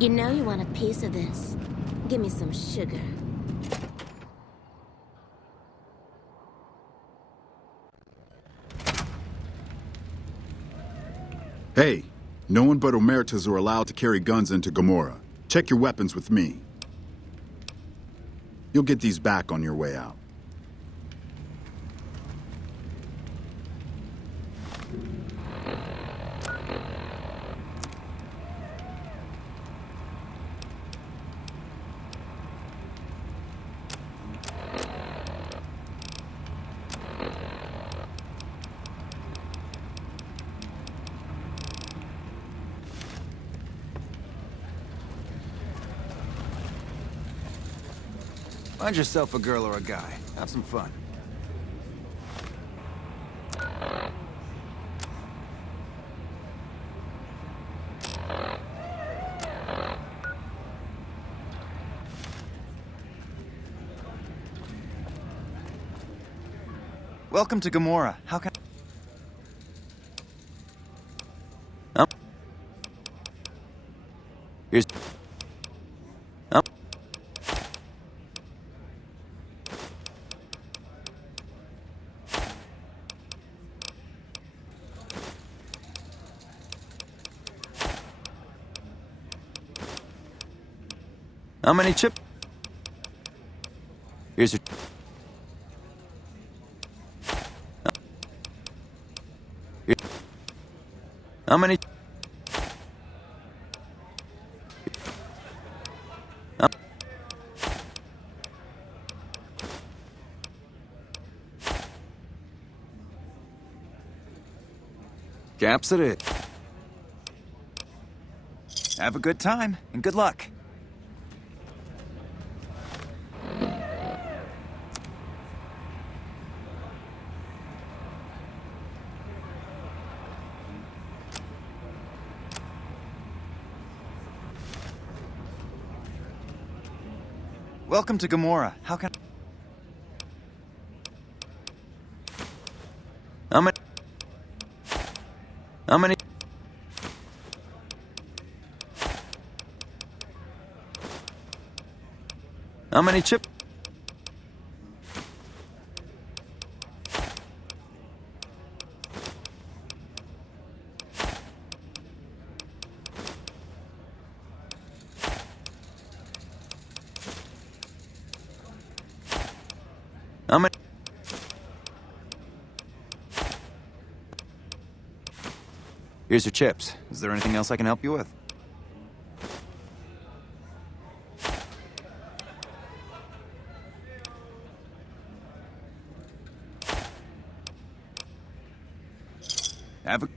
You know you want a piece of this. Give me some sugar. Hey, no one but Omertas are allowed to carry guns into Gomorrah. Check your weapons with me. You'll get these back on your way out. Find yourself a girl or a guy. Have some fun. Welcome to Gomorrah. How can... Here's... How many chip? Here's your... How many... Gaps at it. Have a good time, and good luck. Welcome to Gomorrah. How can... How many... How many... How many chip... How many... Here's your chips. Is there anything else I can help you with? Have a...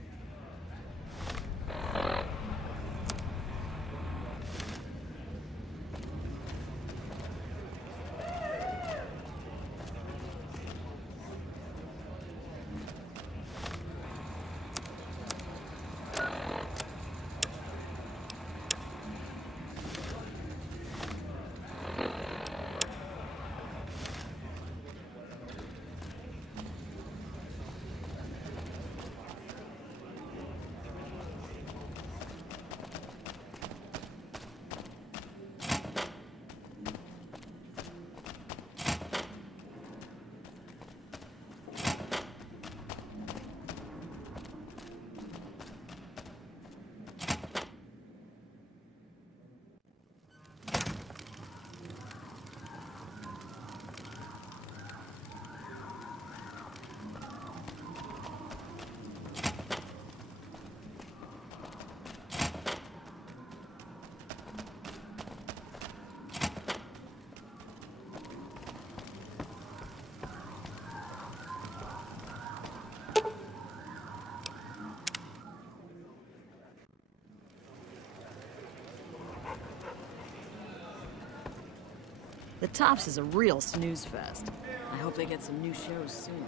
The Tops is a real snooze fest. I hope they get some new shows soon.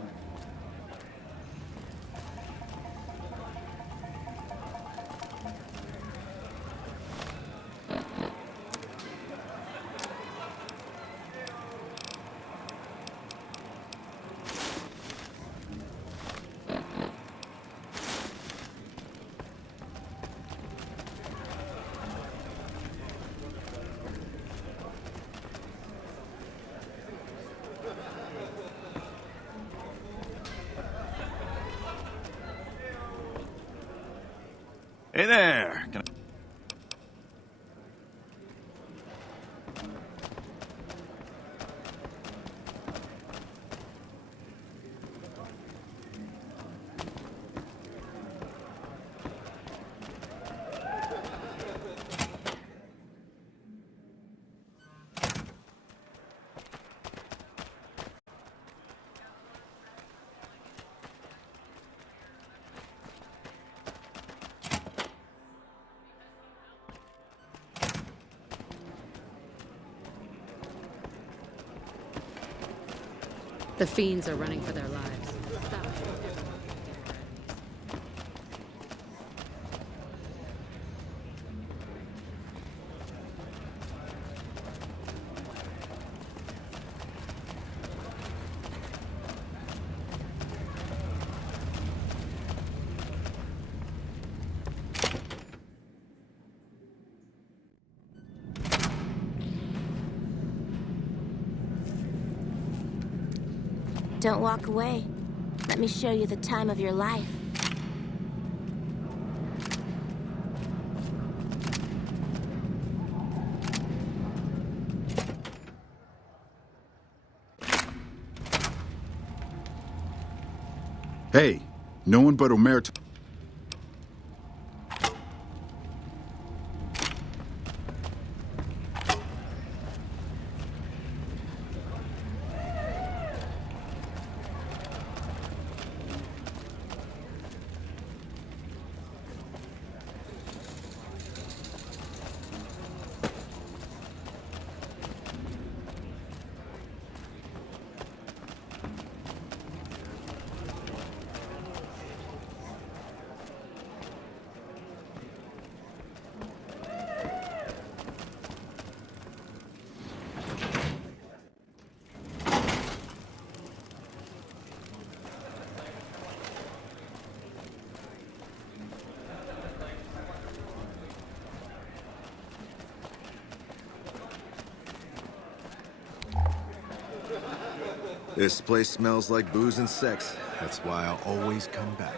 Hey there! The fiends are running for their lives. Don't walk away. Let me show you the time of your life. Hey, no one but Omerta. This place smells like booze and sex. That's why I'll always come back.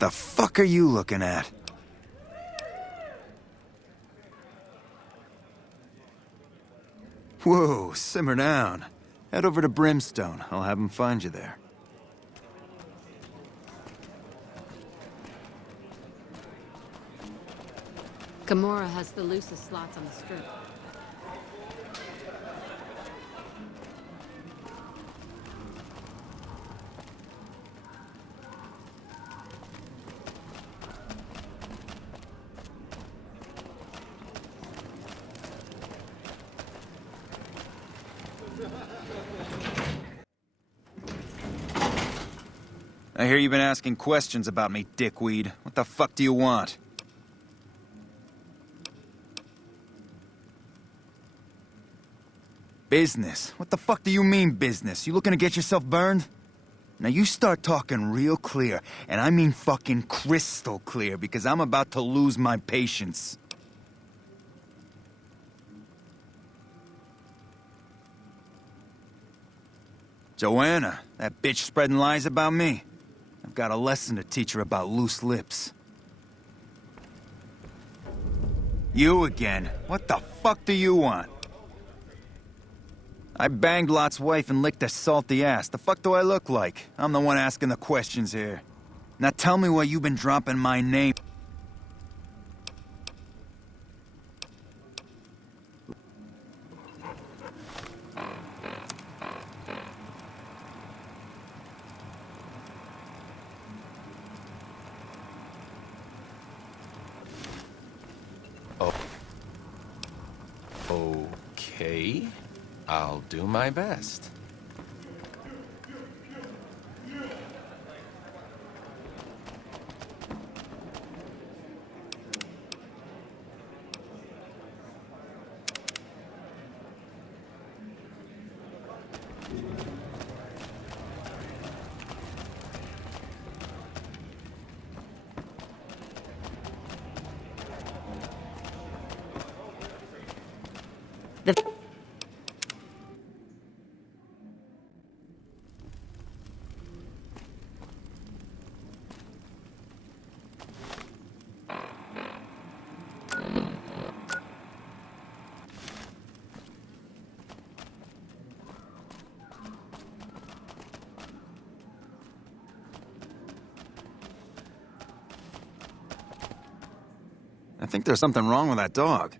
The fuck are you looking at? Whoa, simmer down. Head over to Brimstone. I'll have him find you there. Gamora has the loosest slots on the strip. I hear you've been asking questions about me, dickweed. What the fuck do you want? Business? What the fuck do you mean business? You looking to get yourself burned? Now you start talking real clear, and I mean fucking crystal clear, because I'm about to lose my patience. Joanna, that bitch spreading lies about me. I've got a lesson to teach her about loose lips. You again? What the fuck do you want? I banged Lot's wife and licked her salty ass. The fuck do I look like? I'm the one asking the questions here. Now tell me why you've been dropping my name. Okay, I'll do my best. The I think there's something wrong with that dog.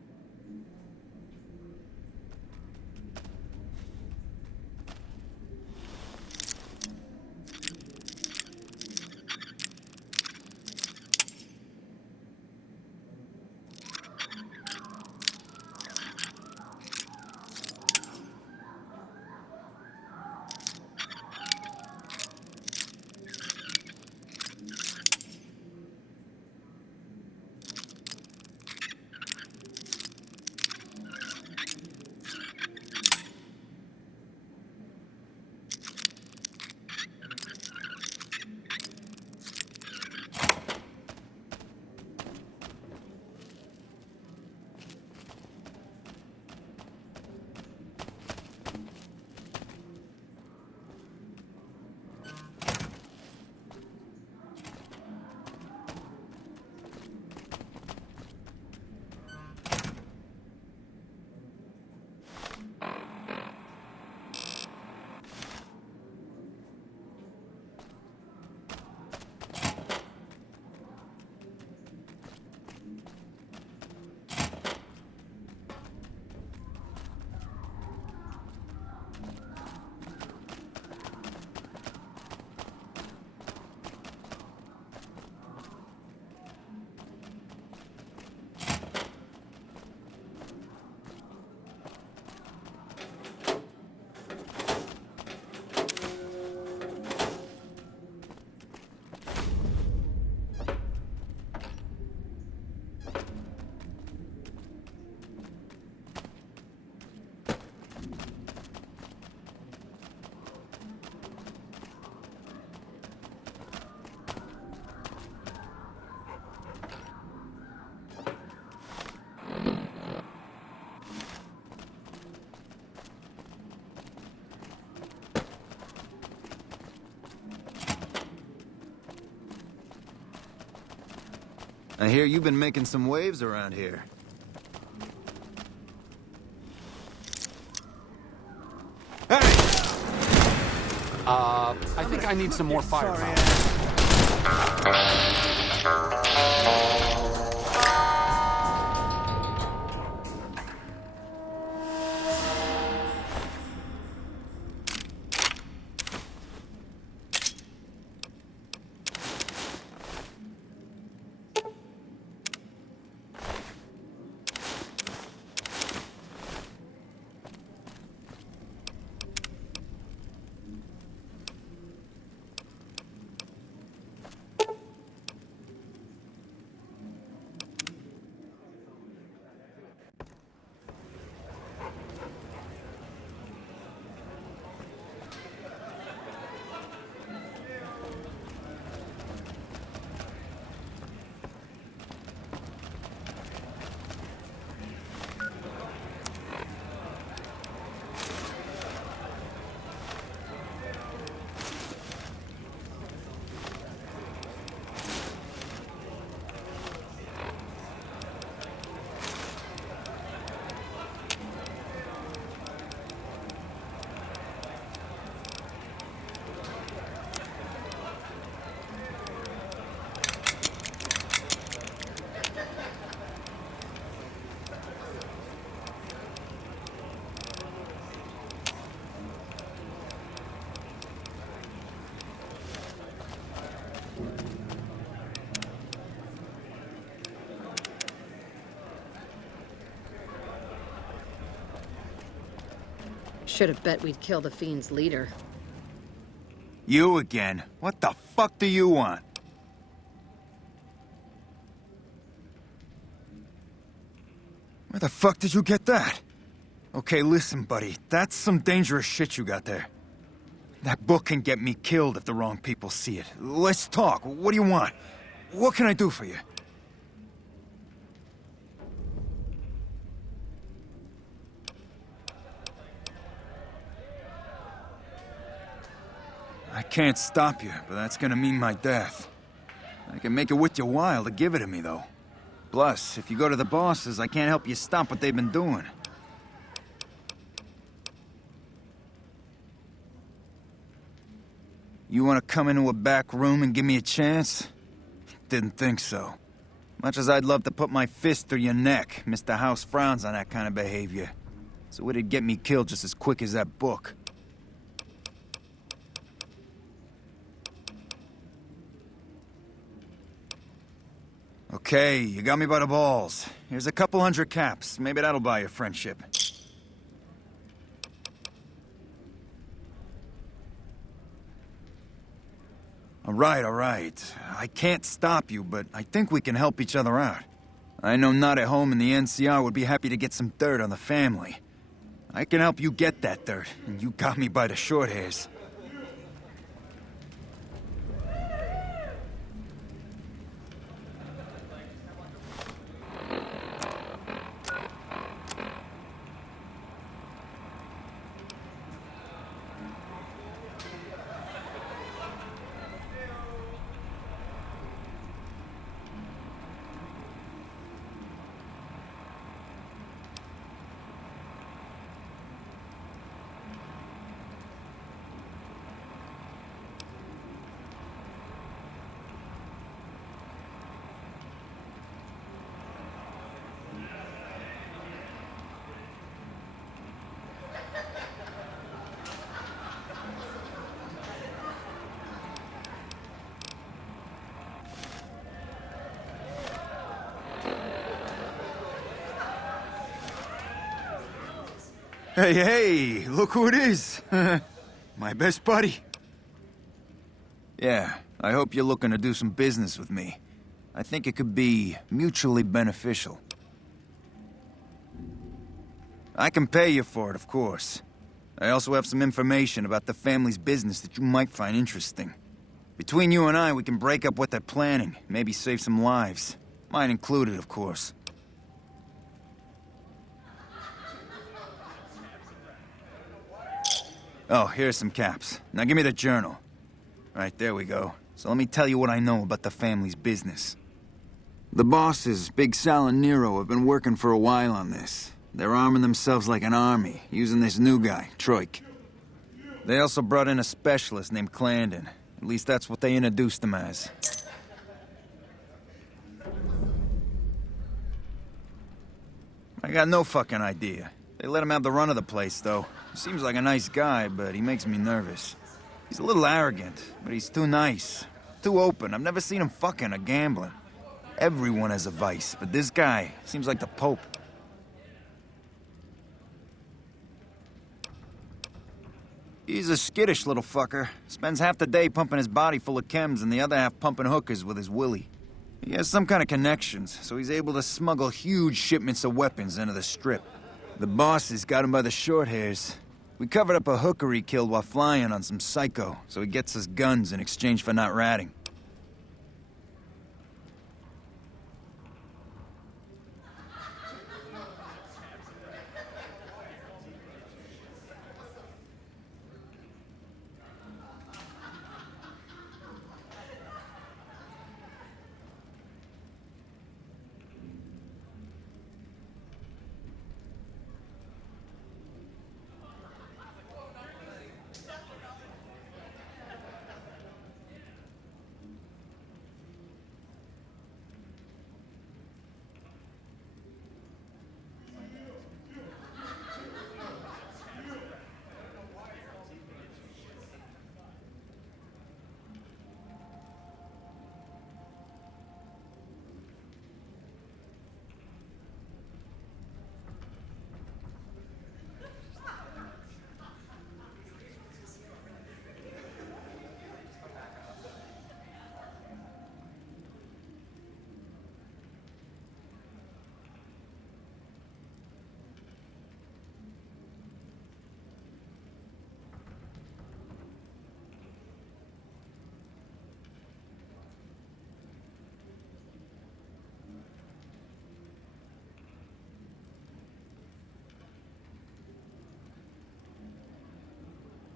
I hear you've been making some waves around here. I think I need some more firepower. Should have bet we'd kill the Fiend's leader. You again? What the fuck do you want? Where the fuck did you get that? Okay, listen, buddy. That's some dangerous shit you got there. That book can get me killed if the wrong people see it. Let's talk. What do you want? What can I do for you? I can't stop you, but that's gonna mean my death. I can make it worth your while to give it to me, though. Plus, if you go to the bosses, I can't help you stop what they've been doing. You wanna come into a back room and give me a chance? Didn't think so. Much as I'd love to put my fist through your neck, Mr. House frowns on that kind of behavior. So it'd get me killed just as quick as that book. Okay, you got me by the balls. Here's a couple hundred caps. Maybe that'll buy you friendship. All right. I can't stop you, but I think we can help each other out. I know Not at Home and the NCR would be happy to get some dirt on the family. I can help you get that dirt, and you got me by the short hairs. Hey, look who it is. My best buddy. Yeah, I hope you're looking to do some business with me. I think it could be mutually beneficial. I can pay you for it, of course. I also have some information about the family's business that you might find interesting. Between you and I, we can break up what they're planning, maybe save some lives. Mine included, of course. Oh, here's some caps. Now give me the journal. Right, there we go. So let me tell you what I know about the family's business. The bosses, Big Sal and Nero, have been working for a while on this. They're arming themselves like an army, using this new guy, Troik. They also brought in a specialist named Clarendon. At least that's what they introduced him as. I got no fucking idea. They let him have the run of the place, though. He seems like a nice guy, but he makes me nervous. He's a little arrogant, but he's too nice. Too open. I've never seen him fucking or gambling. Everyone has a vice, but this guy seems like the Pope. He's a skittish little fucker. Spends half the day pumping his body full of chems and the other half pumping hookers with his willy. He has some kind of connections, so he's able to smuggle huge shipments of weapons into the Strip. The bosses got him by the short hairs. We covered up a hooker he killed while flying on some psycho, so he gets us guns in exchange for not ratting.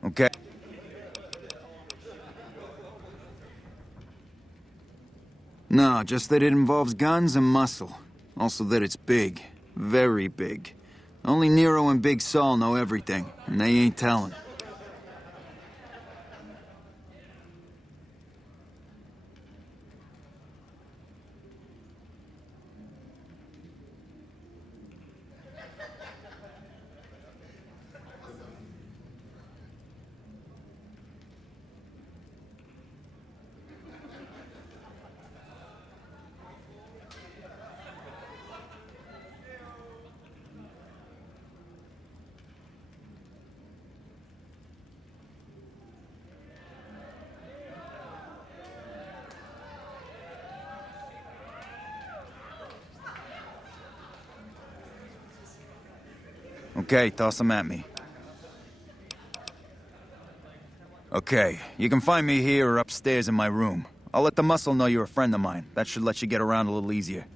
Okay. No, just that it involves guns and muscle. Also that it's big. Very big. Only Nero and Big Saul know everything, and they ain't telling. Okay, toss them at me. Okay, you can find me here or upstairs in my room. I'll let the muscle know you're a friend of mine. That should let you get around a little easier.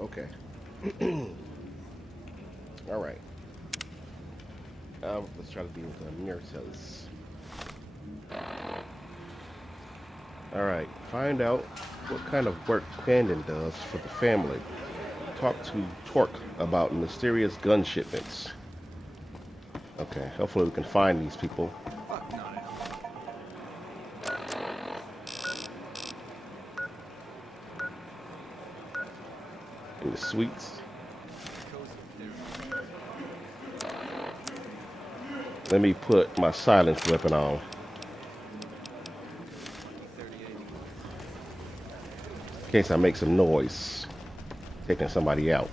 Okay. All right. Let's try to deal with the Mirtels. All right. Find out what kind of work Bandon does for the family. Talk to Torque about mysterious gun shipments. Okay. Hopefully we can find these people. In the suites. Let me put my silence weapon on. In case I make some noise. Taking somebody out.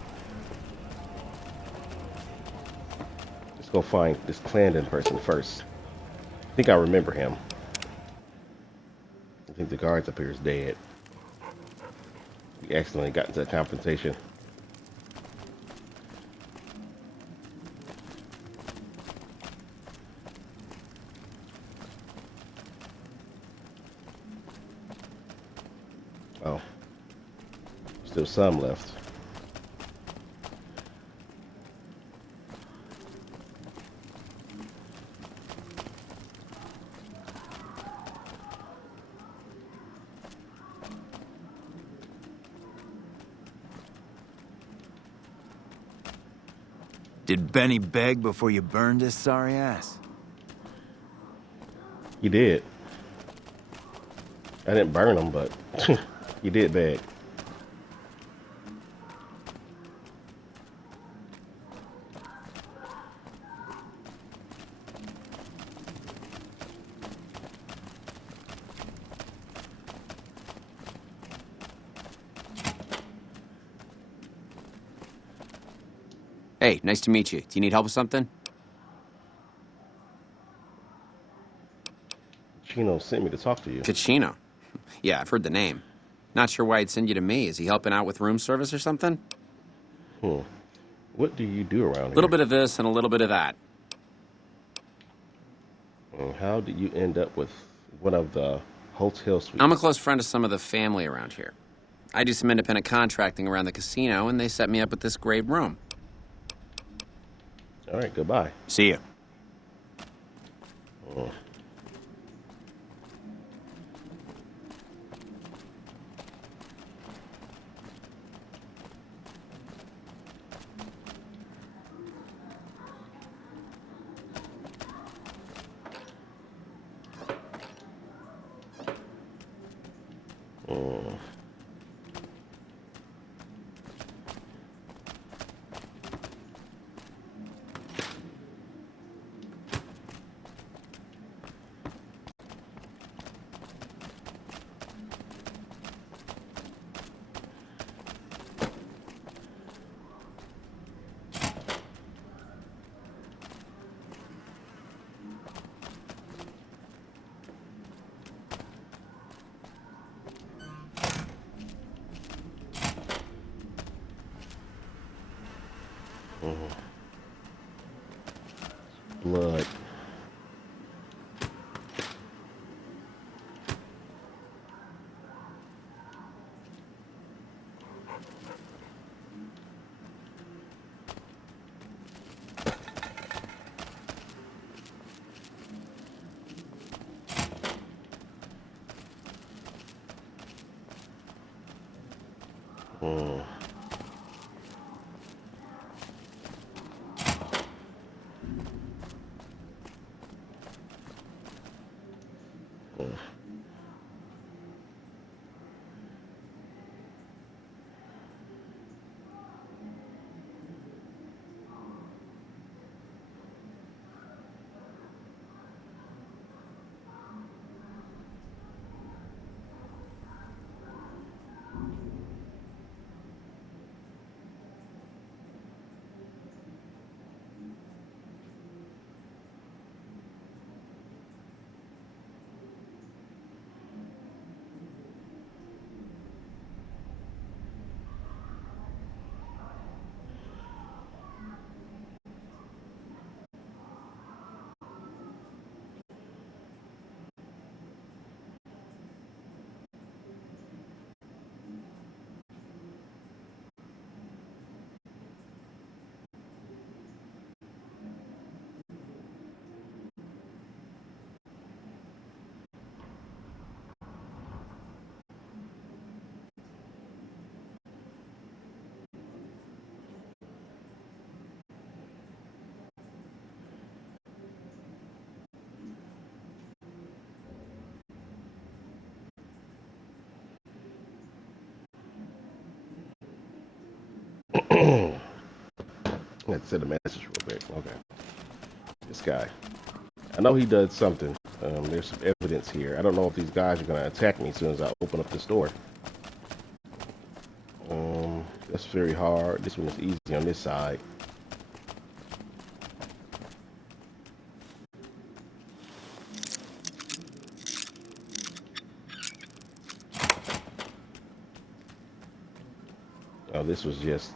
Let's go find this Clarendon person first. I think I remember him. I think the guards up here is dead. We accidentally got into a confrontation. Oh. Still some left. Did Benny beg before you burned his sorry ass? You did. I didn't burn him, but you did beg. Hey, nice to meet you. Do you need help with something? Chino sent me to talk to you. Ticino? Yeah, I've heard the name. Not sure why he'd send you to me. Is he helping out with room service or something? What do you do around here? A little bit of this and a little bit of that. How did you end up with one of the hotel suites? I'm a close friend of some of the family around here. I do some independent contracting around the casino, and they set me up with this great room. All right, goodbye. See ya. Oh. Oh. Blood. Oh. Let's send a message real quick. Okay. This guy. I know he does something. There's some evidence here. I don't know if these guys are going to attack me as soon as I open up this door. That's very hard. This one is easy on this side. Oh, this was just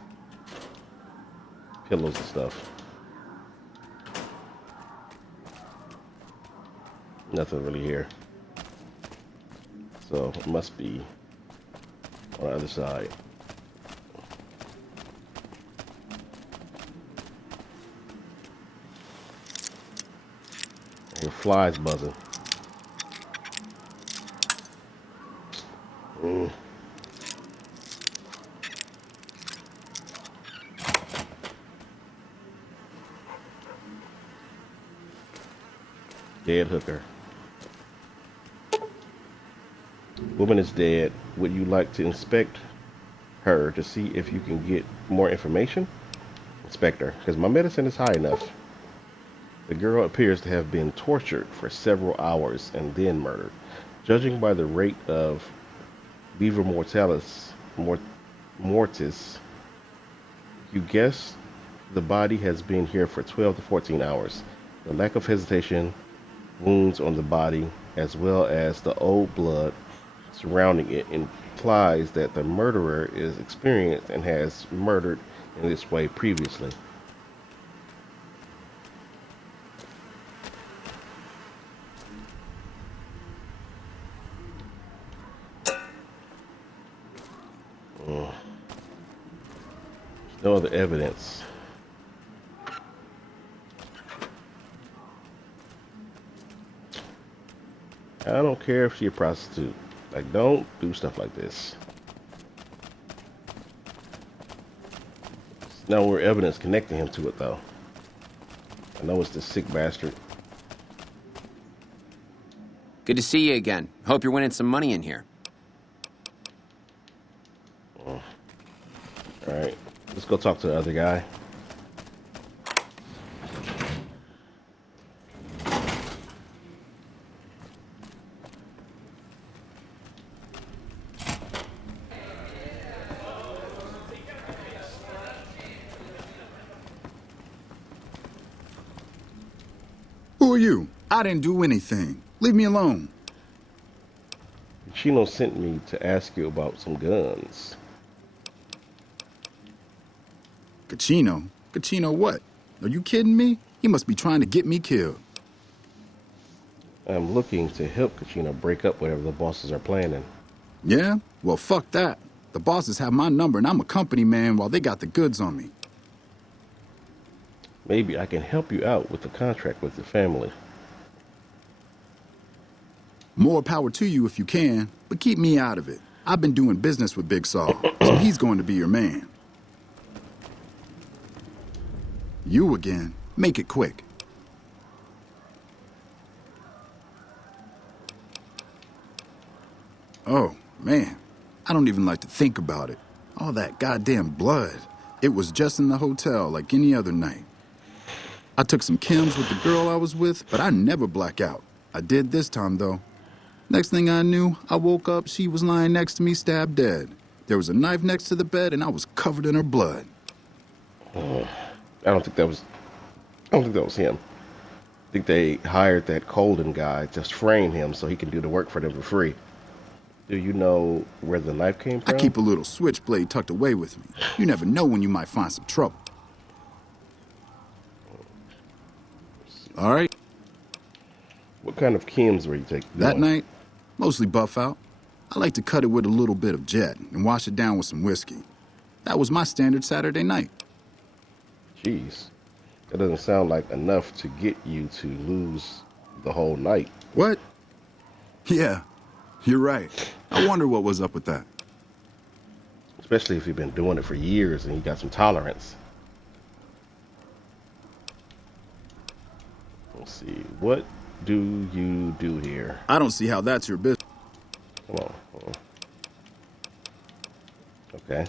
pillows and stuff. Nothing really here. So it must be on the other side. I hear flies buzzing. Dead hooker. Woman is dead. Would you like to inspect her to see if you can get more information? Inspect her, because my medicine is high enough. The girl appears to have been tortured for several hours and then murdered. Judging by the rate of Viva Mortis, you guess the body has been here for 12 to 14 hours. The lack of hesitation, wounds on the body, as well as the old blood surrounding it, implies that the murderer is experienced and has murdered in this way previously. No other evidence. I don't care if she's a prostitute. Like, don't do stuff like this. No more evidence connecting him to it, though. I know it's this sick bastard. Good to see you again. Hope you're winning some money in here. Oh. All right, let's go talk to the other guy. Who are you? I didn't do anything. Leave me alone. Chino sent me to ask you about some guns. Cachino? Cachino what? Are you kidding me? He must be trying to get me killed. I'm looking to help Kachina break up whatever the bosses are planning. Yeah? Well, fuck that. The bosses have my number and I'm a company man while they got the goods on me. Maybe I can help you out with the contract with the family. More power to you if you can, but keep me out of it. I've been doing business with Big Saul, so he's going to be your man. You again. Make it quick. Oh, man. I don't even like to think about it. All that goddamn blood. It was just in the hotel like any other night. I took some chems with the girl I was with, but I never black out. I did this time, though. Next thing I knew, I woke up, she was lying next to me, stabbed dead. There was a knife next to the bed, and I was covered in her blood. I don't think that was him. I think they hired that Colden guy just frame him so he can do the work for them for free. Do you know where the knife came from? I keep a little switchblade tucked away with me. You never know when you might find some trouble. All right? What kind of chems were you taking? That night, mostly buff out. I like to cut it with a little bit of jet and wash it down with some whiskey. That was my standard Saturday night. Jeez. That doesn't sound like enough to get you to lose the whole night. What? Yeah, you're right. I wonder what was up with that. Especially if you've been doing it for years and you got some tolerance. Let's see. What do you do here? I don't see how that's your business. Come on. Okay.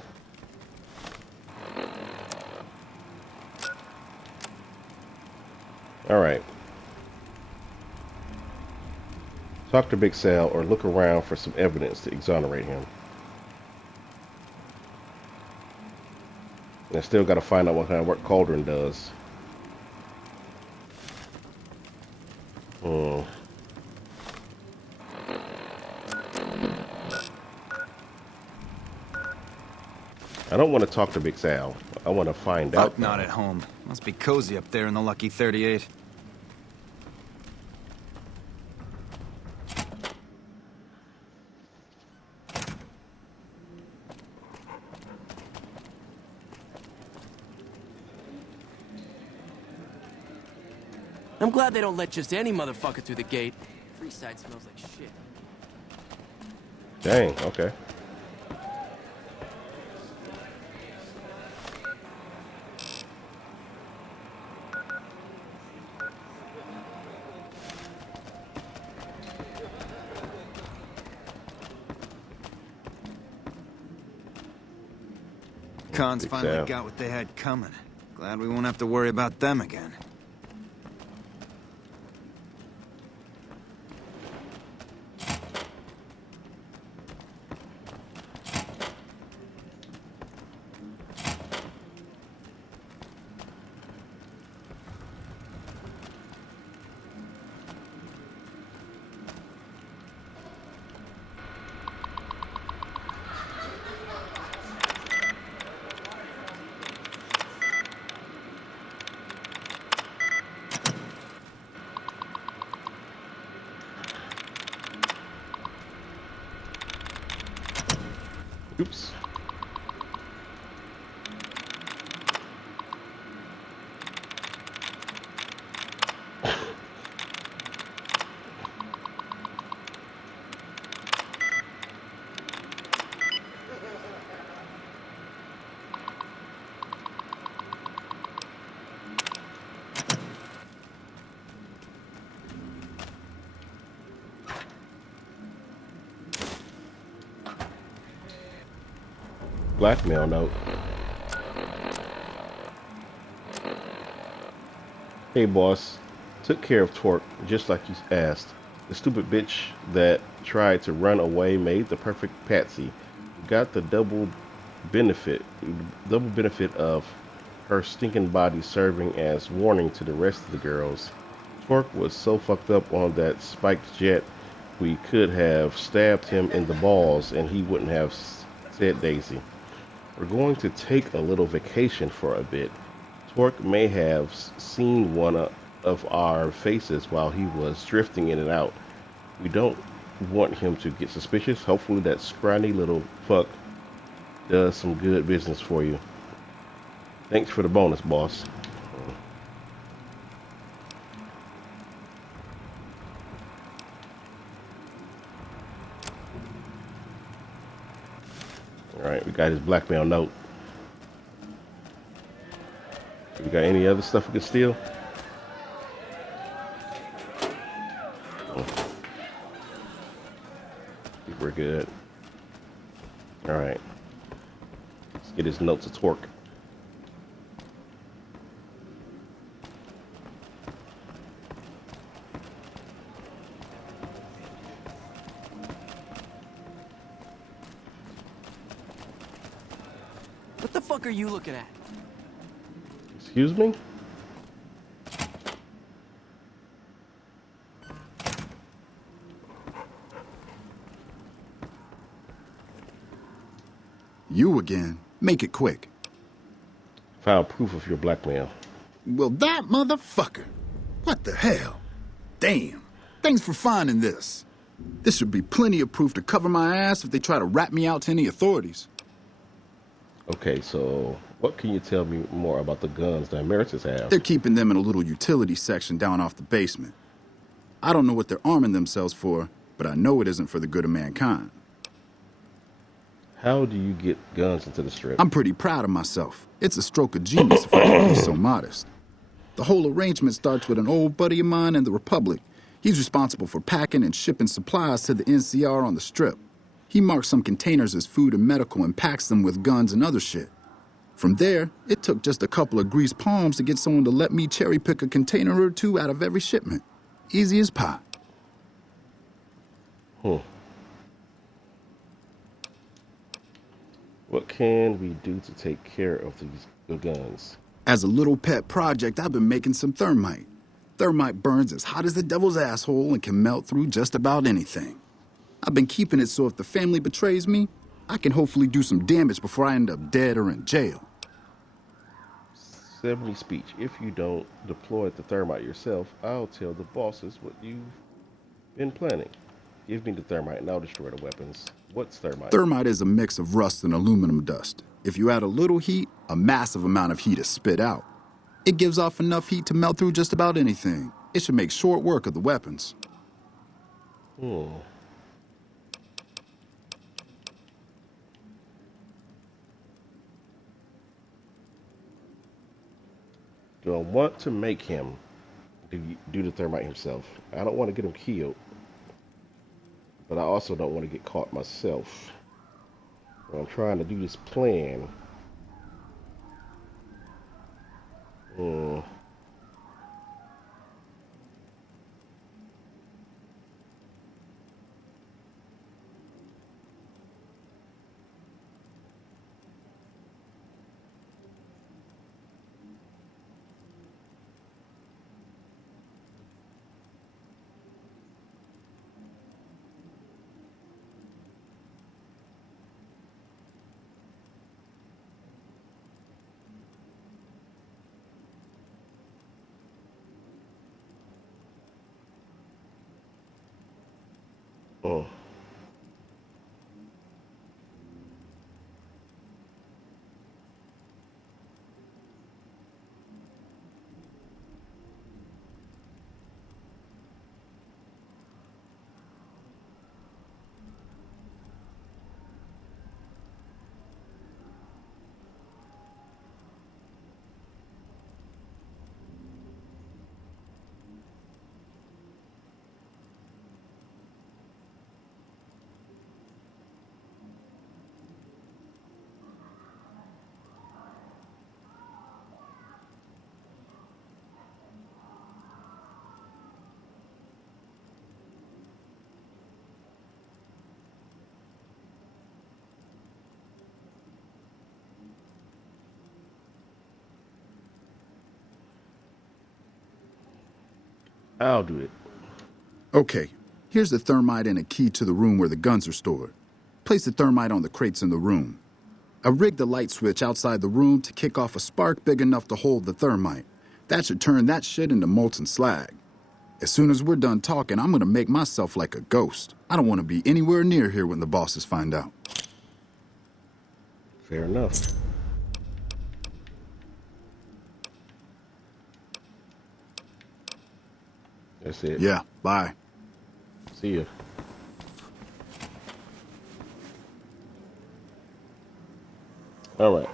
All right. Talk to Big Sal or look around for some evidence to exonerate him. And I still got to find out what kind of work Cauldron does. I don't want to talk to Big Sal. I want to find out. Fuck not at home. Must be cozy up there in the Lucky 38. I'm glad they don't let just any motherfucker through the gate. Freeside smells like shit. Dang, okay. Cons finally got what they had coming. Glad we won't have to worry about them again. Oops. Blackmail note. Hey boss, took care of Torque just like you asked. The stupid bitch that tried to run away made the perfect patsy. Got the benefit double benefit of her stinking body serving as warning to the rest of the girls. Torque was so fucked up on that spiked jet, we could have stabbed him in the balls and he wouldn't have said Daisy. We're going to take a little vacation for a bit. Torque may have seen one of our faces while he was drifting in and out. We don't want him to get suspicious. Hopefully that scrawny little fuck does some good business for you. Thanks for the bonus, boss. Alright, we got his blackmail note. We got any other stuff we can steal? I think we're good. Alright. Let's get his notes of Torque. What the fuck are you looking at? Excuse me? You again. Make it quick. Found proof of your blackmail. Well, that motherfucker. What the hell? Damn. Thanks for finding this. This should be plenty of proof to cover my ass if they try to rat me out to any authorities. Okay, so what can you tell me more about the guns that Emeritus have? They're keeping them in a little utility section down off the basement. I don't know what they're arming themselves for, but I know it isn't for the good of mankind. How do you get guns into the strip? I'm pretty proud of myself. It's a stroke of genius if I can be so modest. The whole arrangement starts with an old buddy of mine in the Republic. He's responsible for packing and shipping supplies to the NCR on the strip. He marks some containers as food and medical and packs them with guns and other shit. From there, it took just a couple of greased palms to get someone to let me cherry pick a container or two out of every shipment. Easy as pie. What can we do to take care of these guns? As a little pet project, I've been making some thermite. Thermite burns as hot as the devil's asshole and can melt through just about anything. I've been keeping it so if the family betrays me, I can hopefully do some damage before I end up dead or in jail. 70 speech. If you don't deploy the thermite yourself, I'll tell the bosses what you've been planning. Give me the thermite and I'll destroy the weapons. What's thermite? Thermite is a mix of rust and aluminum dust. If you add a little heat, a massive amount of heat is spit out. It gives off enough heat to melt through just about anything. It should make short work of the weapons. Do I want to make him do the thermite himself? I don't want to get him killed, but I also don't want to get caught myself. When I'm trying to do this plan. I'll do it. Okay, here's the thermite and a key to the room where the guns are stored. Place the thermite on the crates in the room. I rigged the light switch outside the room to kick off a spark big enough to hold the thermite. That should turn that shit into molten slag. As soon as we're done talking, I'm gonna make myself like a ghost. I don't want to be anywhere near here when the bosses find out. Fair enough. That's it. Yeah, bye. See ya. All right.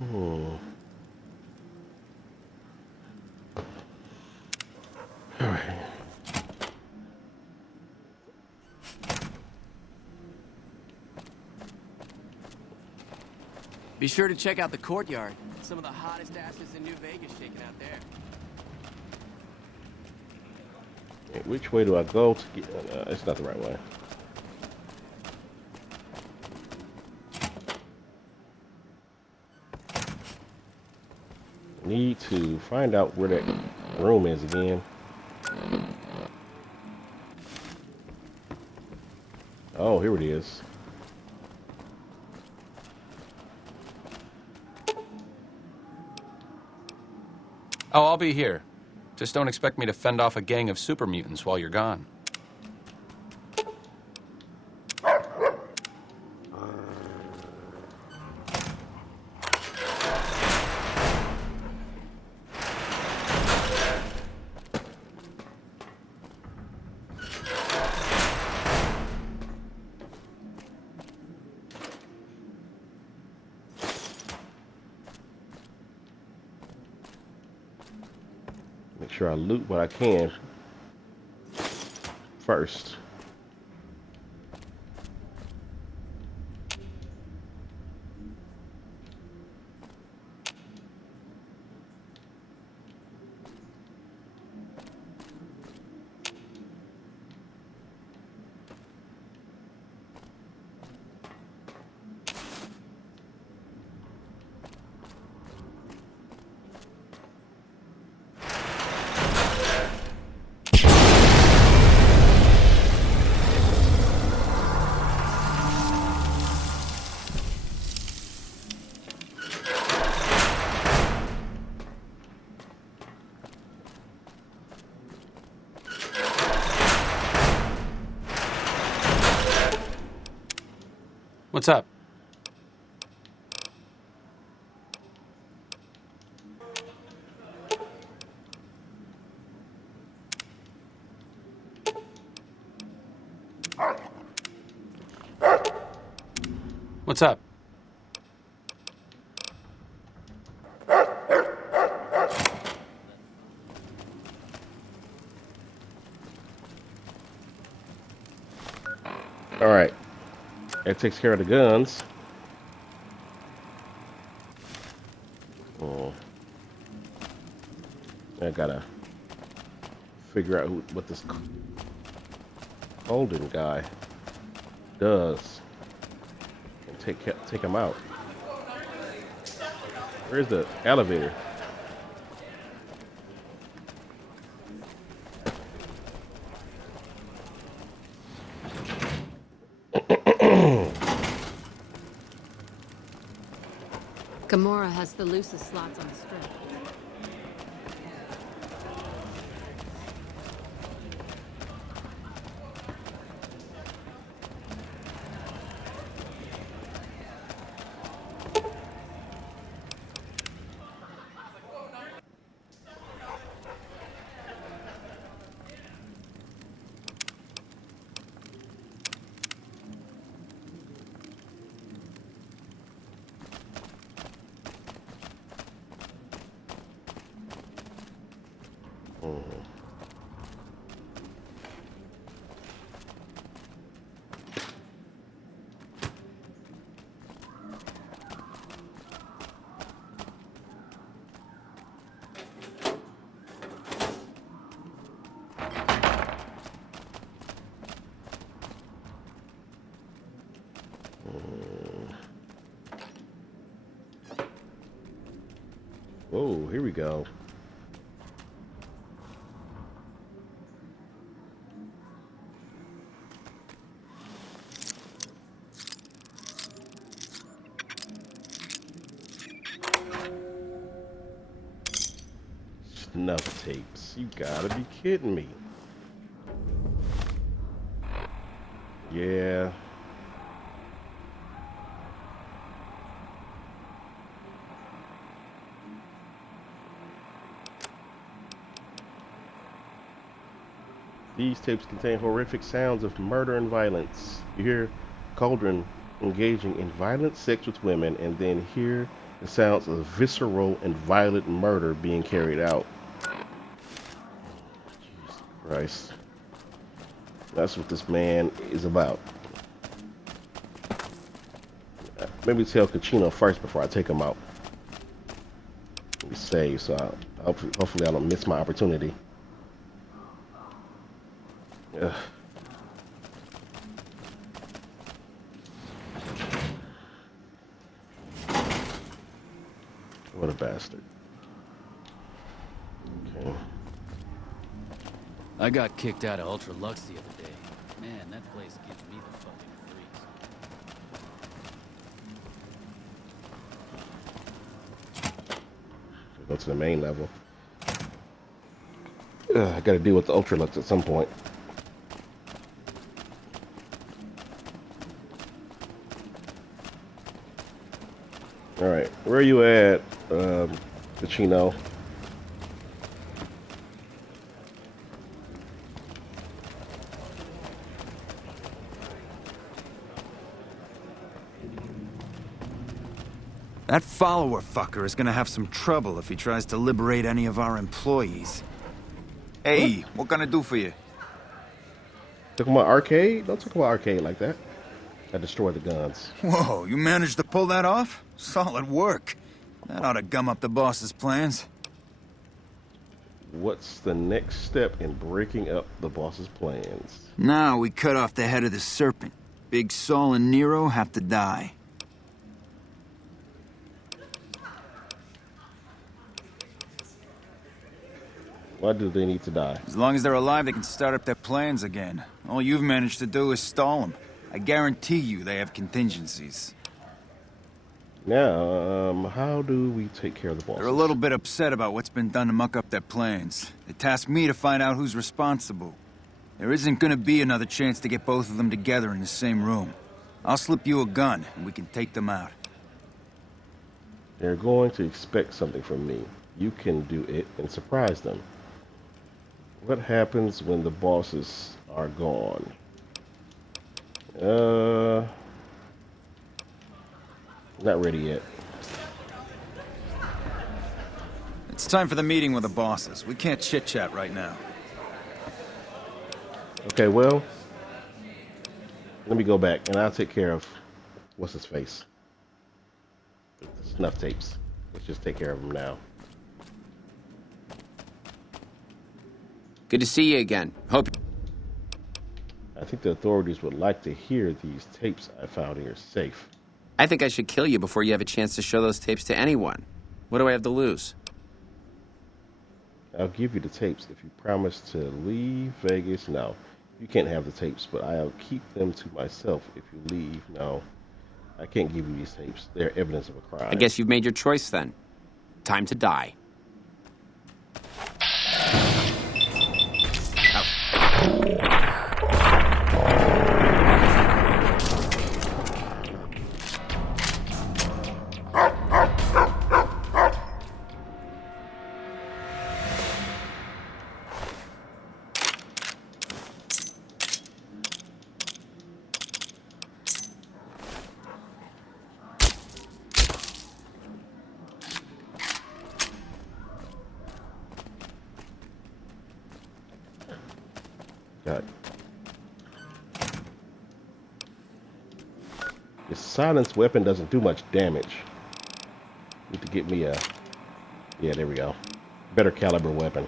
All right. Be sure to check out the courtyard. Some of the hottest asses in New Vegas shaking out there. Which way do I go to get... it's not the right way. Need to find out where that room is again. Oh, here it is. Oh, I'll be here. Just don't expect me to fend off a gang of super mutants while you're gone. Make sure I loot what I can first. What's up? What's up? All right. That takes care of the guns. Oh. I gotta figure out what this Holden guy does and take him out. Where's the elevator? Gamora has the loosest slots on the strip. Whoa, here we go. Snuff tapes. You gotta be kidding me. Yeah. These tapes contain horrific sounds of murder and violence. You hear Cauldron engaging in violent sex with women, and then hear the sounds of visceral and violent murder being carried out. Jesus Christ. That's what this man is about. Maybe tell Kachino first before I take him out. Be safe, so hopefully I don't miss my opportunity. Ugh. What a bastard. Okay. I got kicked out of Ultra Lux the other day. Man, that place gives me the fucking freaks. Go to the main level. I gotta deal with the Ultra Lux at some point. Alright, where are you at, Pacino? That follower fucker is gonna have some trouble if he tries to liberate any of our employees. Hey, what can I do for you? Talking about arcade? Don't talk about arcade like that. I destroyed the guns. Whoa, you managed to pull that off? Solid work. That ought to gum up the boss's plans. What's the next step in breaking up the boss's plans? Now we cut off the head of the serpent. Big Saul and Nero have to die. Why do they need to die? As long as they're alive, they can start up their plans again. All you've managed to do is stall them. I guarantee you they have contingencies. Now, how do we take care of the bosses? They're a little bit upset about what's been done to muck up their plans. They tasked me to find out who's responsible. There isn't gonna be another chance to get both of them together in the same room. I'll slip you a gun, and we can take them out. They're going to expect something from me. You can do it and surprise them. What happens when the bosses are gone? Not ready yet. It's time for the meeting with the bosses. We can't chit-chat right now. Okay, well, let me go back and I'll take care of what's his face. Snuff tapes. Let's just take care of them now. Good to see you again. Hope. I think the authorities would like to hear these tapes I found in your safe. I think I should kill you before you have a chance to show those tapes to anyone. What do I have to lose? I'll give you the tapes if you promise to leave Vegas. No, you can't have the tapes, but I'll keep them to myself if you leave. No, I can't give you these tapes. They're evidence of a crime. I guess you've made your choice then. Time to die. God. This silenced weapon doesn't do much damage. Need to get me a... Yeah, there we go. Better caliber weapon.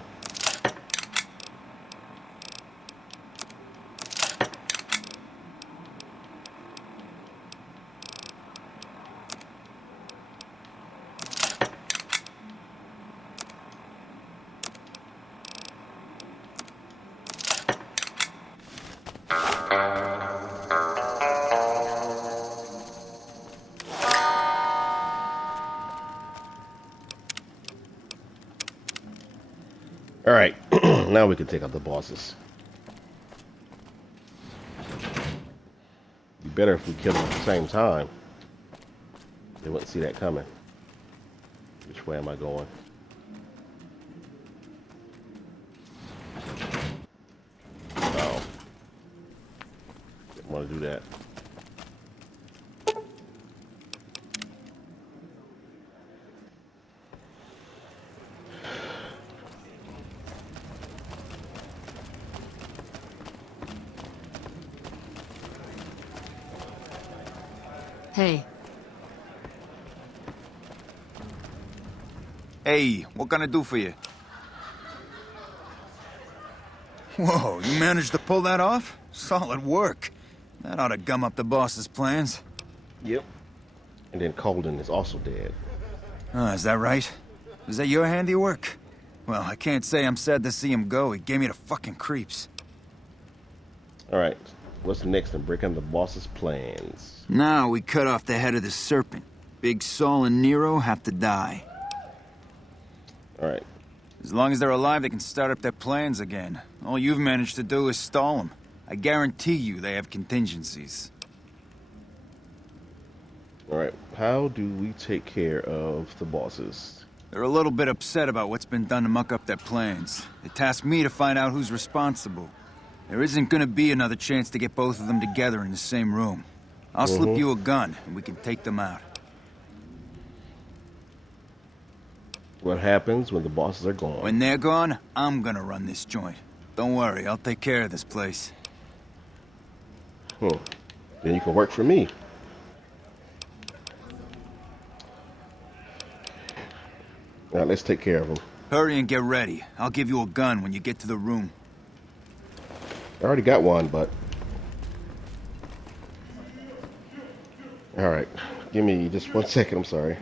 now we can take out the bosses. Be better if we kill them at the same time. They wouldn't see that coming. Which way am I going? Oh. Didn't want to do that. Hey, Hey, what can I do for you? Whoa, you managed to pull that off? Solid work. That ought to gum up the boss's plans. Yep. And then Colden is also dead. Is that right? Is that your handiwork? Well, I can't say I'm sad to see him go. He gave me the fucking creeps. Alright, what's next in breaking the boss's plans? Now we cut off the head of the serpent. Big Saul and Nero have to die. Alright. As long as they're alive, they can start up their plans again. All you've managed to do is stall them. I guarantee you they have contingencies. Alright, how do we take care of the bosses? They're a little bit upset about what's been done to muck up their plans. They tasked me to find out who's responsible. There isn't gonna be another chance to get both of them together in the same room. I'll slip you a gun, and we can take them out. What happens when the bosses are gone? When they're gone, I'm gonna run this joint. Don't worry, I'll take care of this place. Then you can work for me. Alright, let's take care of them. Hurry and get ready. I'll give you a gun when you get to the room. I already got one, but... Alright, give me just 1 second, I'm sorry.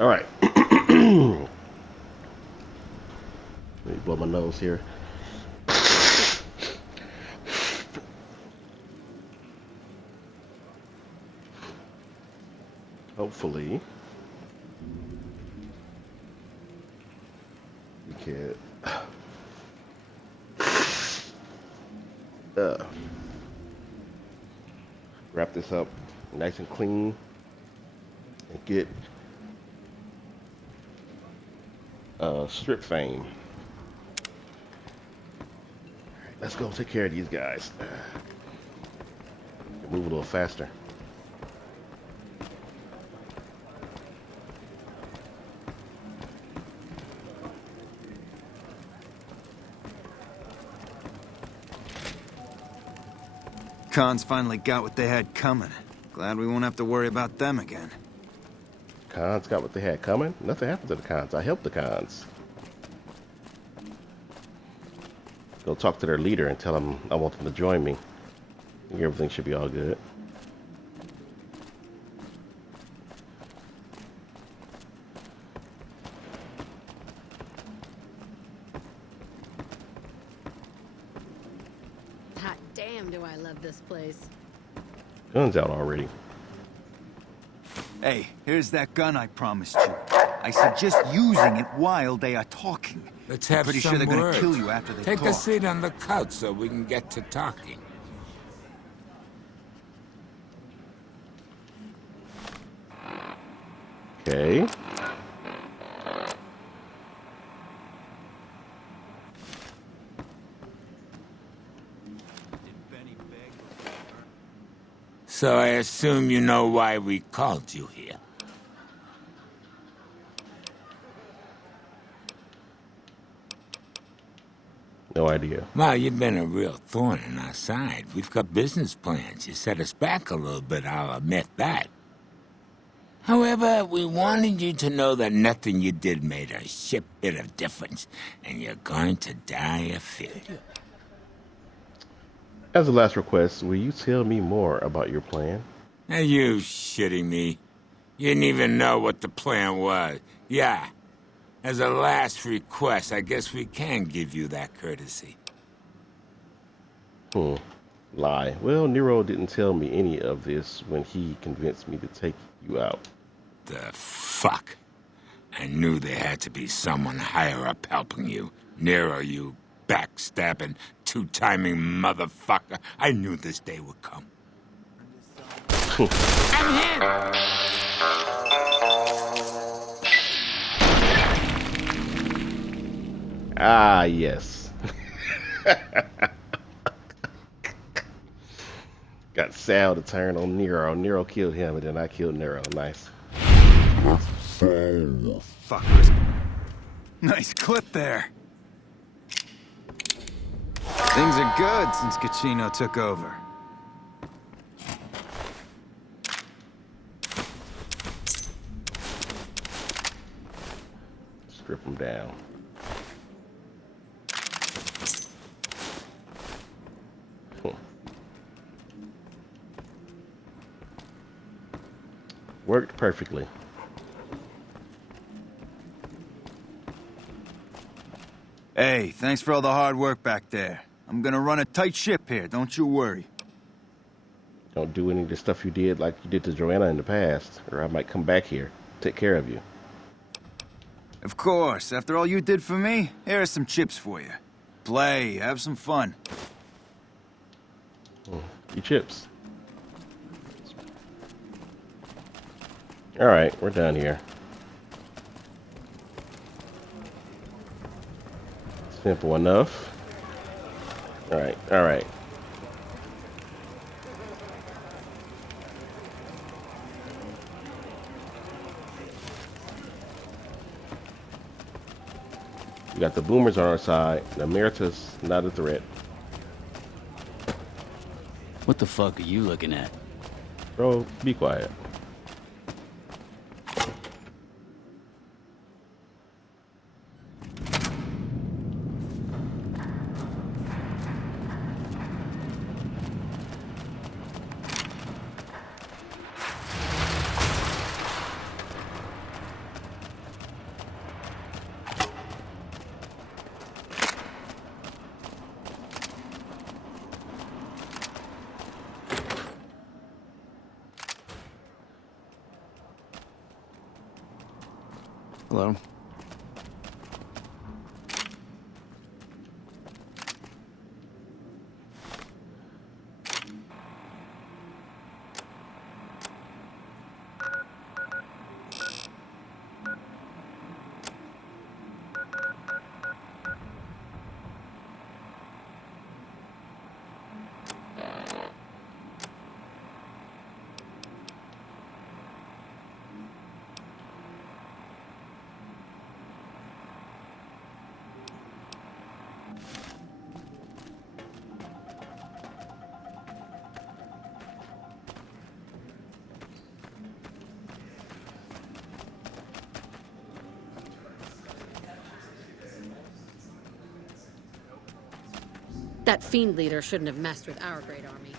All right. Let me blow my nose here. Hopefully, we can wrap this up nice and clean and get strip fame. All right, let's go take care of these guys. Move a little faster. Cons finally got what they had coming. Glad we won't have to worry about them again. Cons got what they had coming? Nothing happened to the cons. I helped the cons. Go talk to their leader and tell them I want them to join me. I think everything should be all good. Hot damn, do I love this place. Gun's out already. Hey, here's that gun I promised you. I suggest using it while they are talking. Let's have Pretty some sure they're gonna words. kill you after they Take talk. a seat on the couch so we can get to talking. Okay. So I assume you know why we called you here. No idea. Well, you've been a real thorn in our side. We've got business plans. You set us back a little bit, I'll admit that. However, we wanted you to know that nothing you did made a shit bit of difference, and you're going to die of fear. As a last request, will you tell me more about your plan? Are you shitting me? You didn't even know what the plan was. Yeah. As a last request, I guess we can give you that courtesy. Lie. Well, Nero didn't tell me any of this when he convinced me to take you out. The fuck? I knew there had to be someone higher up helping you. Nero, you backstabbing, two-timing motherfucker. I knew this day would come. I'm here! Ah, yes. Got Sal to turn on Nero. Nero killed him, and then I killed Nero. Nice. Fuckers. Nice clip there. Things are good since Gachino took over. Strip him down. Worked perfectly. Hey, thanks for all the hard work back there. I'm gonna run a tight ship here, don't you worry. Don't do any of the stuff you did like you did to Joanna in the past, or I might come back here, take care of you. Of course, after all you did for me, here are some chips for you. Play, have some fun. Eat chips. Alright, we're done here. Simple enough. Alright, alright. We got the boomers on our side. The Emeritus, not a threat. What the fuck are you looking at? Bro, be quiet. Hello. That fiend leader shouldn't have messed with our great army.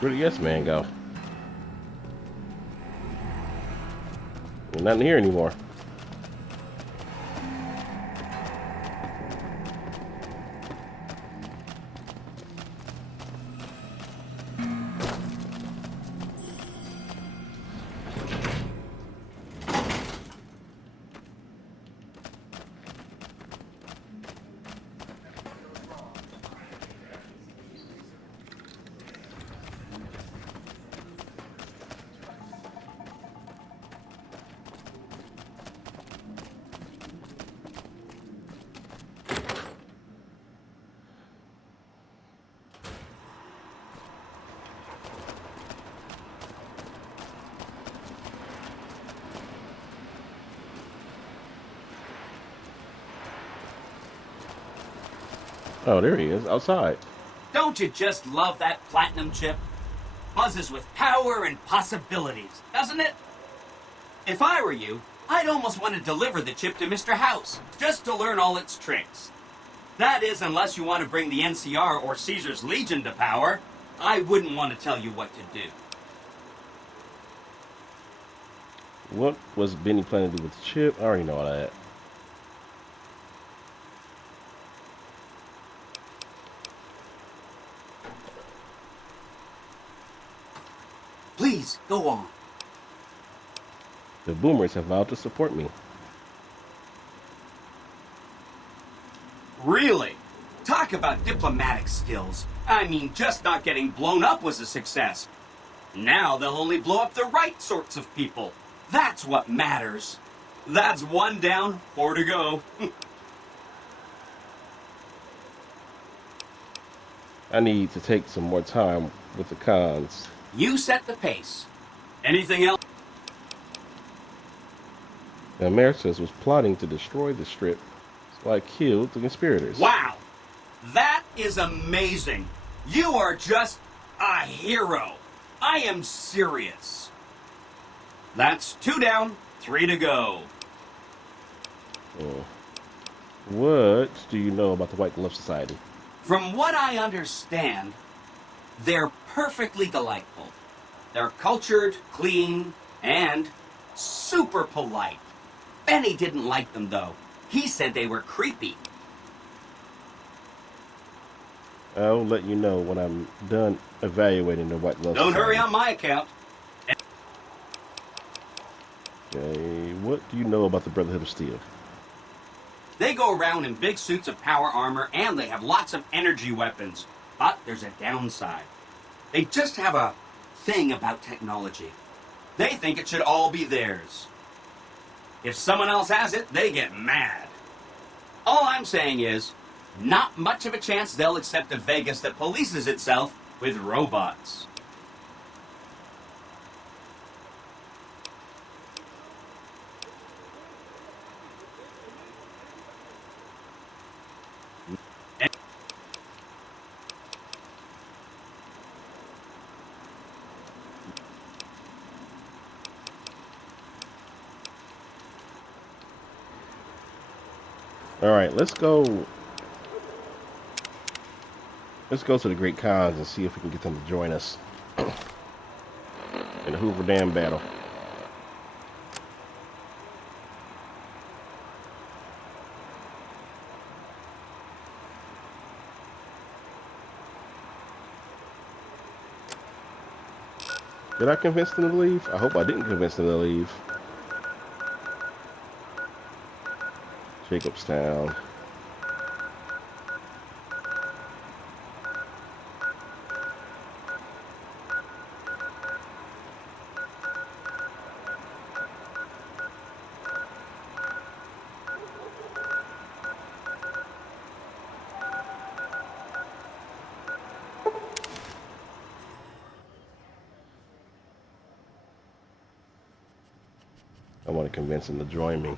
Where'd the yes man go? There's nothing here anymore. Oh, there he is, outside. Don't you just love that platinum chip? Buzzes with power and possibilities, doesn't it? If I were you, I'd almost want to deliver the chip to Mr. House, just to learn all its tricks. That is, unless you want to bring the NCR or Caesar's Legion to power. I wouldn't want to tell you what to do. What was Benny planning to do with the chip? I already know all that. Please, go on. The boomers have vowed to support me. Really? Talk about diplomatic skills. I mean, just not getting blown up was a success. Now they'll only blow up the right sorts of people. That's what matters. That's 1 down, 4 to go. I need to take some more time with the cons. You set the pace. Anything else? The Americans was plotting to destroy the strip, so I killed the conspirators. Wow! That is amazing. You are just a hero. I am serious. That's 2 down, 3 to go. What do you know about the White Glove Society? From what I understand, they're perfectly delightful. They're cultured, clean, and super polite. Benny didn't like them, though. He said they were creepy. I'll let you know when I'm done evaluating the White Glove Don't Society. hurry on my account. Okay, what do you know about the Brotherhood of Steel? They go around in big suits of power armor, and they have lots of energy weapons. But there's a downside. They just have a thing about technology. They think it should all be theirs. If someone else has it, they get mad. All I'm saying is, not much of a chance they'll accept a Vegas that polices itself with robots. All right, let's go. Let's go to the Great Khans and see if we can get them to join us in the Hoover Dam battle. Did I convince them to leave? I hope I didn't convince them to leave. Jacobstown. I want to convince them to join me.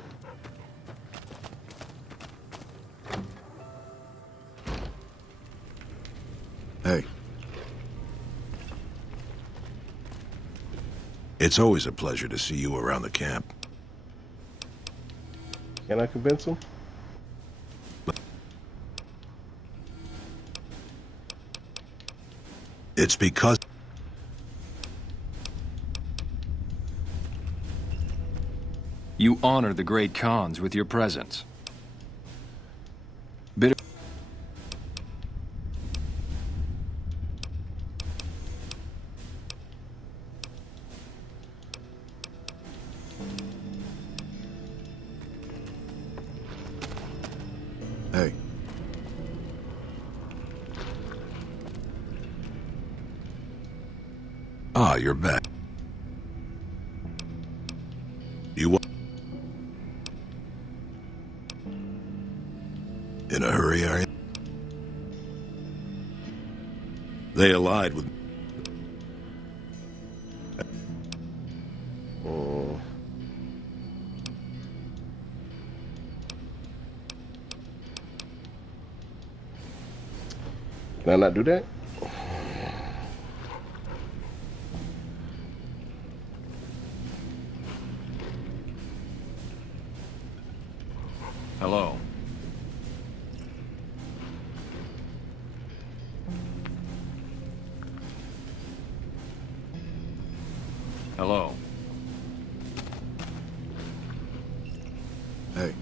Hey. It's always a pleasure to see you around the camp. Can I convince them? It's because... You honor the Great Khans with your presence. Bitter. Hey. Ah, you're back. You want... In a hurry, are you? They allied with... Oh. Can I not do that? Hello. Hello. Hey.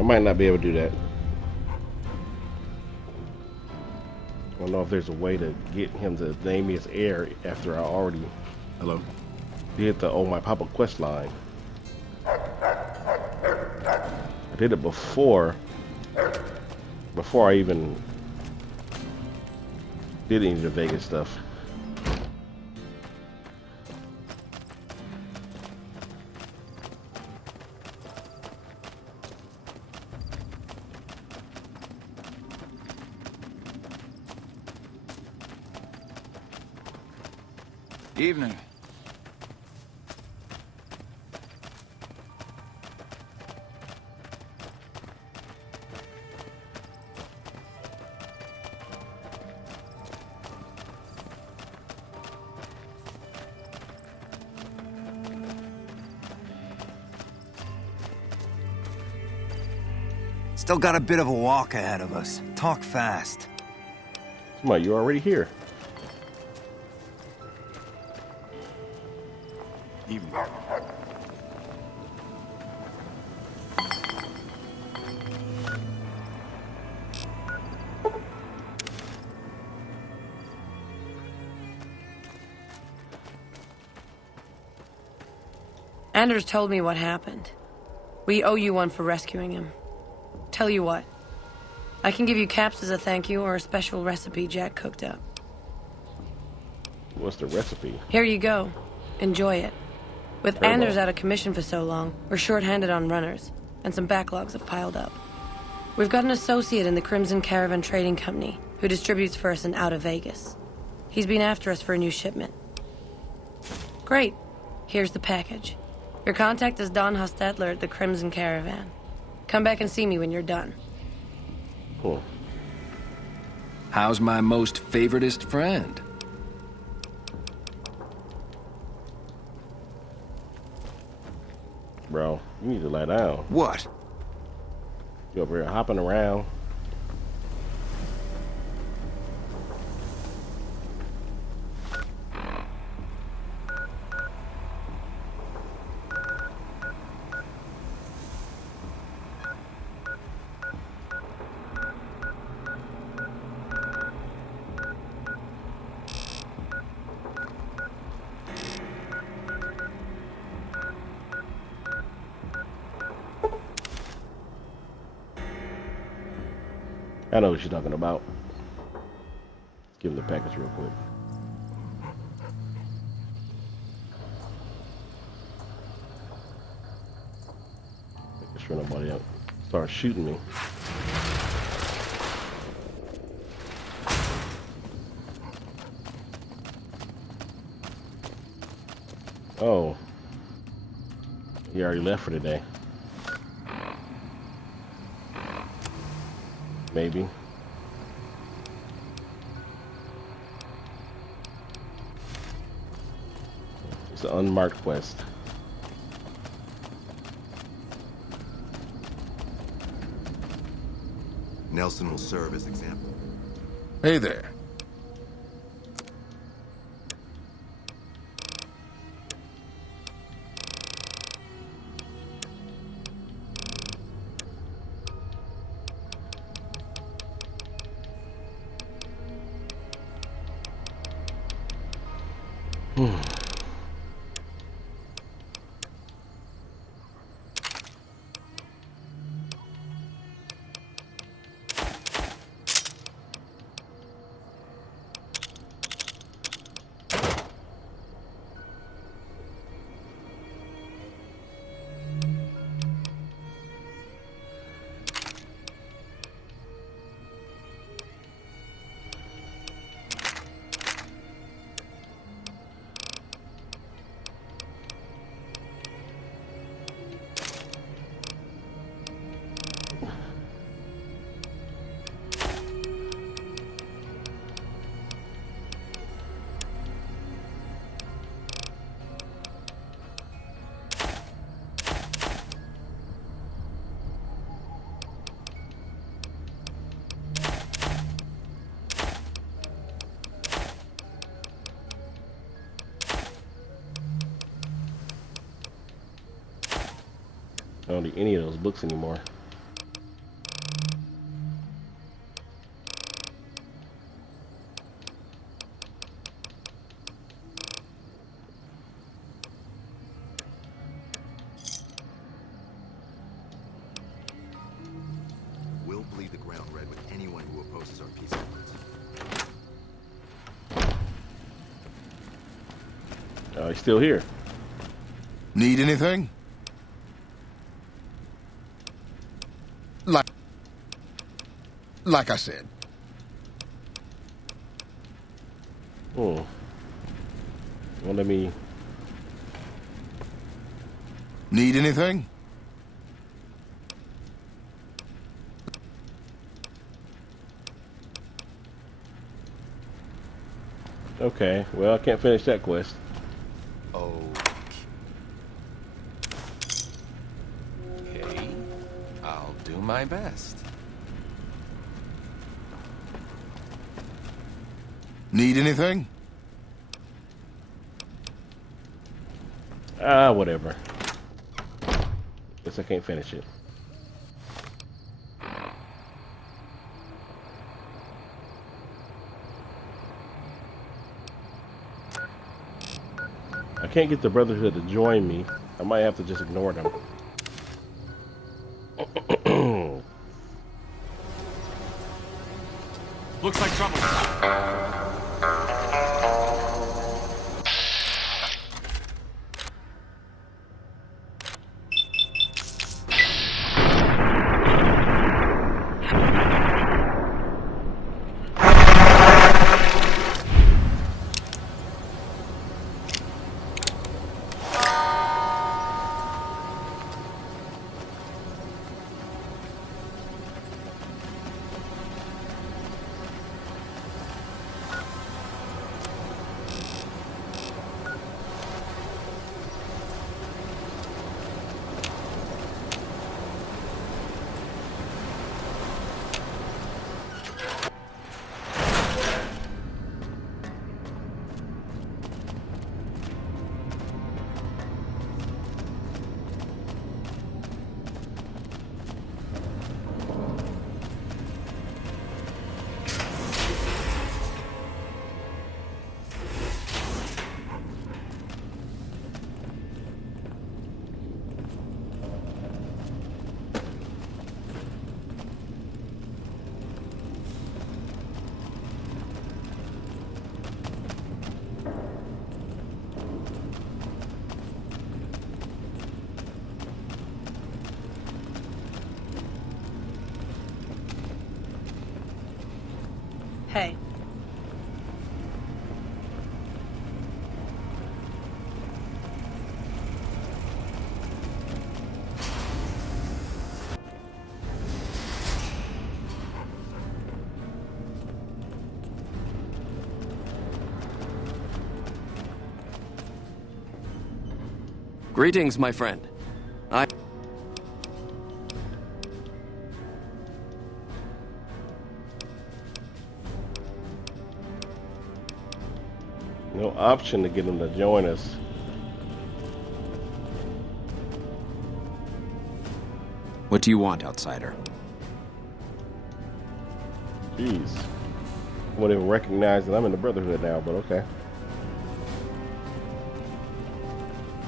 I might not be able to do that. I don't know if there's a way to get him to name me as heir after I already did the Oh My Papa quest line. I did it before I even did any of the Vegas stuff. Evening. Still got a bit of a walk ahead of us. Talk fast. Come on, you're already here. Evening. Anders told me what happened. We owe you one for rescuing him. Tell you what, I can give you caps as a thank you or a special recipe Jack cooked up. What's the recipe? Here you go. Enjoy it. With Very Anders well. out of commission for so long, we're short-handed on runners, and some backlogs have piled up. We've got an associate in the Crimson Caravan Trading Company who distributes for us and out of Vegas. He's been after us for a new shipment. Great. Here's the package. Your contact is Don Hostetler at the Crimson Caravan. Come back and see me when you're done. Cool. How's my most favoritist friend? Bro, you need to lie down. What? You over here hopping around. I know what you're talking about. Let's give him the package real quick. Making sure nobody else starts shooting me. Oh. He already left for the day. Maybe. It's an unmarked quest. Nelson will serve as example. Hey there. I don't need any of those books anymore. We'll bleed the ground red with anyone who opposes our peace efforts. He's still here. Need anything? Like I said. Well, let me... Need anything? Okay, well, I can't finish that quest. Okay. I'll do my best. Need anything? Whatever. Guess I can't finish it. I can't get the Brotherhood to join me. I might have to just ignore them. Looks like trouble. Hey. Greetings, my friend. No option to get them to join us. What do you want, outsider? Jeez. I wouldn't even recognize that I'm in the Brotherhood now, but okay.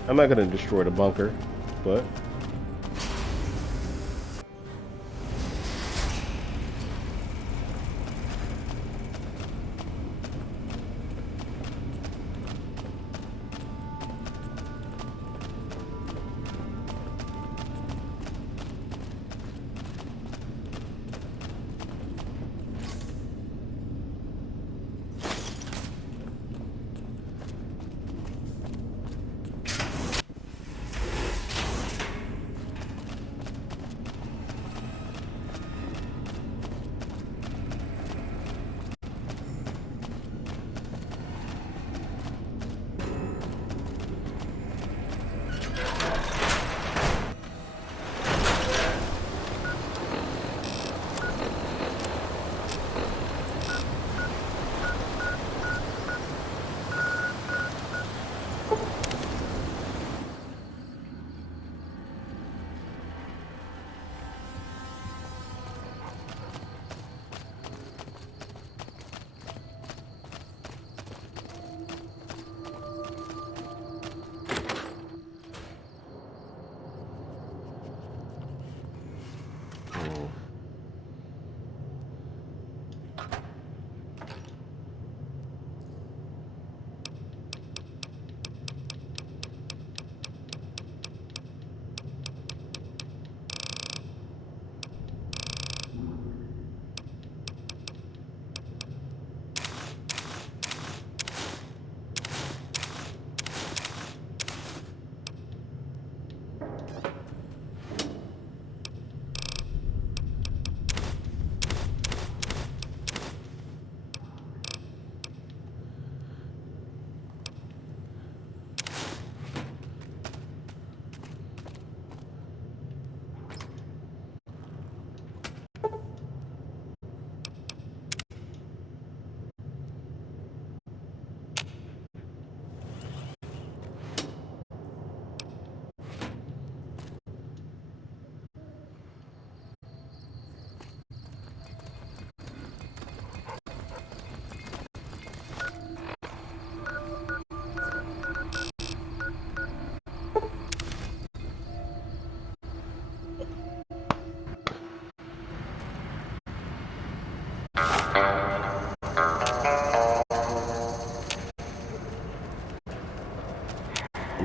I'm not gonna destroy the bunker, but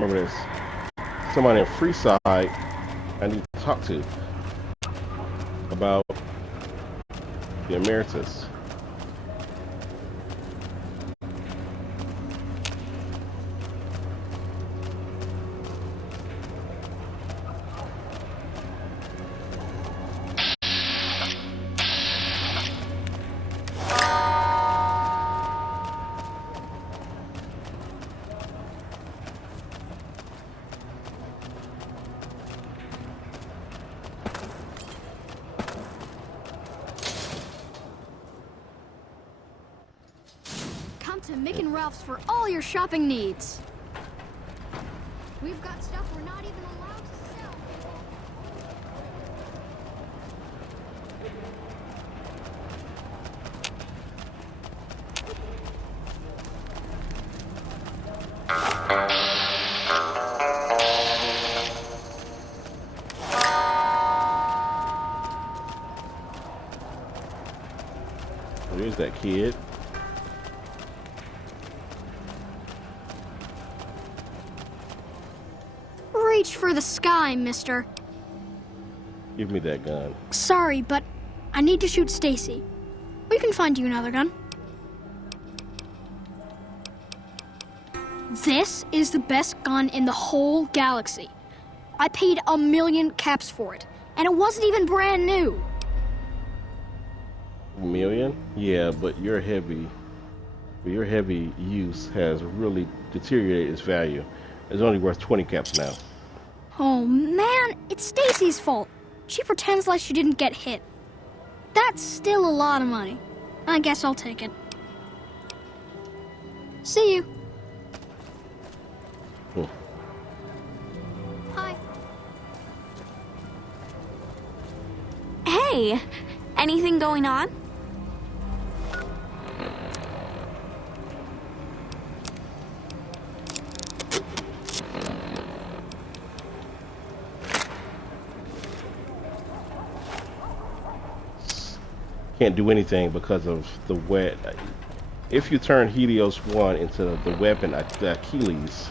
remember this. Someone in Freeside I need to talk to about the Emeritus. Come to Mick and Ralph's for all your shopping needs. We've got stuff we're not even allowed to sell. There's that kid. Reach for the sky, mister. Give me that gun. Sorry, but I need to shoot Stacy. We can find you another gun. This is the best gun in the whole galaxy. I paid 1,000,000 caps for it, and it wasn't even brand new. $1,000,000? Yeah, but your heavy use has really deteriorated its value. It's only worth 20 caps now. Oh man, it's Stacy's fault. She pretends like she didn't get hit. That's still a lot of money. I guess I'll take it. See you. Hi. Hey, anything going on? Can't do anything because of the wet. If you turn Helios 1 into the weapon, the Achilles,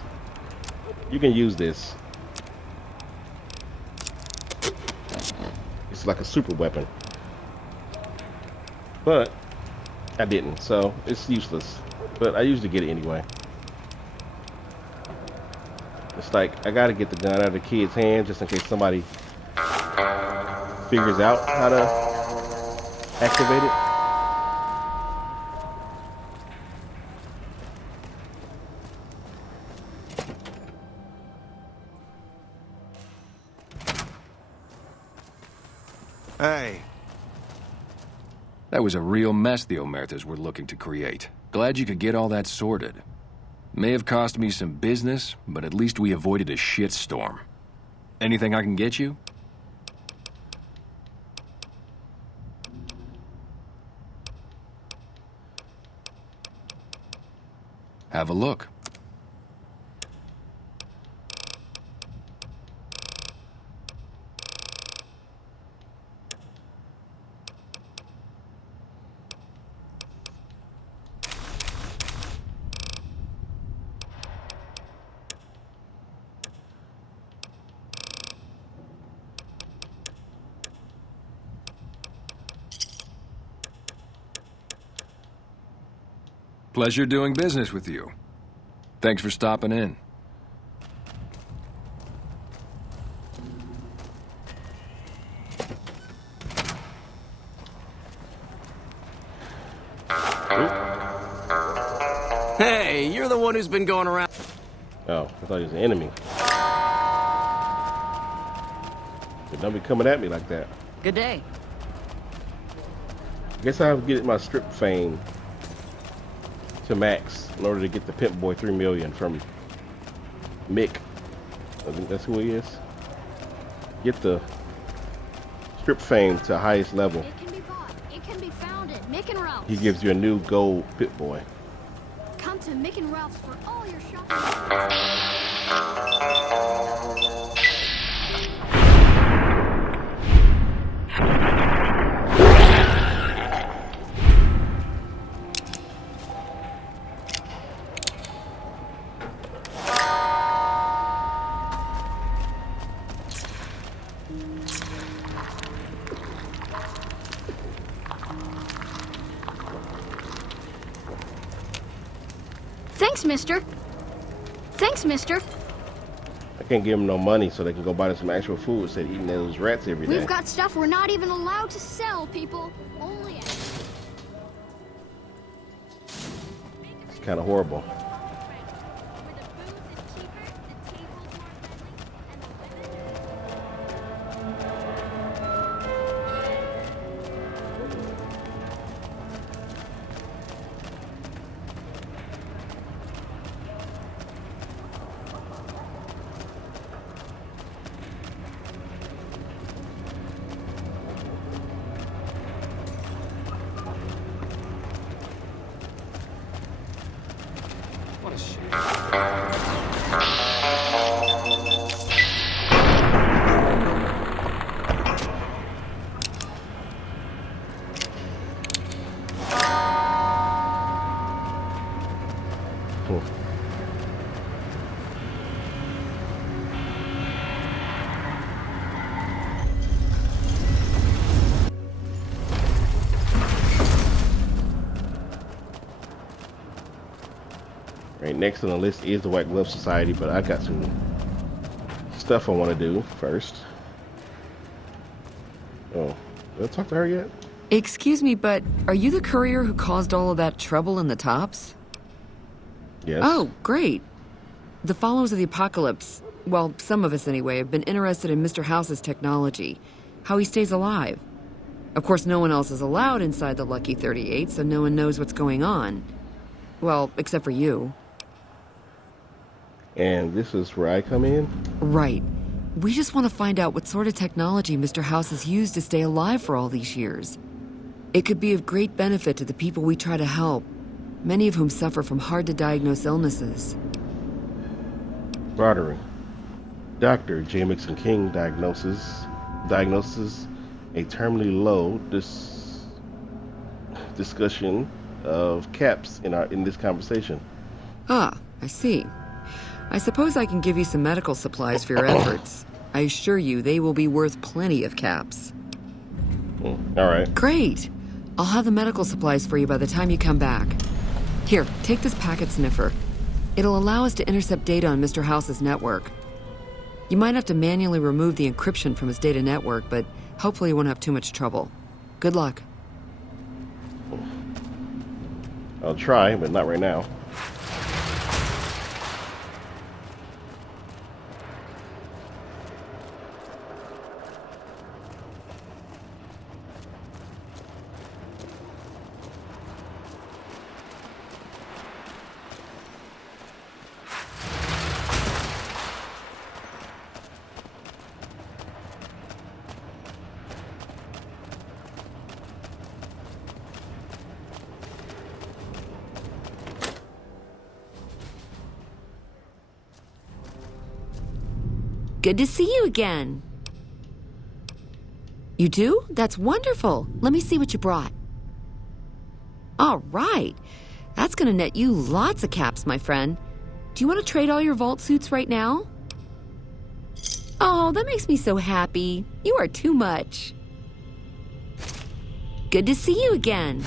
you can use this. It's like a super weapon. But I didn't, so it's useless. But I usually get it anyway. It's like I gotta get the gun out of the kid's hand just in case somebody figures out how to activate it. Hey. That was a real mess the Omertas were looking to create. Glad you could get all that sorted. May have cost me some business, but at least we avoided a shitstorm. Anything I can get you? Have a look. Pleasure doing business with you. Thanks for stopping in. Hey, you're the one who's been going around. Oh, I thought he was an enemy. But don't be coming at me like that. Good day. Guess I have to get my strip fame to max in order to get the Pimp Boy 3 million from Mick. I think that's who he is. Get the strip fame to highest level. It can be bought. It can be found at Mick and Ralph's. He gives you a new gold Pit Boy. Come to Mick and Ralph's for all your shopping. Thanks, mister. Thanks, mister. I can't give them no money so they can go buy them some actual food instead of eating those rats every day. We've got stuff we're not even allowed to sell, people. Only It's kind of horrible. What a shame. Cool. Right, next on the list is the White Glove Society, but I got some stuff I want to do first. Oh, did I talk to her yet? Excuse me, but are you the courier who caused all of that trouble in the Tops? Yes. Oh, great. The followers of the apocalypse, well, some of us anyway, have been interested in Mr. House's technology, how he stays alive. Of course, no one else is allowed inside the Lucky 38, so no one knows what's going on. Well, except for you. And this is where I come in? Right. We just want to find out what sort of technology Mr. House has used to stay alive for all these years. It could be of great benefit to the people we try to help, many of whom suffer from hard-to-diagnose illnesses. Bartering. Dr. Jamison King diagnoses a terminally low discussion of caps in this conversation. Ah, I see. I suppose I can give you some medical supplies for your efforts. I assure you they will be worth plenty of caps. All right. Great. I'll have the medical supplies for you by the time you come back. Here, take this packet sniffer. It'll allow us to intercept data on Mr. House's network. You might have to manually remove the encryption from his data network, but hopefully you won't have too much trouble. Good luck. I'll try, but not right now. Good to see you again. You do? That's wonderful. Let me see what you brought. All right. That's gonna net you lots of caps, my friend. Do you want to trade all your vault suits right now? Oh, that makes me so happy. You are too much. Good to see you again.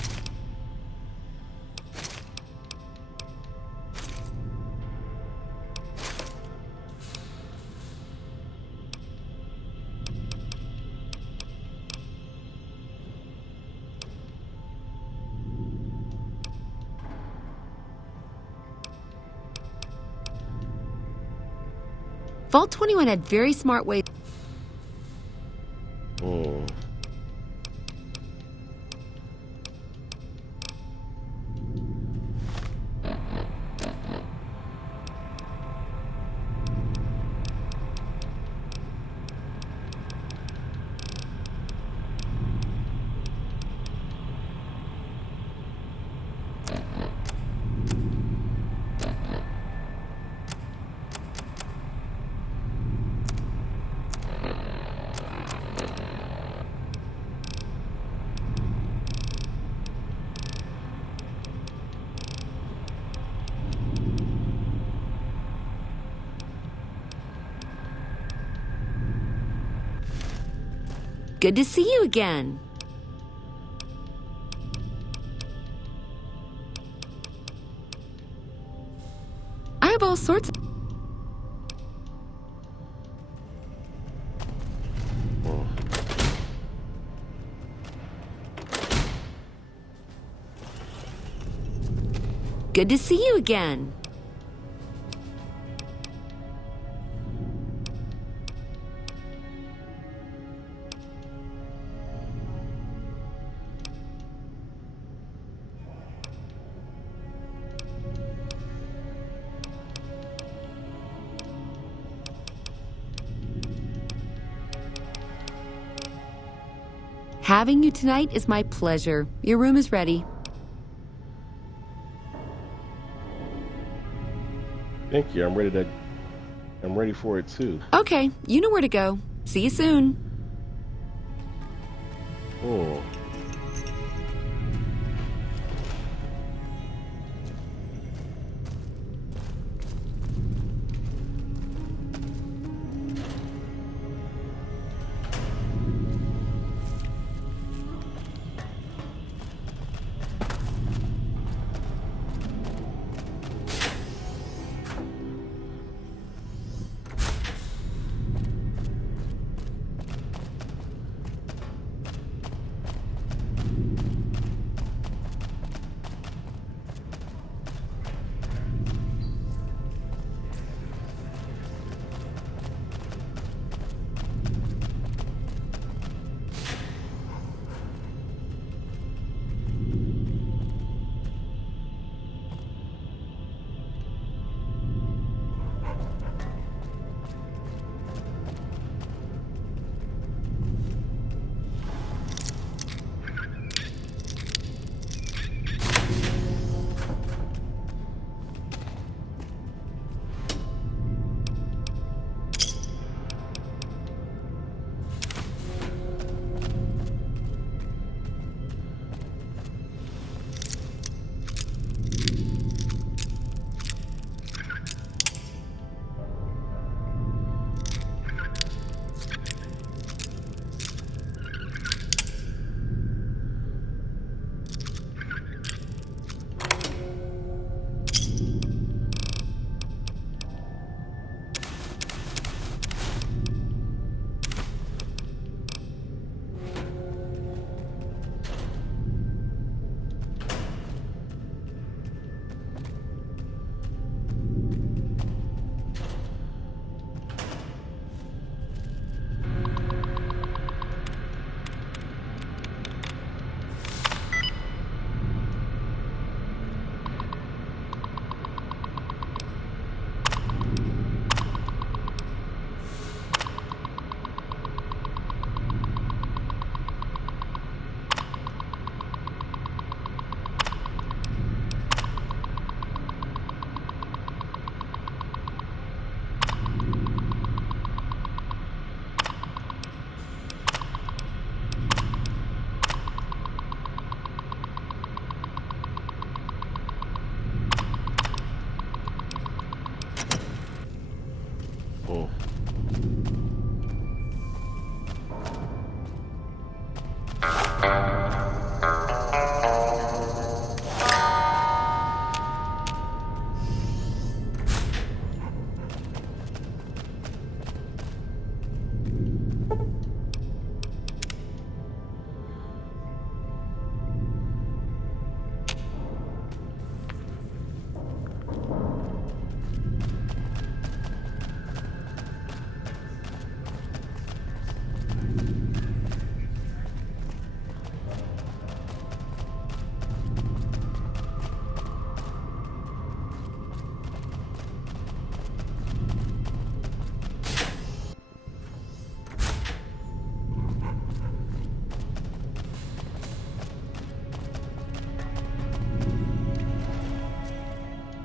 Vault 21 had very smart ways. Good to see you again. have all sorts of... Good to see you again. Having you tonight is my pleasure. Your room is ready. Thank you. I'm ready for it too. Okay, you know where to go. See you soon. Oh.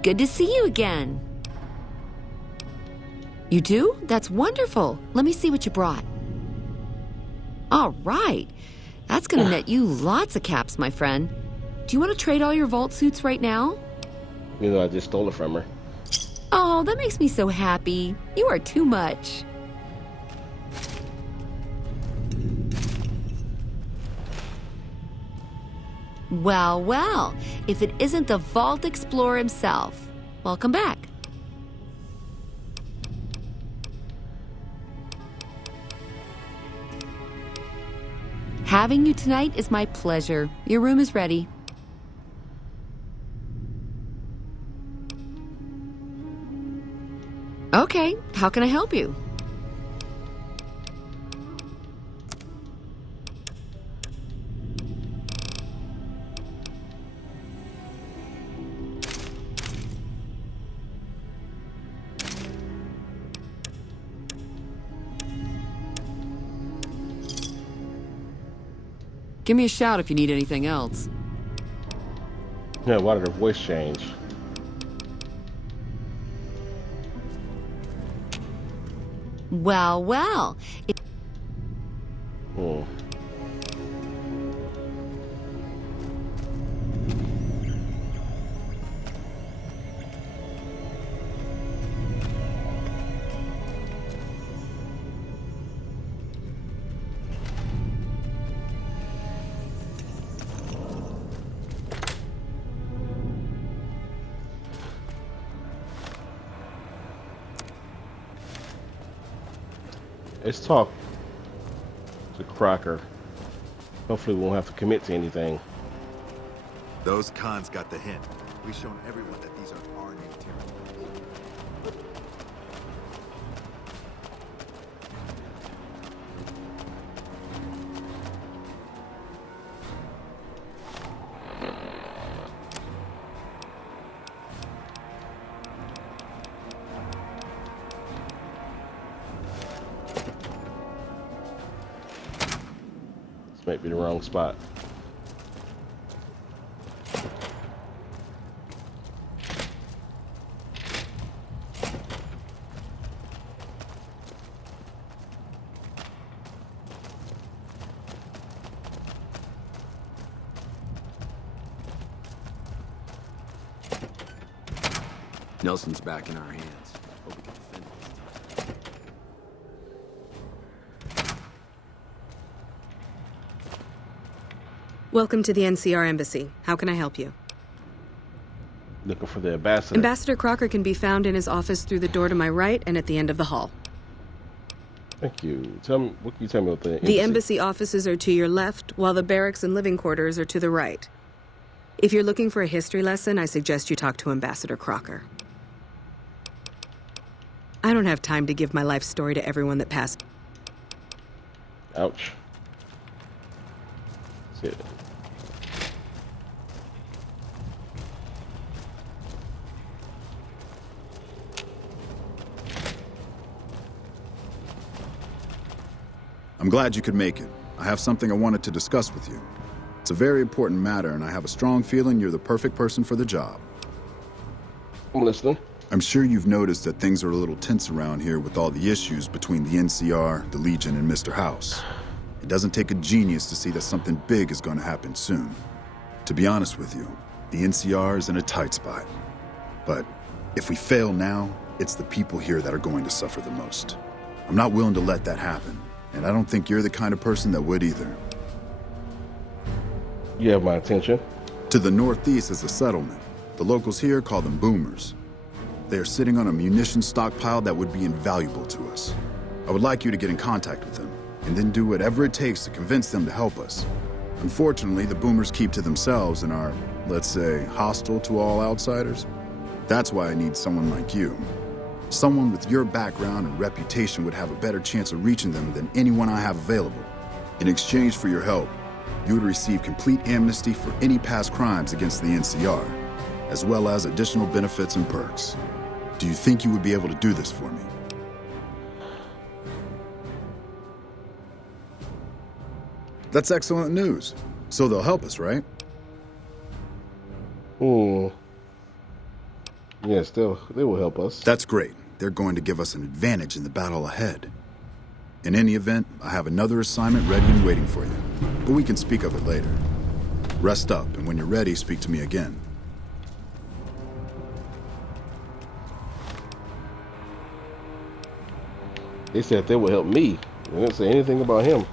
Good to see you again. You do? That's wonderful. Let me see what you brought. All right. That's gonna net you lots of caps, my friend. Do you want to trade all your vault suits right now? You know, I just stole it from her. Oh, that makes me so happy. You are too much. Well, well, if it isn't the Vault Explorer himself. Welcome back. Having you tonight is my pleasure. Your room is ready. Okay, how can I help you? Give me a shout if you need anything else. Yeah, why did her voice change? Well, well. Hmm. Let's talk to Crocker. Hopefully we won't have to commit to anything. Those cons got the hint. We've shown everyone that these are our new territories. This might be the wrong spot. Nelson's back in our hands. Hope we can defend this time. Welcome to the NCR Embassy. How can I help you? Looking for the ambassador. Ambassador Crocker can be found in his office through the door to my right and at the end of the hall. Thank you. Tell me, what can you tell me about the embassy? The embassy offices are to your left, while the barracks and living quarters are to the right. If you're looking for a history lesson, I suggest you talk to Ambassador Crocker. I don't have time to give my life story to everyone that passed. Ouch. That's it. I'm glad you could make it. I have something I wanted to discuss with you. It's a very important matter, and I have a strong feeling you're the perfect person for the job. I'm listening. I'm sure you've noticed that things are a little tense around here with all the issues between the NCR, the Legion, and Mr. House. It doesn't take a genius to see that something big is going to happen soon. To be honest with you, the NCR is in a tight spot. But if we fail now, it's the people here that are going to suffer the most. I'm not willing to let that happen, and I don't think you're the kind of person that would either. You have my attention. To the northeast is a settlement. The locals here call them boomers. They are sitting on a munitions stockpile that would be invaluable to us. I would like you to get in contact with them, and then do whatever it takes to convince them to help us. Unfortunately, the boomers keep to themselves and are, let's say, hostile to all outsiders. That's why I need someone like you. Someone with your background and reputation would have a better chance of reaching them than anyone I have available. In exchange for your help, you would receive complete amnesty for any past crimes against the NCR, as well as additional benefits and perks. Do you think you would be able to do this for me? That's excellent news. So they'll help us, right? Yes, they will help us. That's great. They're going to give us an advantage in the battle ahead. In any event, I have another assignment ready and waiting for you, but we can speak of it later. Rest up, and when you're ready, speak to me again. They said they will help me. They didn't say anything about him.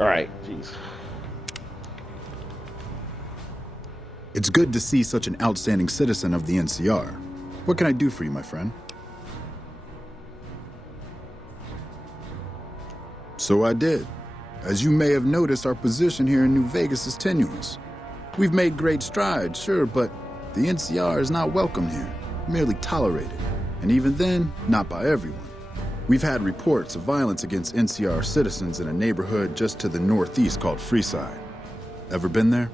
All right, jeez. It's good to see such an outstanding citizen of the NCR. What can I do for you, my friend? So I did. As you may have noticed, our position here in New Vegas is tenuous. We've made great strides, sure, but the NCR is not welcome here, merely tolerated. And even then, not by everyone. We've had reports of violence against NCR citizens in a neighborhood just to the northeast called Freeside. Ever been there?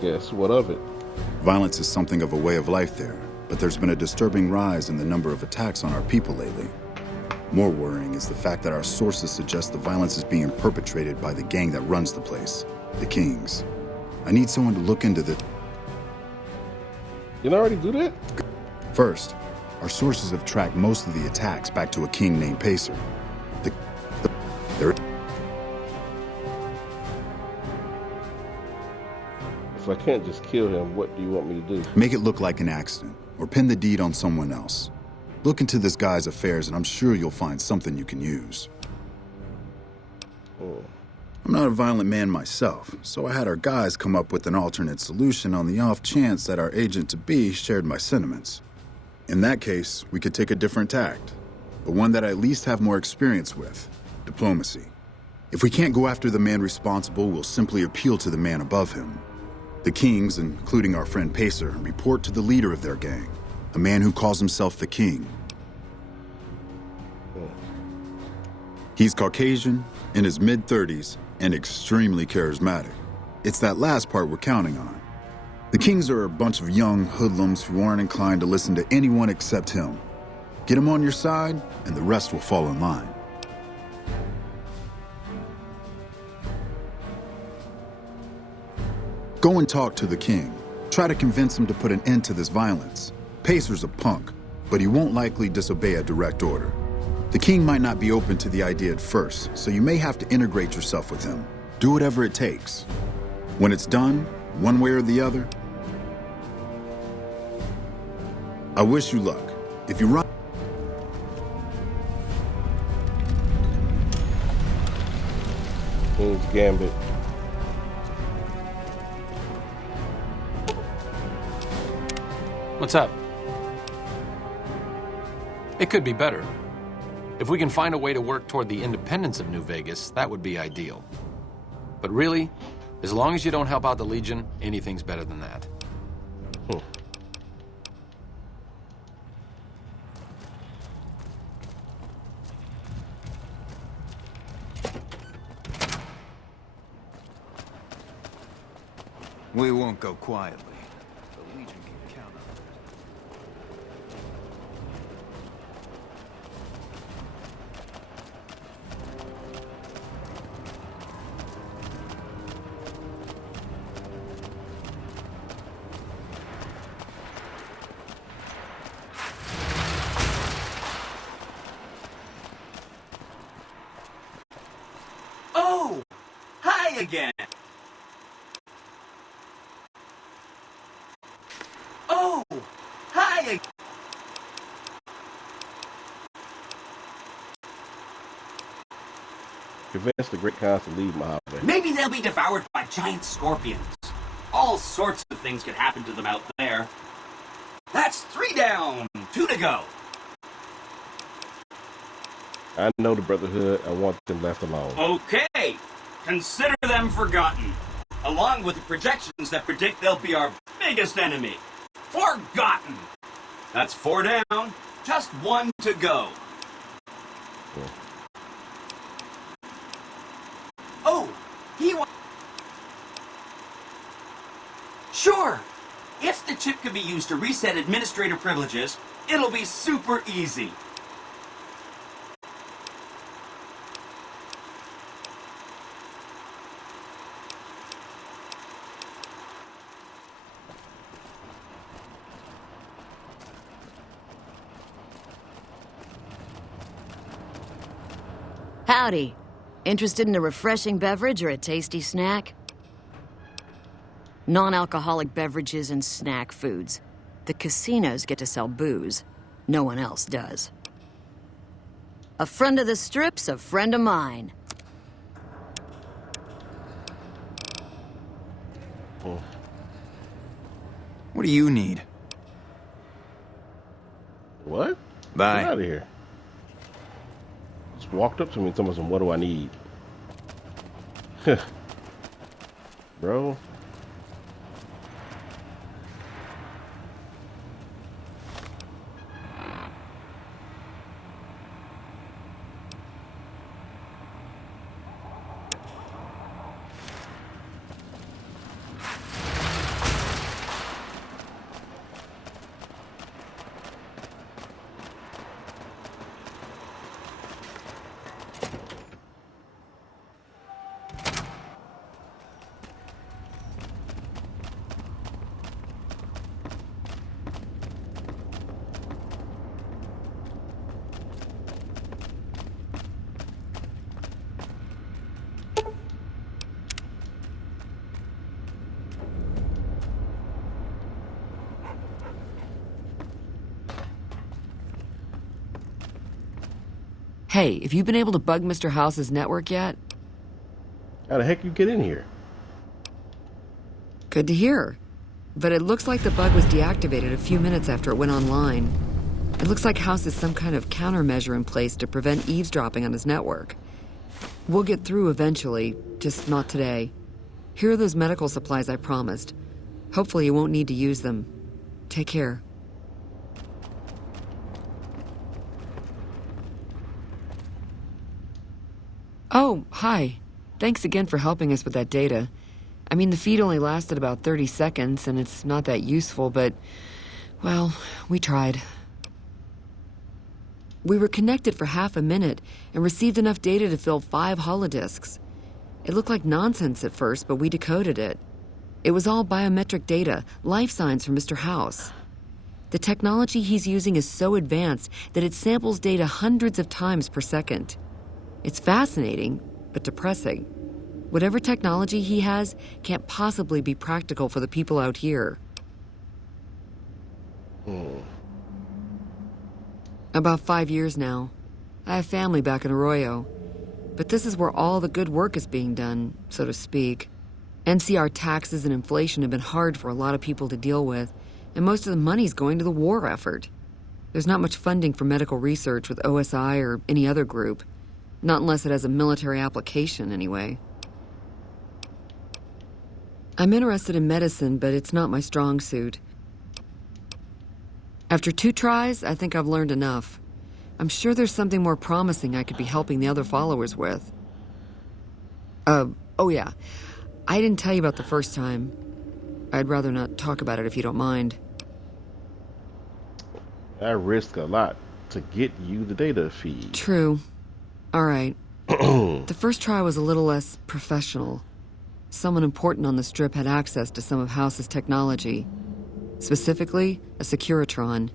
Yes, what of it? Violence is something of a way of life there, but there's been a disturbing rise in the number of attacks on our people lately. More worrying is the fact that our sources suggest the violence is being perpetrated by the gang that runs the place, the Kings. I need someone to look into this. You already do that? First, our sources have tracked most of the attacks back to a king named Pacer. If I can't just kill him, what do you want me to do? Make it look like an accident, or pin the deed on someone else. Look into this guy's affairs, and I'm sure you'll find something you can use. I'm not a violent man myself, so I had our guys come up with an alternate solution on the off chance that our agent-to-be shared my sentiments. In that case, we could take a different tact, but one that I at least have more experience with: diplomacy. If we can't go after the man responsible, we'll simply appeal to the man above him. The Kings, including our friend Pacer, report to the leader of their gang, a man who calls himself the King. He's Caucasian, in his mid-30s, and extremely charismatic. It's that last part we're counting on. The Kings are a bunch of young hoodlums who aren't inclined to listen to anyone except him. Get him on your side, and the rest will fall in line. Go and talk to the King. Try to convince him to put an end to this violence. Pacer's a punk, but he won't likely disobey a direct order. The King might not be open to the idea at first, so you may have to integrate yourself with him. Do whatever it takes. When it's done, one way or the other, I wish you luck. If you run... King's Gambit. What's up? It could be better. If we can find a way to work toward the independence of New Vegas, that would be ideal. But really, as long as you don't help out the Legion, anything's better than that. We won't go quietly. The Legion can count on it. Oh! Hi again! Oh! Hi again! Convince the Great Khans to leave Mojave. Maybe they'll be devoured by giant scorpions. All sorts of things could happen to them out there. That's 3 down, 2 to go. I know the Brotherhood. I want them left alone. Okay, consider them forgotten, along with the projections that predict they'll be our biggest enemy. Forgotten. That's 4 down, just 1 to go. Oh, he wa- Sure. If the chip can be used to reset administrator privileges, it'll be super easy. Howdy. Interested in a refreshing beverage or a tasty snack? Non-alcoholic beverages and snack foods. The casinos get to sell booze. No one else does. A friend of the Strip's a friend of mine. What do you need? What? Bye. Get out of here. Just walked up to me and told me, what do I need? Bro. Hey, have you been able to bug Mr. House's network yet? How the heck you get in here? Good to hear. But it looks like the bug was deactivated a few minutes after it went online. It looks like House has some kind of countermeasure in place to prevent eavesdropping on his network. We'll get through eventually, just not today. Here are those medical supplies I promised. Hopefully you won't need to use them. Take care. Oh, hi. Thanks again for helping us with that data. I mean, the feed only lasted about 30 seconds, and it's not that useful, but, well, we tried. We were connected for half a minute and received enough data to fill 5 holodisks. It looked like nonsense at first, but we decoded it. It was all biometric data, life signs from Mr. House. The technology he's using is so advanced that it samples data hundreds of times per second. It's fascinating, but depressing. Whatever technology he has can't possibly be practical for the people out here. About 5 years now. I have family back in Arroyo. But this is where all the good work is being done, so to speak. NCR taxes and inflation have been hard for a lot of people to deal with, and most of the money's going to the war effort. There's not much funding for medical research with OSI or any other group. Not unless it has a military application, anyway. I'm interested in medicine, but it's not my strong suit. After 2 tries, I think I've learned enough. I'm sure there's something more promising I could be helping the other followers with. Oh yeah. I didn't tell you about the first time. I'd rather not talk about it if you don't mind. I risk a lot to get you the data feed. True. All right. The first try was a little less professional. Someone important on the Strip had access to some of House's technology. Specifically, a Securitron.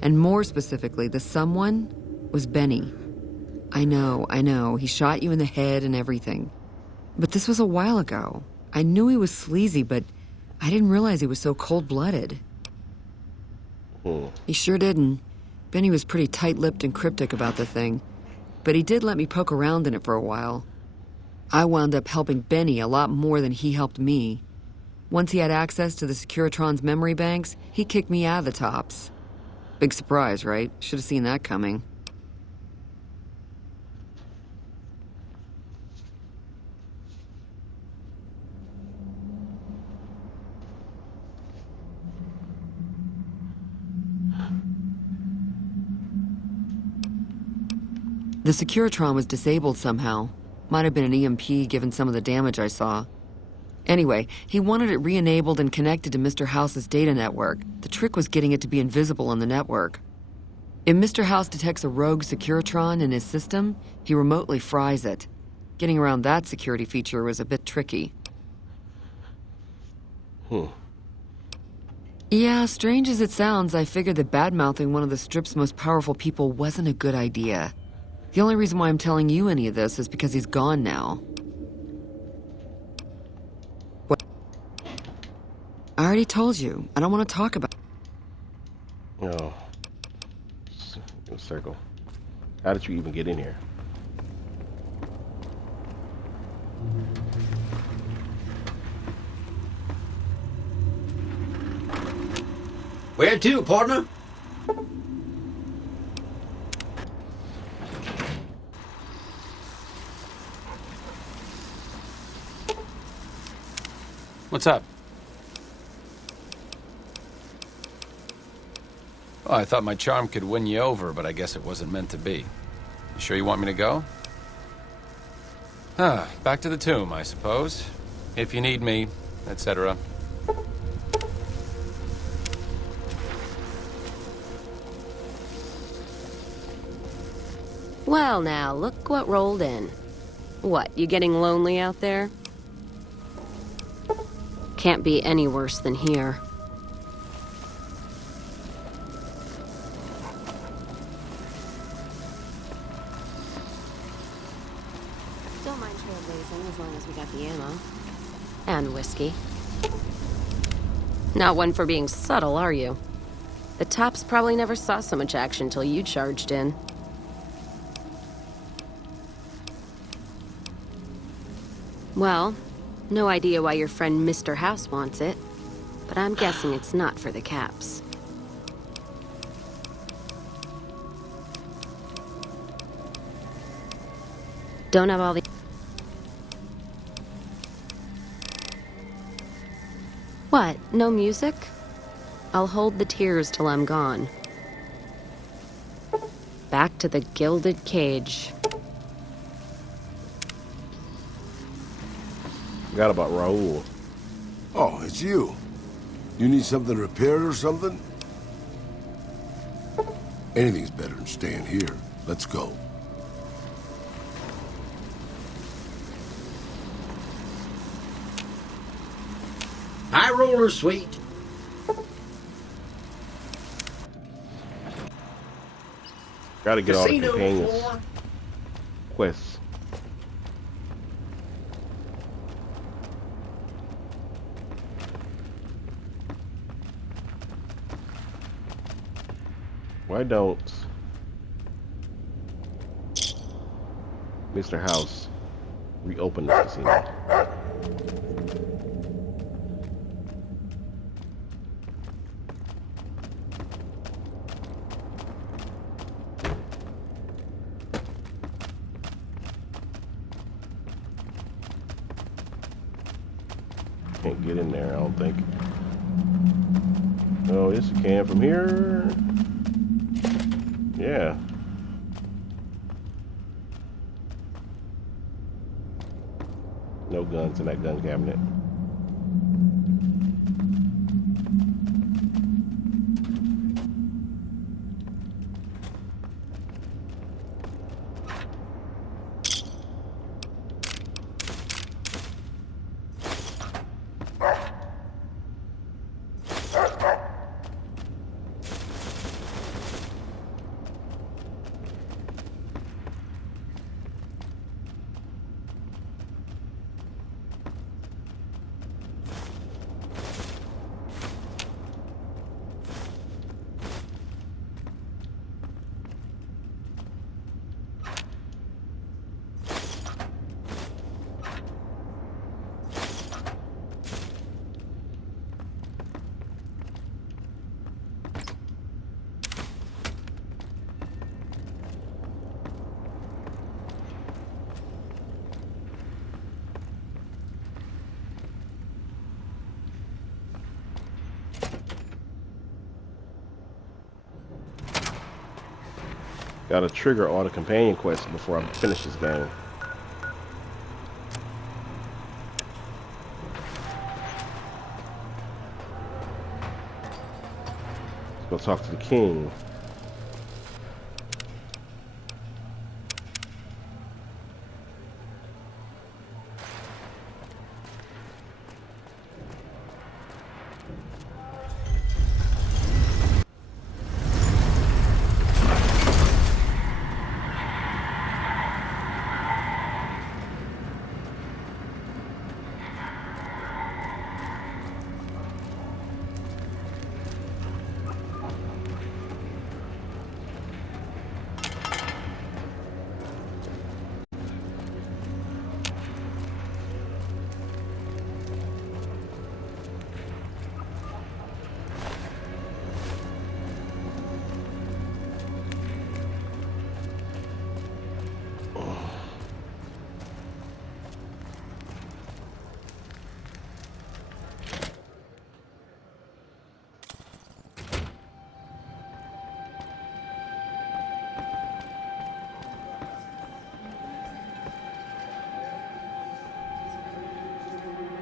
And more specifically, the someone was Benny. I know, he shot you in the head and everything. But this was a while ago. I knew he was sleazy, but I didn't realize he was so cold-blooded. He sure didn't. Benny was pretty tight-lipped and cryptic about the thing. But he did let me poke around in it for a while. I wound up helping Benny a lot more than he helped me. Once he had access to the Securitron's memory banks, he kicked me out of the tops. Big surprise, right? Should have seen that coming. The Securitron was disabled somehow. Might have been an EMP given some of the damage I saw. Anyway, he wanted it re-enabled and connected to Mr. House's data network. The trick was getting it to be invisible on the network. If Mr. House detects a rogue Securitron in his system, he remotely fries it. Getting around that security feature was a bit tricky. Yeah, strange as it sounds, I figured that bad-mouthing one of the Strip's most powerful people wasn't a good idea. The only reason why I'm telling you any of this is because he's gone now. What? I already told you. I don't want to talk about... No. Circle. How did you even get in here? Where to, partner? What's up? Oh, I thought my charm could win you over, but I guess it wasn't meant to be. You sure you want me to go? Back to the tomb, I suppose. If you need me, etc. Well, now, look what rolled in. What, you getting lonely out there? Can't be any worse than here. Don't mind trailblazing as long as we got the ammo. And whiskey. Not one for being subtle, are you? The Tops probably never saw so much action till you charged in. Well, no idea why your friend Mr. House wants it, but I'm guessing it's not for the caps. Don't have all the... What, no music? I'll hold the tears till I'm gone. Back to the gilded cage. Forgot about Raoul. Oh, it's you. You need something repaired or something? Anything's better than staying here. Let's go. High roller, sweet. Gotta get all the Casino companions. floor. Quests. Why don't Mr. House reopen the casino? Can't get in there, I don't think. Oh, yes you can from here. Yeah. No guns in that gun cabinet. Gotta trigger all the companion quests before I finish this game. Let's go talk to the king.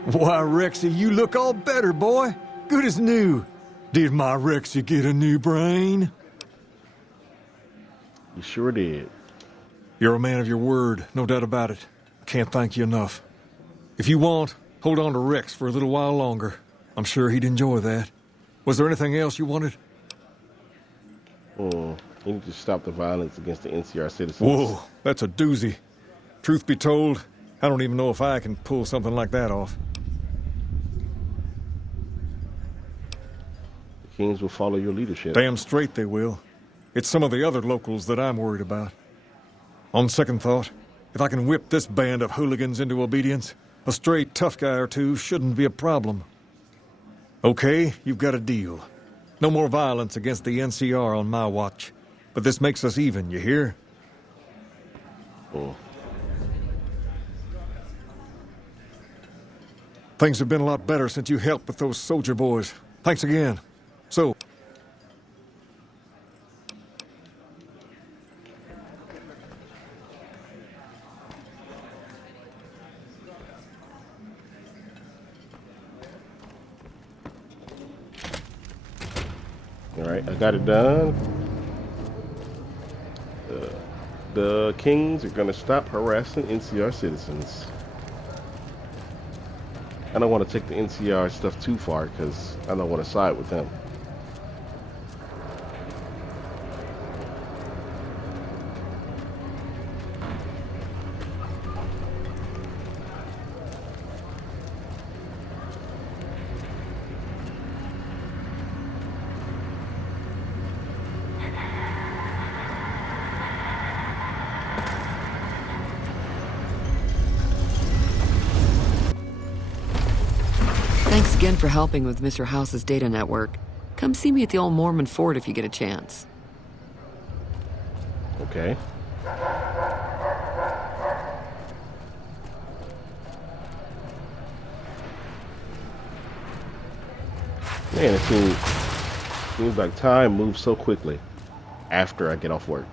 Why, Rexy, you look all better, boy. Good as new. Did my Rexy get a new brain? You sure did. You're a man of your word, no doubt about it. Can't thank you enough. If you want, hold on to Rex for a little while longer. I'm sure he'd enjoy that. Was there anything else you wanted? You need to stop the violence against the NCR citizens. Whoa, that's a doozy. Truth be told, I don't even know if I can pull something like that off. The Kings will follow your leadership. Damn straight they will. It's some of the other locals that I'm worried about. On second thought, if I can whip this band of hooligans into obedience, a stray tough guy or two shouldn't be a problem. Okay, you've got a deal. No more violence against the NCR on my watch. But this makes us even, you hear? Things have been a lot better since you helped with those soldier boys. Thanks again. So... Alright, I got it done. The Kings are gonna stop harassing NCR citizens. I don't want to take the NCR stuff too far because I don't want to side with them. Thanks again for helping with Mr. House's data network. Come see me at the old Mormon fort if you get a chance. Okay. Man, it seems like time moves so quickly after I get off work.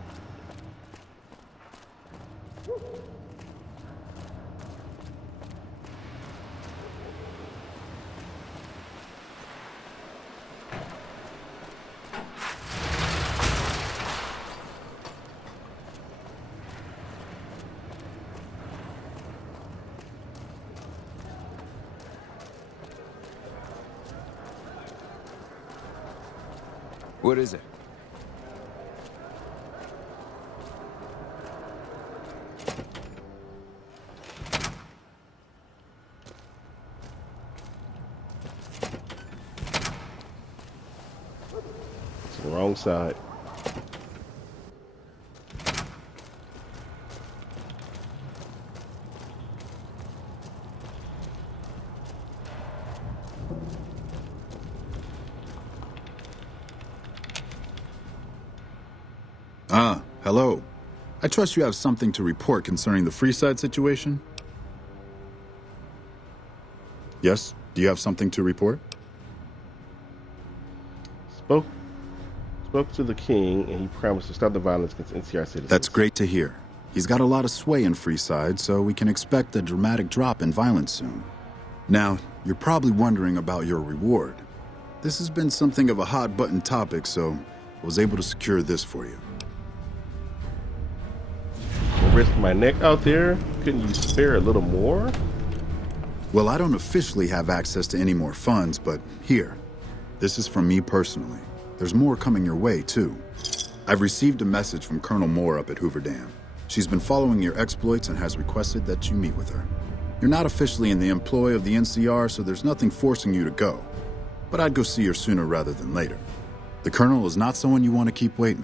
What is it? It's the wrong side. Hello. I trust you have something to report concerning the Freeside situation? Yes? Do you have something to report? Spoke to the king, and he promised to stop the violence against NCR citizens. That's great to hear. He's got a lot of sway in Freeside, so we can expect a dramatic drop in violence soon. Now, you're probably wondering about your reward. This has been something of a hot-button topic, so I was able to secure this for you. Risk my neck out there? Couldn't you spare a little more? Well, I don't officially have access to any more funds, but here. This is from me personally. There's more coming your way, too. I've received a message from Colonel Moore up at Hoover Dam. She's been following your exploits and has requested that you meet with her. You're not officially in the employ of the NCR, so there's nothing forcing you to go. But I'd go see her sooner rather than later. The Colonel is not someone you want to keep waiting.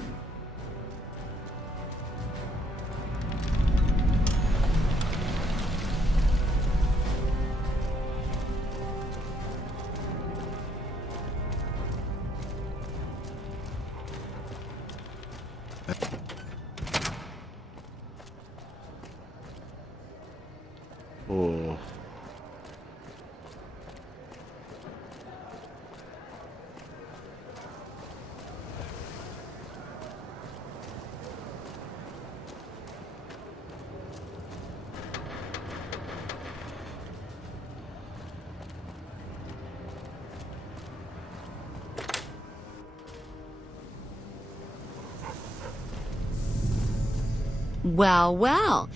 Well, well.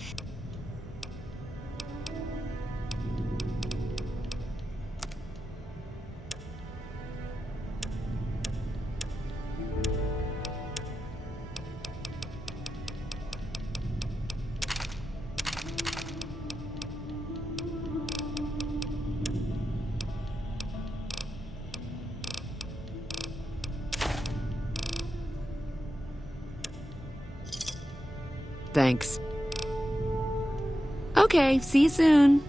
Thanks. Okay, see you soon.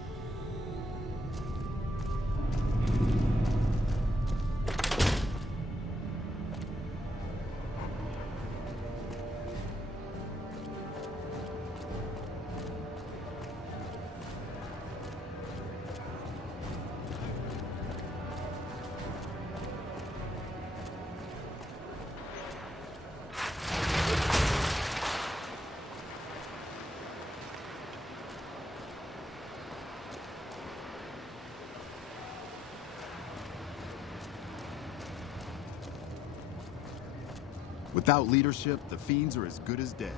Without leadership, the Fiends are as good as dead.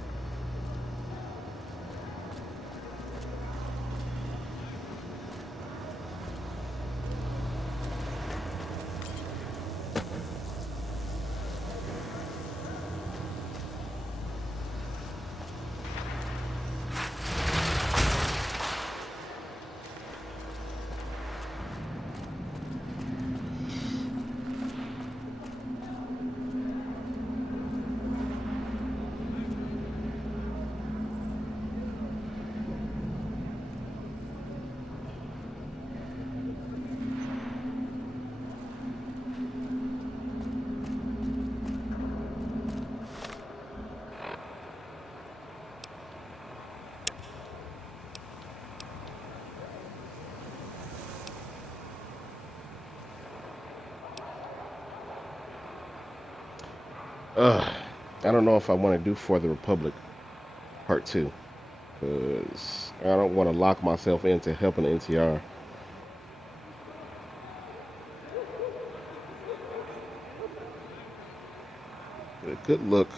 I don't know if I want to do For the Republic Part 2. Because I don't want to lock myself into helping the NTR. Good look.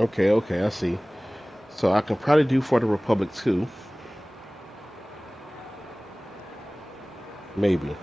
Okay, I see. So I can probably do For the Republic 2. Maybe.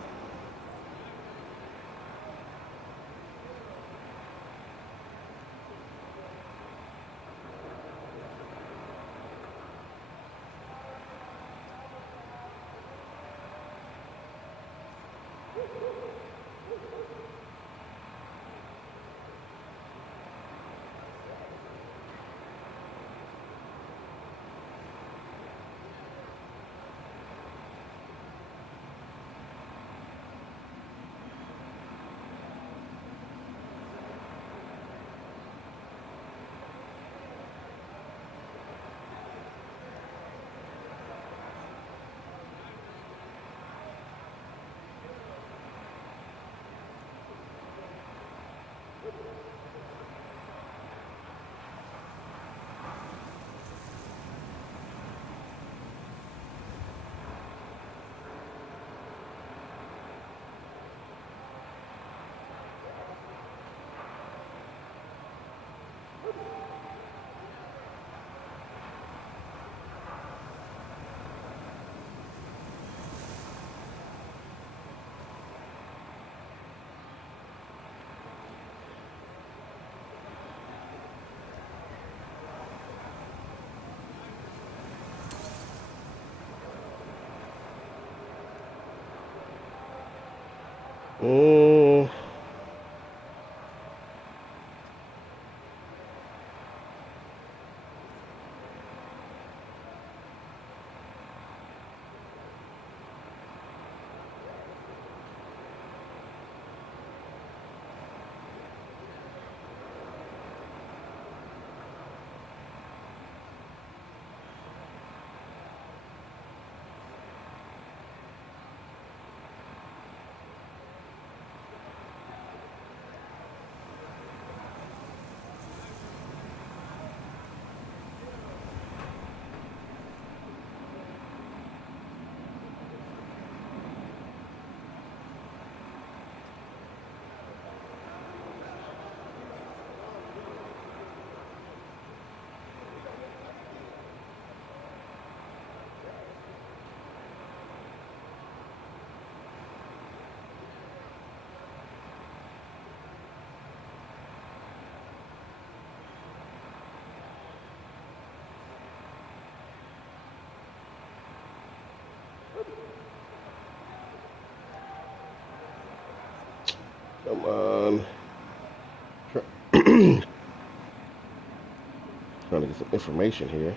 Come on. Trying to get some information here.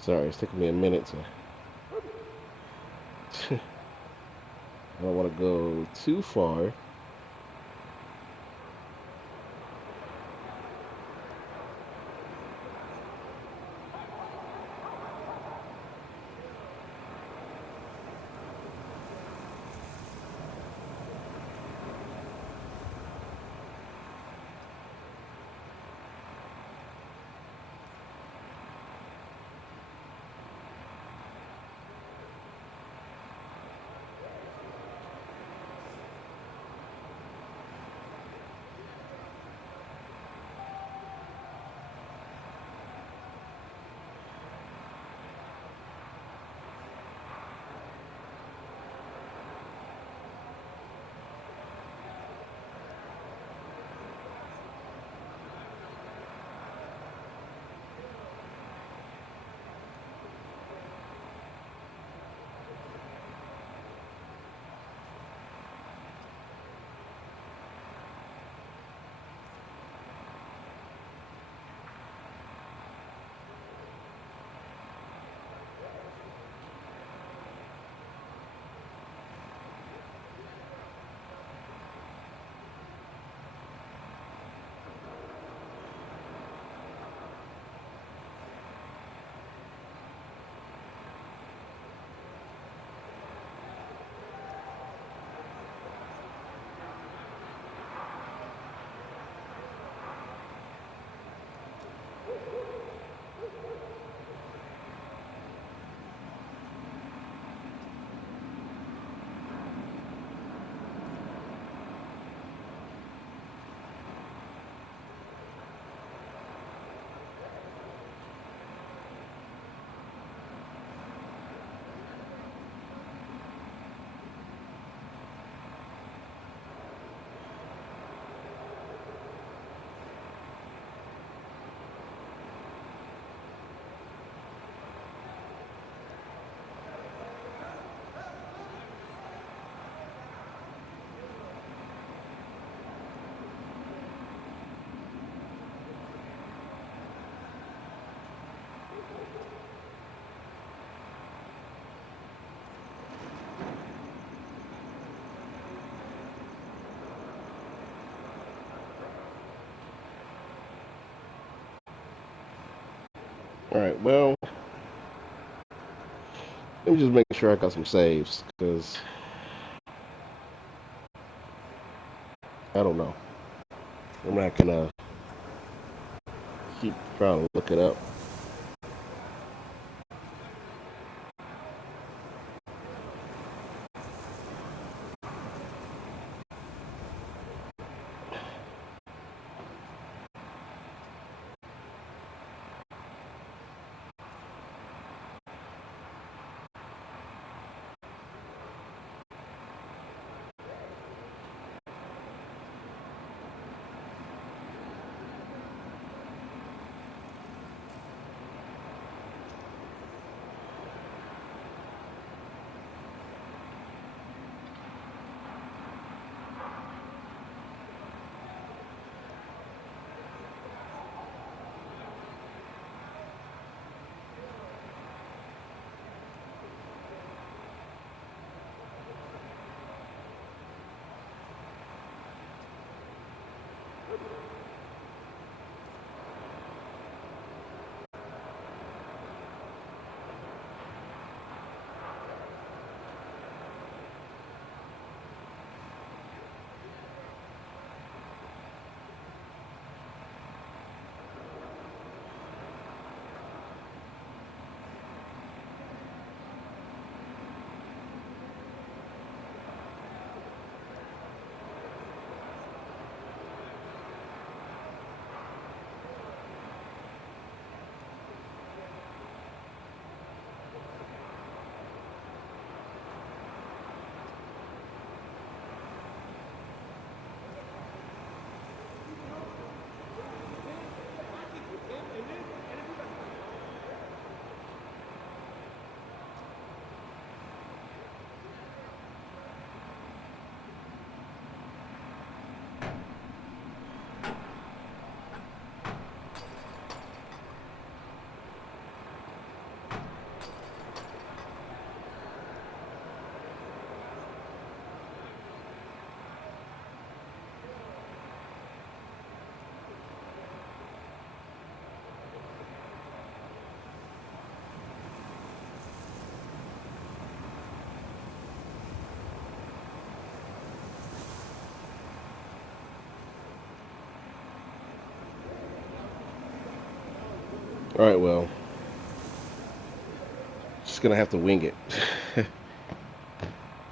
Sorry, it's taking me a minute to... I don't want to go too far. Alright, well, let me just make sure I got some saves, because I don't know. I'm not gonna keep trying to look it up. Alright, well. Just gonna have to wing it.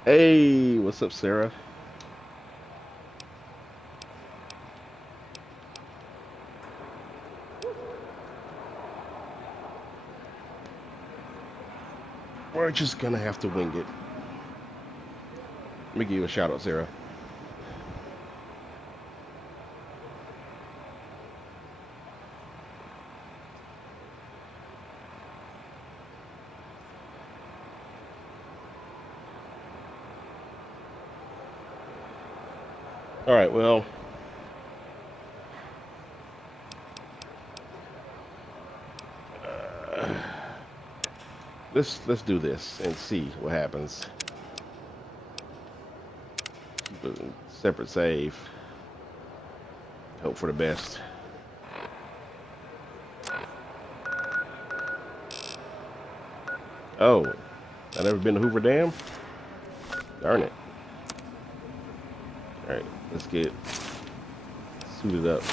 Hey, what's up, Sarah? We're just gonna have to wing it. Let me give you a shout out, Sarah. All right, well, let's do this and see what happens. Keep a separate save. Hope for the best. Oh, I never been to Hoover Dam? Darn it. All right, let's get suited up.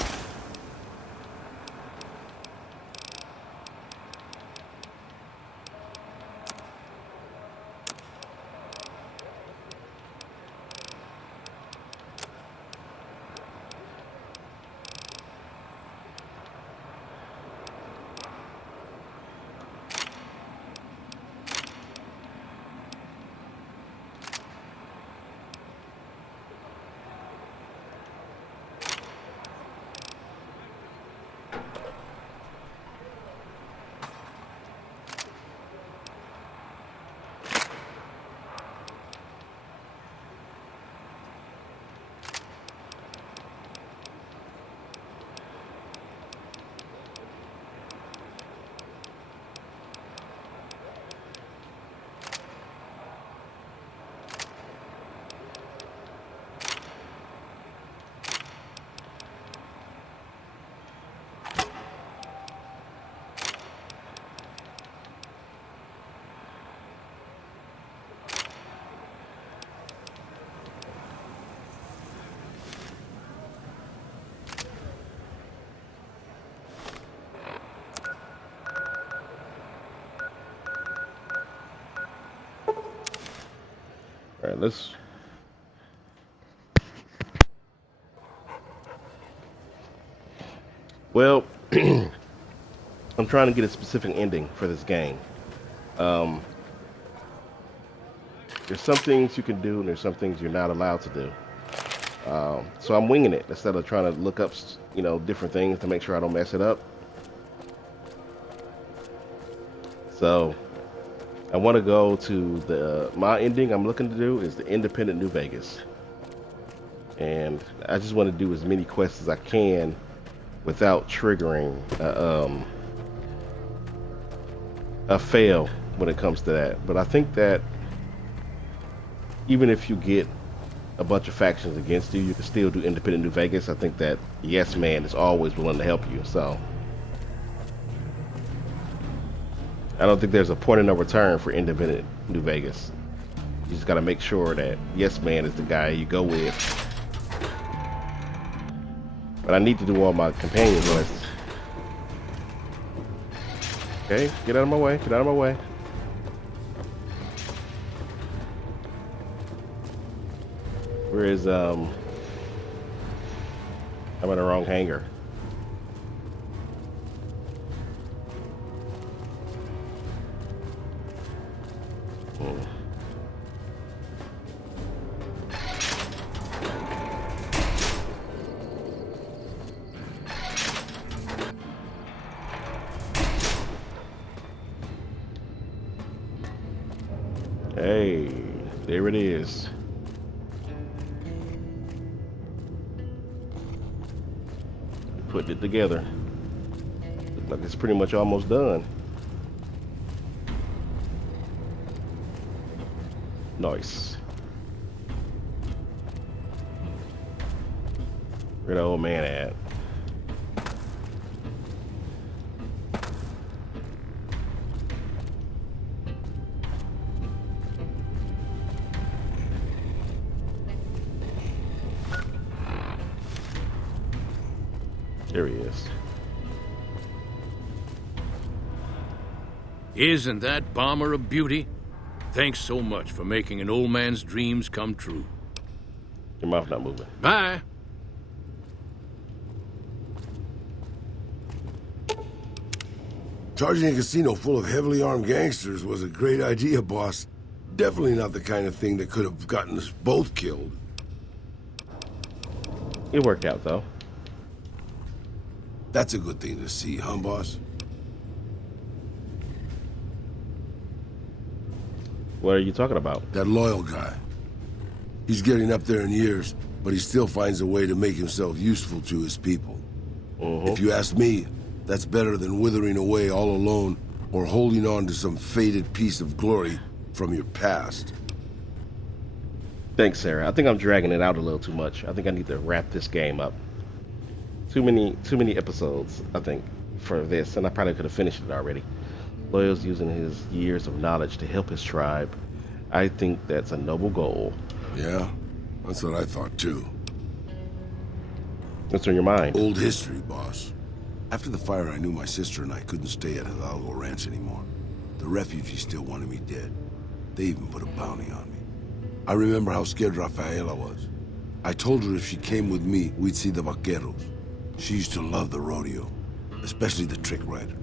All right, let's. Well, I'm trying to get a specific ending for this game. There's some things you can do, and there's some things you're not allowed to do. So I'm winging it instead of trying to look up, different things to make sure I don't mess it up. So I want to go to my ending I'm looking to do is the Independent New Vegas. And I just want to do as many quests as I can without triggering a fail when it comes to that. But I think that even if you get a bunch of factions against you, you can still do Independent New Vegas. I think that Yes Man is always willing to help you. So I don't think there's a point of no return for Independent New Vegas. You just got to make sure that Yes Man is the guy you go with. But I need to do all my companion quests. Okay, get out of my way. Get out of my way. Where is I'm in the wrong hangar. Hey, there it is. Putting it together. Looks like it's pretty much almost done. Nice. Where the old man at? There he is. Isn't that bomber a beauty? Thanks so much for making an old man's dreams come true. Your mouth not moving. Bye. Charging a casino full of heavily armed gangsters was a great idea, boss. Definitely not the kind of thing that could have gotten us both killed. It worked out, though. That's a good thing to see, huh, boss? What are you talking about? That loyal guy. He's getting up there in years, but he still finds a way to make himself useful to his people. If you ask me, that's better than withering away all alone or holding on to some faded piece of glory from your past. Thanks, Sarah. I think I'm dragging it out a little too much. I think I need to wrap this game up. Too many episodes, I think, for this, and I probably could have finished it already. Loyal's using his years of knowledge to help his tribe. I think that's a noble goal. Yeah, that's what I thought too. What's on your mind? Old history, boss. After the fire, I knew my sister and I couldn't stay at Hidalgo Ranch anymore. The refugees still wanted me dead. They even put a bounty on me. I remember how scared Rafaela was. I told her if she came with me, we'd see the vaqueros. She used to love the rodeo, especially the trick riders.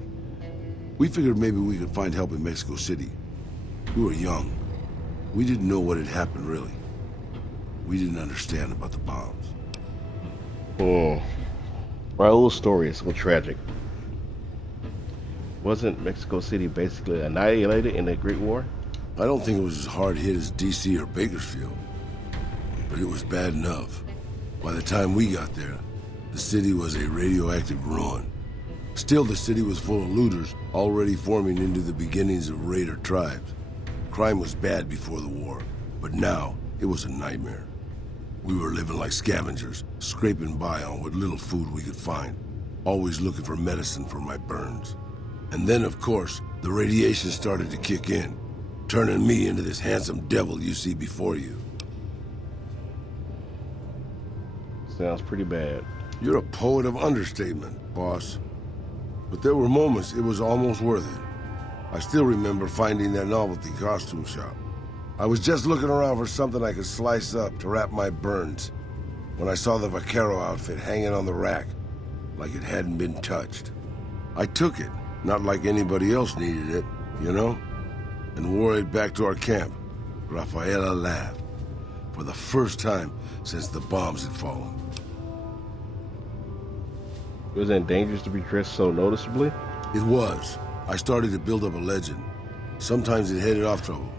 We figured maybe we could find help in Mexico City. We were young. We didn't know what had happened, really. We didn't understand about the bombs. Raul's story is so tragic. Wasn't Mexico City basically annihilated in the Great War? I don't think it was as hard hit as DC or Bakersfield, but it was bad enough. By the time we got there, the city was a radioactive ruin. Still, the city was full of looters, already forming into the beginnings of raider tribes. Crime was bad before the war, but now it was a nightmare. We were living like scavengers, scraping by on what little food we could find, always looking for medicine for my burns. And then, of course, the radiation started to kick in, turning me into this handsome devil you see before you. Sounds pretty bad. You're a poet of understatement, boss. But there were moments it was almost worth it. I still remember finding that novelty costume shop. I was just looking around for something I could slice up to wrap my burns when I saw the vaquero outfit hanging on the rack, like it hadn't been touched. I took it, not like anybody else needed it, you know? And wore it back to our camp. Rafaela laughed, for the first time since the bombs had fallen. Wasn't it dangerous to be dressed so noticeably? It was. I started to build up a legend. Sometimes it headed off trouble,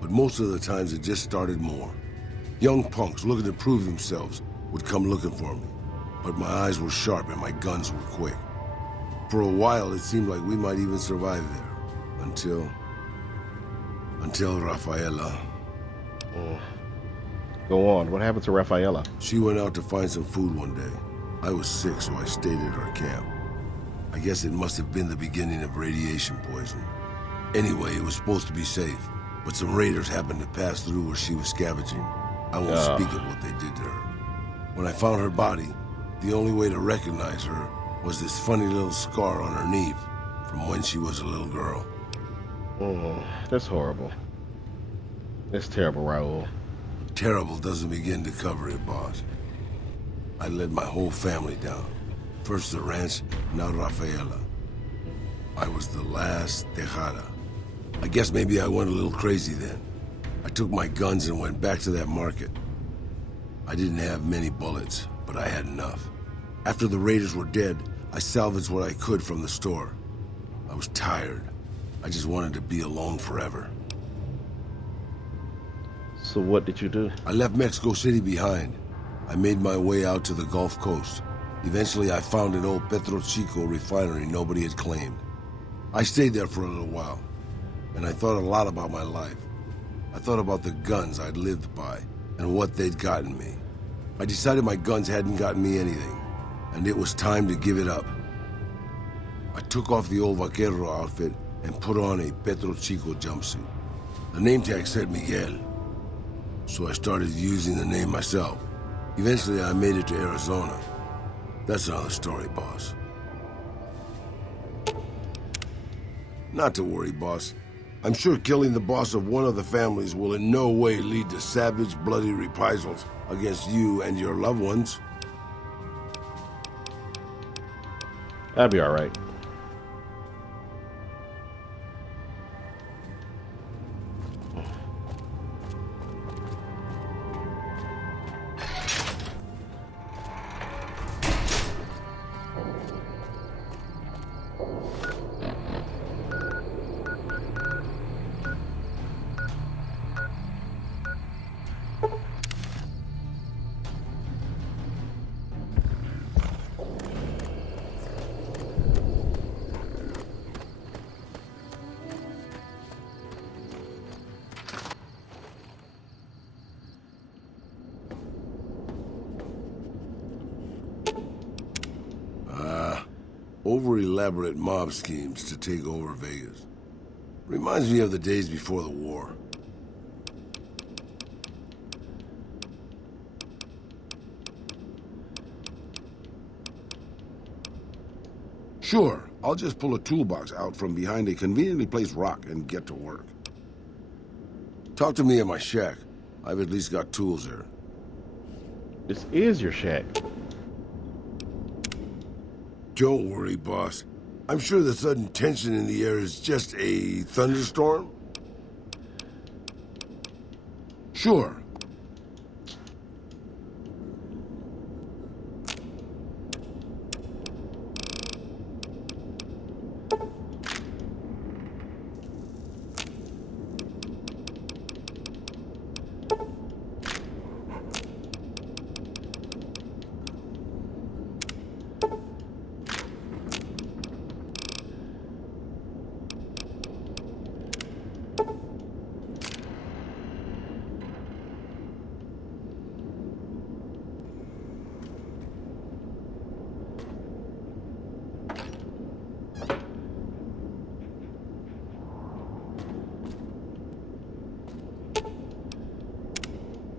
but most of the times it just started more. Young punks looking to prove themselves would come looking for me, but my eyes were sharp and my guns were quick. For a while, it seemed like we might even survive there, until Rafaela. Go on, what happened to Rafaela? She went out to find some food one day. I was sick, so I stayed at our camp. I guess it must have been the beginning of radiation poisoning. Anyway, it was supposed to be safe, but some raiders happened to pass through where she was scavenging. I won't speak of what they did to her. When I found her body, the only way to recognize her was this funny little scar on her knee from when she was a little girl. That's horrible. That's terrible, Raul. Terrible doesn't begin to cover it, boss. I led my whole family down. First the ranch, now Rafaela. I was the last Tejada. I guess maybe I went a little crazy then. I took my guns and went back to that market. I didn't have many bullets, but I had enough. After the raiders were dead, I salvaged what I could from the store. I was tired. I just wanted to be alone forever. So what did you do? I left Mexico City behind. I made my way out to the Gulf Coast. Eventually, I found an old Petro Chico refinery nobody had claimed. I stayed there for a little while, and I thought a lot about my life. I thought about the guns I'd lived by and what they'd gotten me. I decided my guns hadn't gotten me anything, and it was time to give it up. I took off the old vaquero outfit and put on a Petro Chico jumpsuit. The name tag said Miguel, so I started using the name myself. Eventually, I made it to Arizona. That's another story, boss. Not to worry, boss. I'm sure killing the boss of one of the families will in no way lead to savage, bloody reprisals against you and your loved ones. That'll be all right. Over-elaborate mob schemes to take over Vegas. Reminds me of the days before the war. Sure, I'll just pull a toolbox out from behind a conveniently placed rock and get to work. Talk to me at my shack. I've at least got tools there. This is your shack. Don't worry, boss. I'm sure the sudden tension in the air is just a thunderstorm. Sure.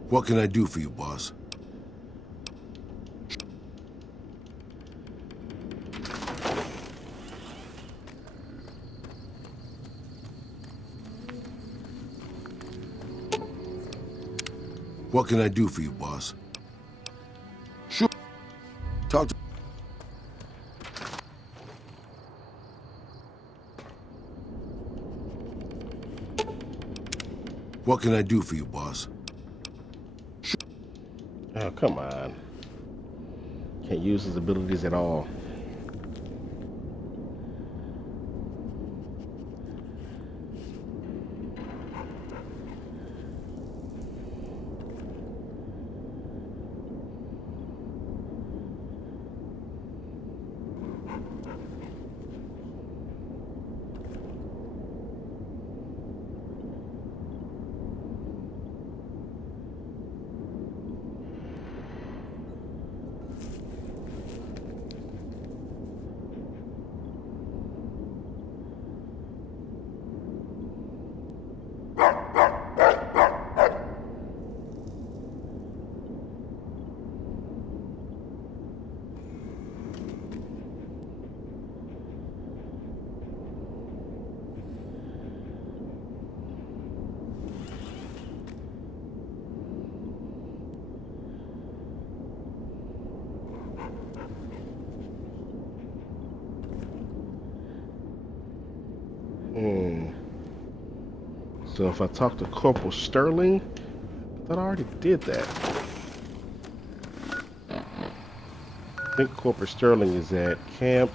What can I do for you, boss? What can I do for you, boss? Sure. Talk to... What can I do for you, boss? Oh, come on. Can't use his abilities at all. So if I talk to Corporal Sterling, I thought I already did that. I think Corporal Sterling is at Camp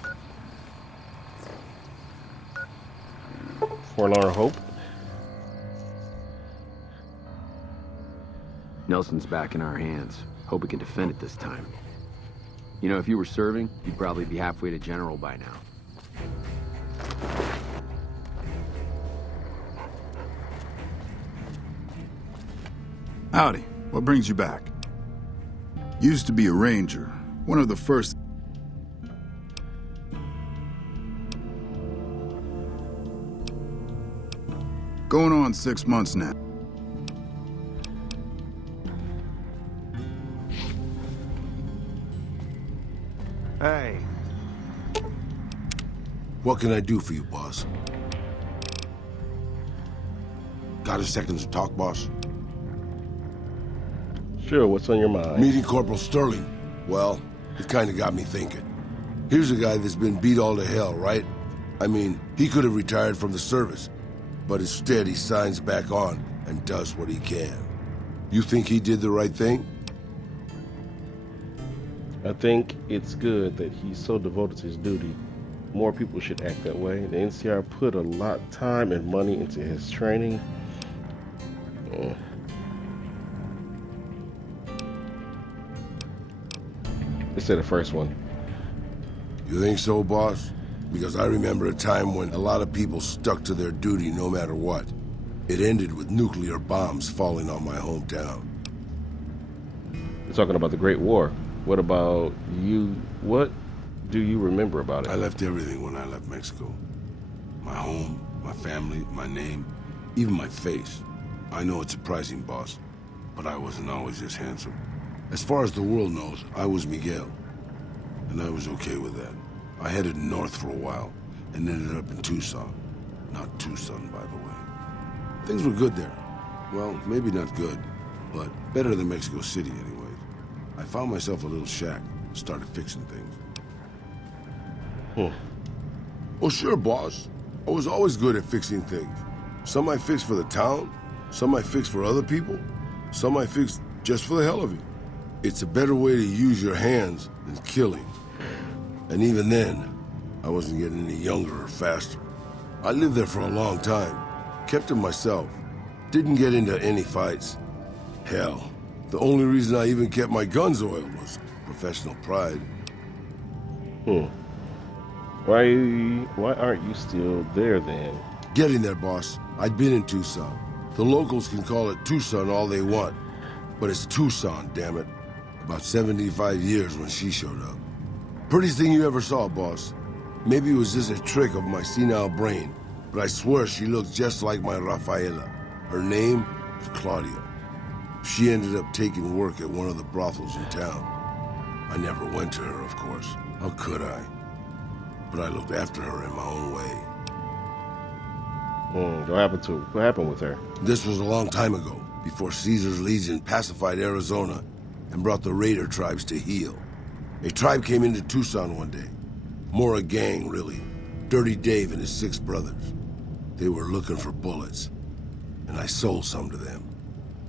Forlorn Hope. Nelson's back in our hands. Hope we can defend it this time. You know, if you were serving, you'd probably be halfway to general by now. Howdy. What brings you back? Used to be a ranger. One of the first... Going on 6 months now. Hey. What can I do for you, boss? Got a second to talk, boss? Sure, what's on your mind? Meeting Corporal Sterling. Well, it kind of got me thinking. Here's a guy that's been beat all to hell, right? I mean, he could have retired from the service, but instead he signs back on and does what he can. You think he did the right thing? I think it's good that he's so devoted to his duty. More people should act that way. The NCR put a lot of time and money into his training. Let's say the first one. You think so, boss? Because I remember a time when a lot of people stuck to their duty no matter what. It ended with nuclear bombs falling on my hometown. You're talking about the Great War. What about you? What do you remember about it? I left everything when I left Mexico. My home, my family, my name, even my face. I know it's surprising, boss, but I wasn't always this handsome. As far as the world knows, I was Miguel, and I was okay with that. I headed north for a while, and ended up in Tucson. Not Tucson, by the way. Things were good there. Well, maybe not good, but better than Mexico City anyways. I found myself a little shack, started fixing things. Oh, sure, boss. I was always good at fixing things. Some I fixed for the town, some I fixed for other people, some I fixed just for the hell of it. It's a better way to use your hands than killing. And even then, I wasn't getting any younger or faster. I lived there for a long time, kept to myself, didn't get into any fights. Hell, the only reason I even kept my guns oiled was professional pride. Why aren't you still there then? Getting there, boss. I'd been in Tucson. The locals can call it Tucson all they want, but it's Tucson, damn it. About 75 years when she showed up. Prettiest thing you ever saw, boss. Maybe it was just a trick of my senile brain, but I swear she looked just like my Rafaela. Her name was Claudia. She ended up taking work at one of the brothels in town. I never went to her, of course. How could I? But I looked after her in my own way. What happened with her? This was a long time ago, before Caesar's Legion pacified Arizona and brought the raider tribes to heel. A tribe came into Tucson one day. More a gang, really. Dirty Dave and his 6 brothers. They were looking for bullets, and I sold some to them.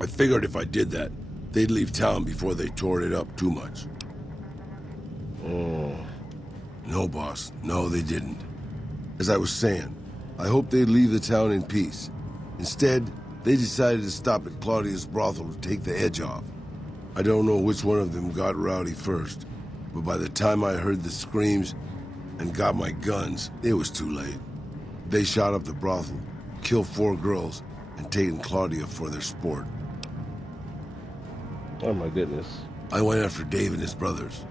I figured if I did that, they'd leave town before they tore it up too much. No, boss. No, they didn't. As I was saying, I hoped they'd leave the town in peace. Instead, they decided to stop at Claudia's brothel to take the edge off. I don't know which one of them got rowdy first, but by the time I heard the screams and got my guns, it was too late. They shot up the brothel, killed 4 girls, and taken Claudia for their sport. Oh my goodness. I went after Dave and his brothers.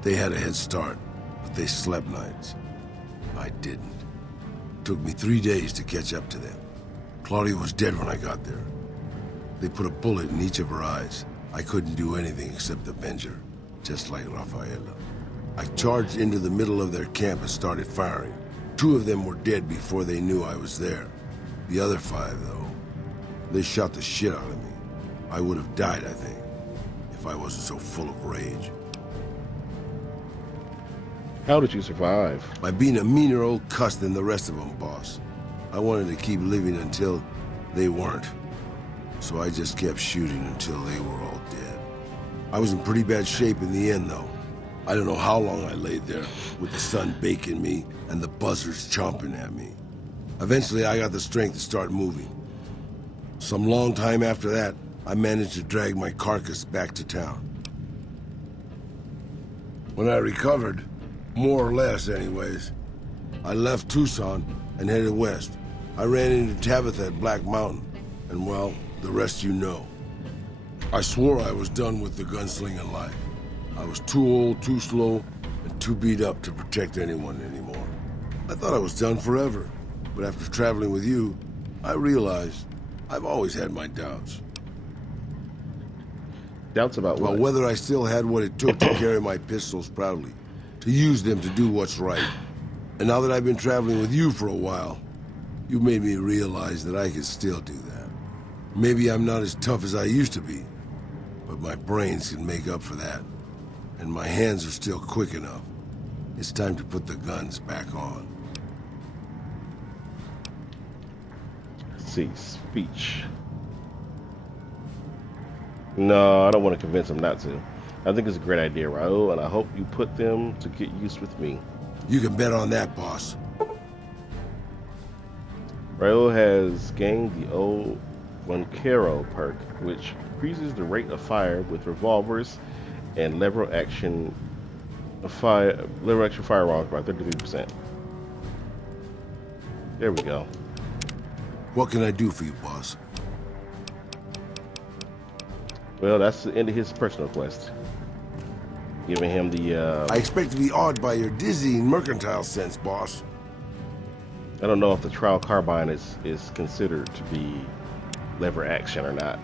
They had a head start, but they slept nights. I didn't. It took me 3 days to catch up to them. Claudia was dead when I got there. They put a bullet in each of her eyes. I couldn't do anything except avenge her, just like Rafaela. I charged into the middle of their camp and started firing. 2 of them were dead before they knew I was there. The other 5, though, they shot the shit out of me. I would have died, I think, if I wasn't so full of rage. How did you survive? By being a meaner old cuss than the rest of them, boss. I wanted to keep living until they weren't. So I just kept shooting until they were all dead. I was in pretty bad shape in the end, though. I don't know how long I laid there, with the sun baking me and the buzzards chomping at me. Eventually, I got the strength to start moving. Some long time after that, I managed to drag my carcass back to town. When I recovered, more or less anyways, I left Tucson and headed west. I ran into Tabitha at Black Mountain, and well, the rest you know. I swore I was done with the gunslinging life. I was too old, too slow, and too beat up to protect anyone anymore. I thought I was done forever, but after traveling with you, I realized I've always had my doubts. Doubts about what? Well, whether I still had what it took to carry my pistols proudly, to use them to do what's right. And now that I've been traveling with you for a while, you've made me realize that I can still do that. Maybe I'm not as tough as I used to be, but my brains can make up for that. And my hands are still quick enough. It's time to put the guns back on. Let's see, speech. No, I don't want to convince him not to. I think it's a great idea, Raul, and I hope you put them to get used with me. You can bet on that, boss. Raul has gained the old Vaquero perk, which increases the rate of fire with revolvers and lever action firearms by 33%. There we go. What can I do for you, boss? Well, that's the end of his personal quest. Giving him the, I expect to be awed by your dizzying mercantile sense, boss. I don't know if the trial carbine is considered to be lever action or not.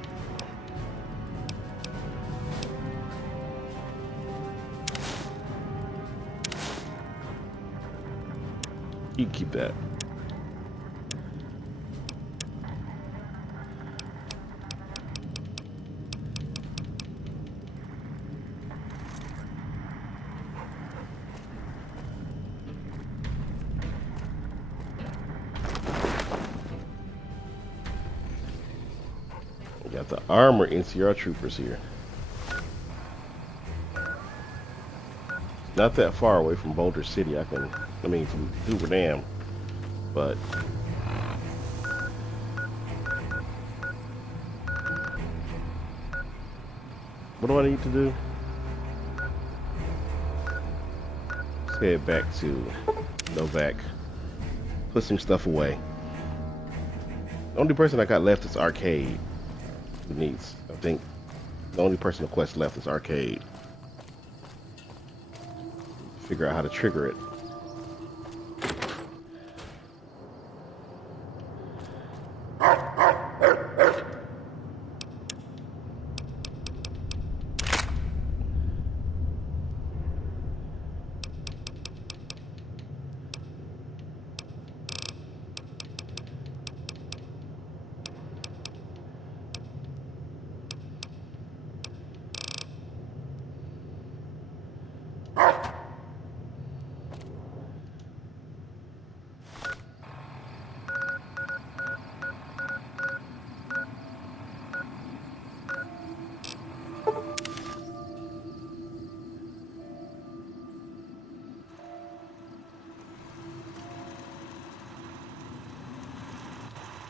You can keep that. We got the armor NCR troopers here. Not that far away from Boulder City. from Hoover Dam, but what do I need to do? Let's head back to Novak. Put some stuff away. The only person I got left is Arcade. Who needs? I think the only personal quest left is Arcade. Figure out how to trigger it.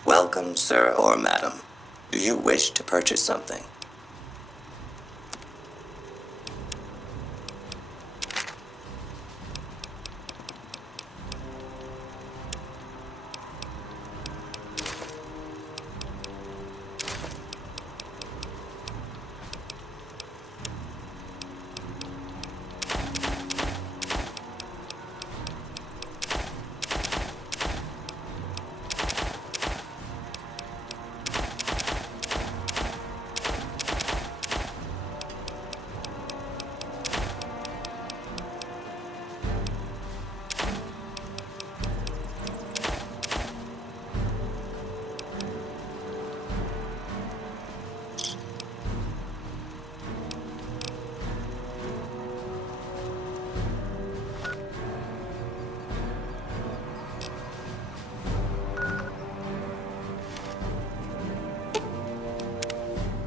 Welcome, sir or madam. Do you wish to purchase something?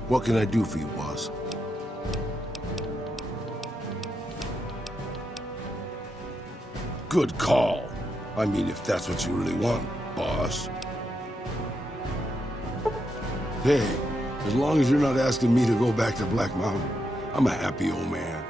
What can I do for you, boss? Good call. I mean, if that's what you really want, boss. Hey, as long as you're not asking me to go back to Black Mountain, I'm a happy old man.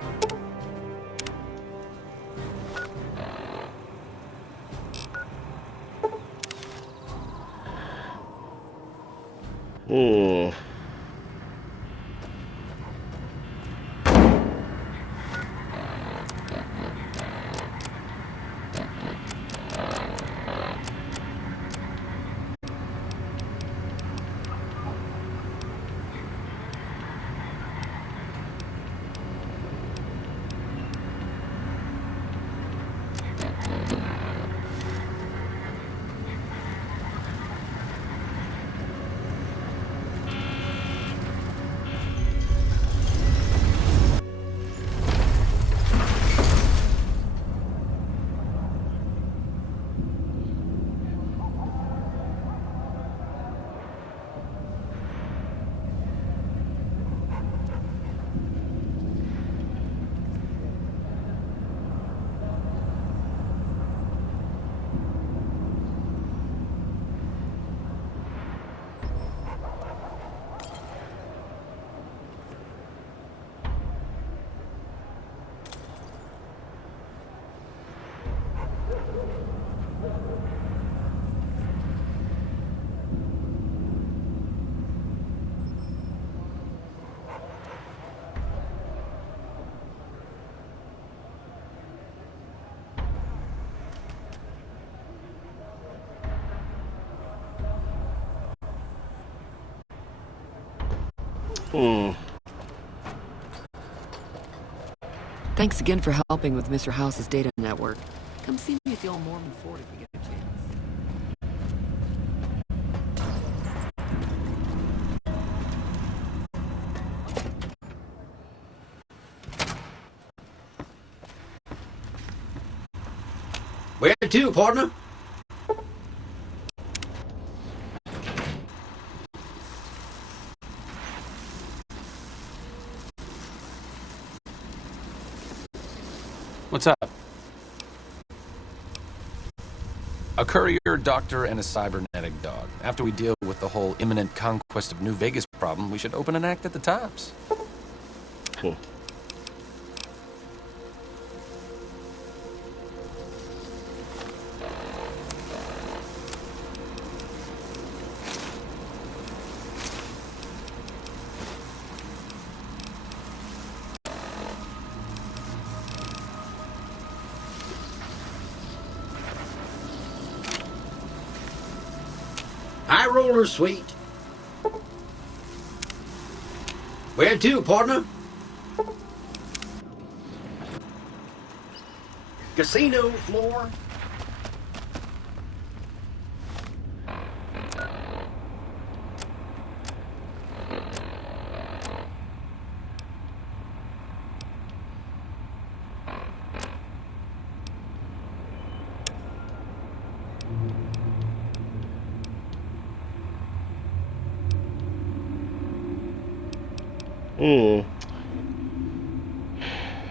Thanks again for helping with Mr. House's data network. Come see me at the old Mormon Fort if you get a chance. Where to, partner? What's up? A courier, doctor, and a cybernetic dog. After we deal with the whole imminent conquest of New Vegas problem, we should open an act at the Tops. Cool. High roller suite. Where to, partner? Casino floor.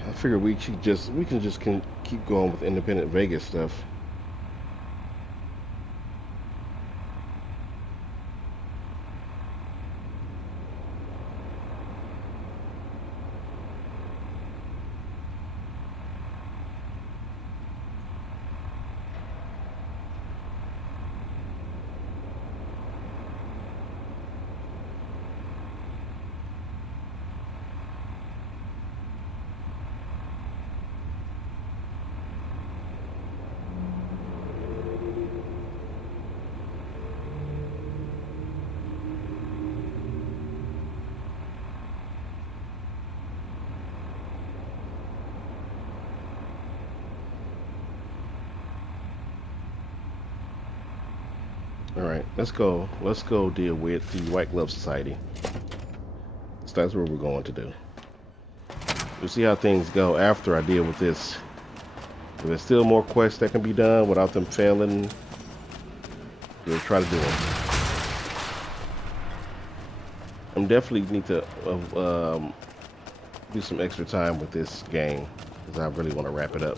I figure we can just keep going with independent Vegas stuff. All right, let's go. Let's go deal with the White Glove Society. So that's what we're going to do. We'll see how things go after I deal with this. If there's still more quests that can be done without them failing, we'll try to do it. I'm definitely need to do some extra time with this game because I really want to wrap it up.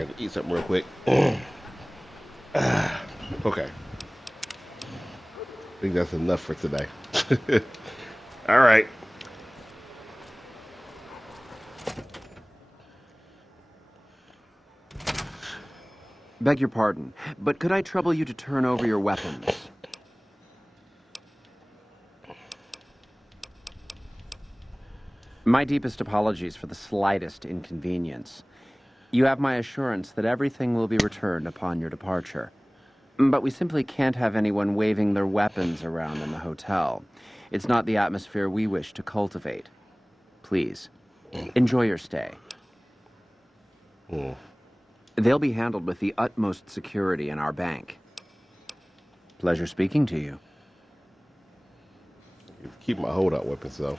Had to eat something real quick. Okay. I think that's enough for today. All right. Beg your pardon, but could I trouble you to turn over your weapons? My deepest apologies for the slightest inconvenience. You have my assurance that everything will be returned upon your departure. But we simply can't have anyone waving their weapons around in the hotel. It's not the atmosphere we wish to cultivate. Please, enjoy your stay. They'll be handled with the utmost security in our bank. Pleasure speaking to you. Keep my holdout weapons, though.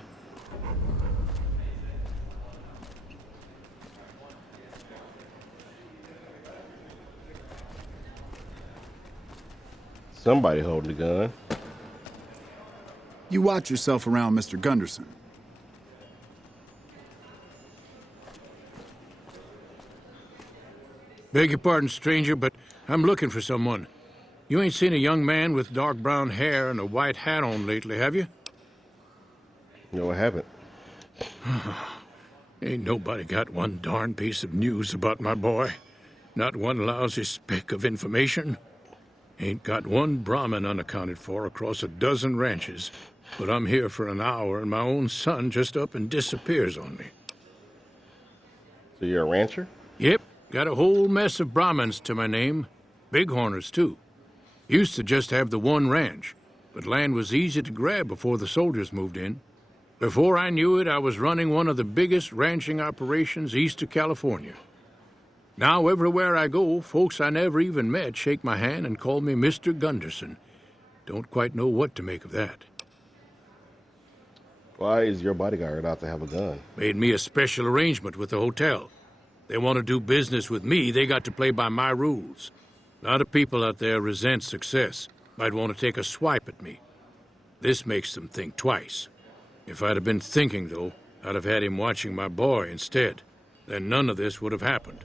Somebody holding a gun. You watch yourself around Mr. Gunderson. Beg your pardon, stranger, but I'm looking for someone. You ain't seen a young man with dark brown hair and a white hat on lately, have you? No, I haven't. Ain't nobody got one darn piece of news about my boy. Not one lousy speck of information. Ain't got one Brahmin unaccounted for across a dozen ranches. But I'm here for an hour and my own son just up and disappears on me. So you're a rancher? Yep. Got a whole mess of Brahmins to my name. Bighorners, too. Used to just have the one ranch, but land was easy to grab before the soldiers moved in. Before I knew it, I was running one of the biggest ranching operations east of California. Now, everywhere I go, folks I never even met shake my hand and call me Mr. Gunderson. Don't quite know what to make of that. Why is your bodyguard out to have a gun? Made me a special arrangement with the hotel. They want to do business with me, they got to play by my rules. A lot of people out there resent success. Might want to take a swipe at me. This makes them think twice. If I'd have been thinking, though, I'd have had him watching my boy instead. Then none of this would have happened.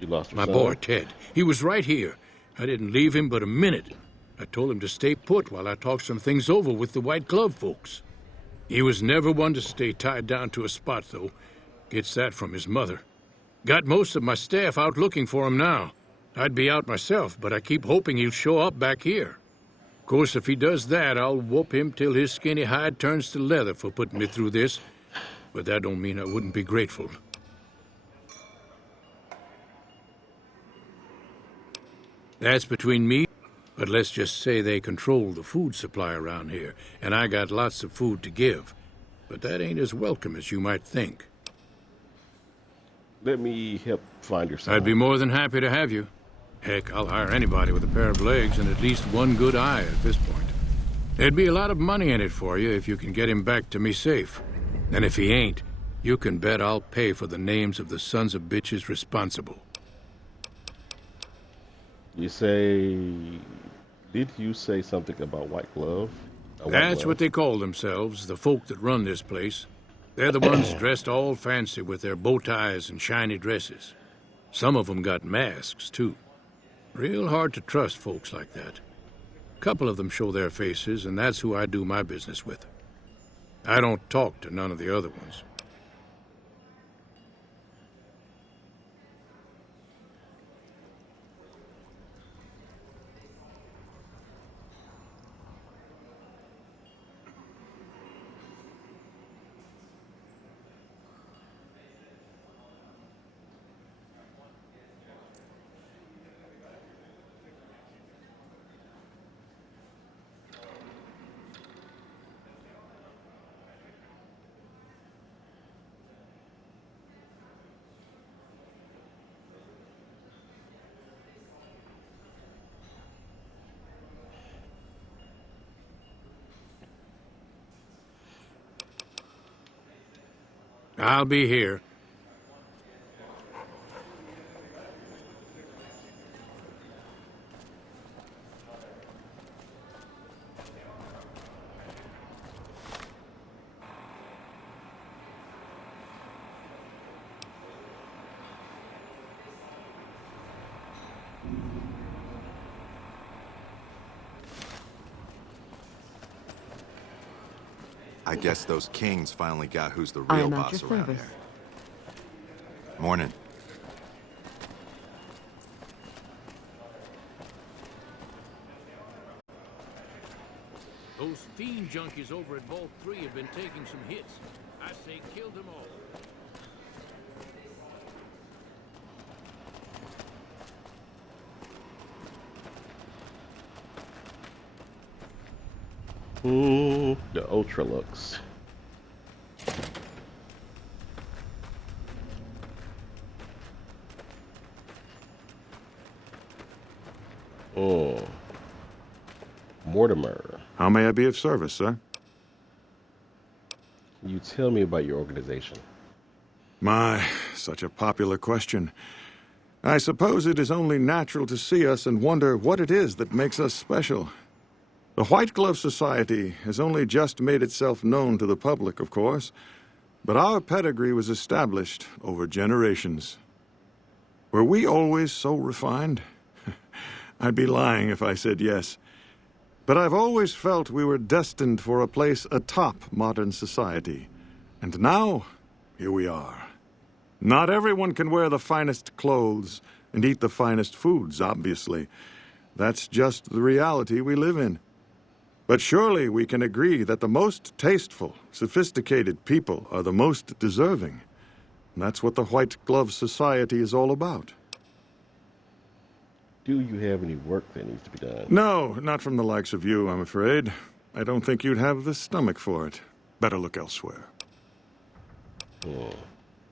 You lost your my son? boy, Ted. He was right here. I didn't leave him but a minute. I told him to stay put while I talked some things over with the White Glove folks. He was never one to stay tied down to a spot, though. Gets that from his mother. Got most of my staff out looking for him now. I'd be out myself, but I keep hoping he'll show up back here. Of course, if he does that, I'll whoop him till his skinny hide turns to leather for putting me through this. But that don't mean I wouldn't be grateful. That's between me, but let's just say they control the food supply around here, and I got lots of food to give. But that ain't as welcome as you might think. Let me help find your son. I'd be more than happy to have you. Heck, I'll hire anybody with a pair of legs and at least one good eye at this point. There'd be a lot of money in it for you if you can get him back to me safe. And if he ain't, you can bet I'll pay for the names of the sons of bitches responsible. You say... Did you say something about White Glove? That's what they call themselves, the folk that run this place. They're the ones dressed all fancy with their bow ties and shiny dresses. Some of them got masks, too. Real hard to trust folks like that. A couple of them show their faces, and that's who I do my business with. I don't talk to none of the other ones. I'll be here. I guess those kings finally got who's the I real am at boss your around service. here. Morning. Those fiend junkies over at Vault 3 have been taking some hits. I say kill them all. The Ultralux. Mortimer. How may I be of service, sir? You tell me about your organization. My, such a popular question. I suppose it is only natural to see us and wonder what it is that makes us special. The White Glove Society has only just made itself known to the public, of course, but our pedigree was established over generations. Were we always so refined? I'd be lying if I said yes. But I've always felt we were destined for a place atop modern society. And now, here we are. Not everyone can wear the finest clothes and eat the finest foods, obviously. That's just the reality we live in. But surely we can agree that the most tasteful, sophisticated people are the most deserving. And that's what the White Glove Society is all about. Do you have any work that needs to be done? No, not from the likes of you, I'm afraid. I don't think you'd have the stomach for it. Better look elsewhere.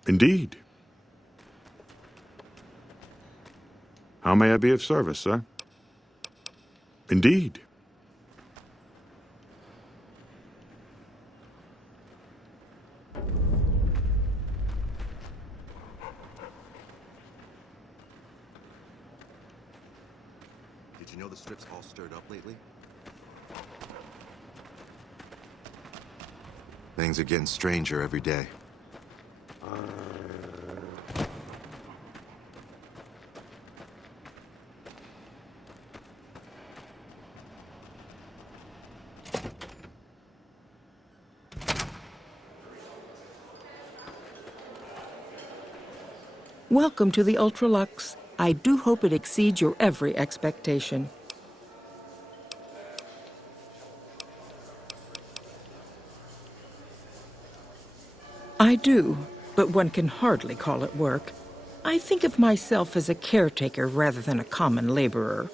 Indeed. How may I be of service, sir? Indeed. Did you know the strip's all stirred up lately? Things are getting stranger every day. Welcome to the Ultralux. I do hope it exceeds your every expectation. I do, but one can hardly call it work. I think of myself as a caretaker rather than a common laborer.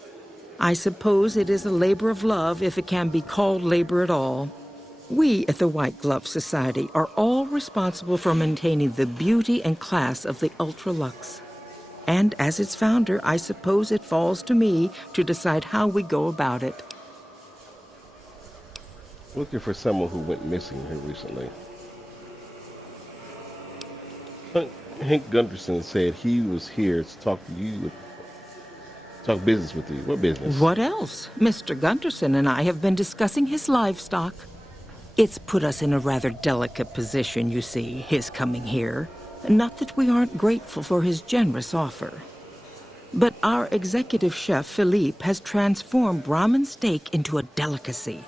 I suppose it is a labor of love if it can be called labor at all. We at the White Glove Society are all responsible for maintaining the beauty and class of the Ultralux. And as its founder, I suppose it falls to me to decide how we go about it. Looking for someone who went missing here recently. Hank Gunderson said he was here to talk to you, talk business with you. What business? What else? Mr. Gunderson and I have been discussing his livestock. It's put us in a rather delicate position, you see, his coming here. Not that we aren't grateful for his generous offer. But our executive chef, Philippe, has transformed Brahmin steak into a delicacy.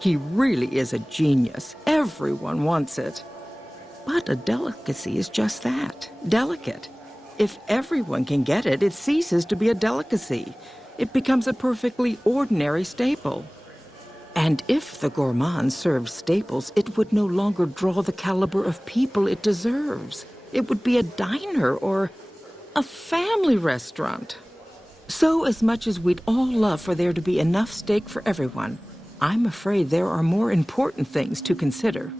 He really is a genius. Everyone wants it. But a delicacy is just that, delicate. If everyone can get it, it ceases to be a delicacy. It becomes a perfectly ordinary staple. And if the gourmand served staples, it would no longer draw the caliber of people it deserves. It would be a diner or a family restaurant. So as much as we'd all love for there to be enough steak for everyone, I'm afraid there are more important things to consider.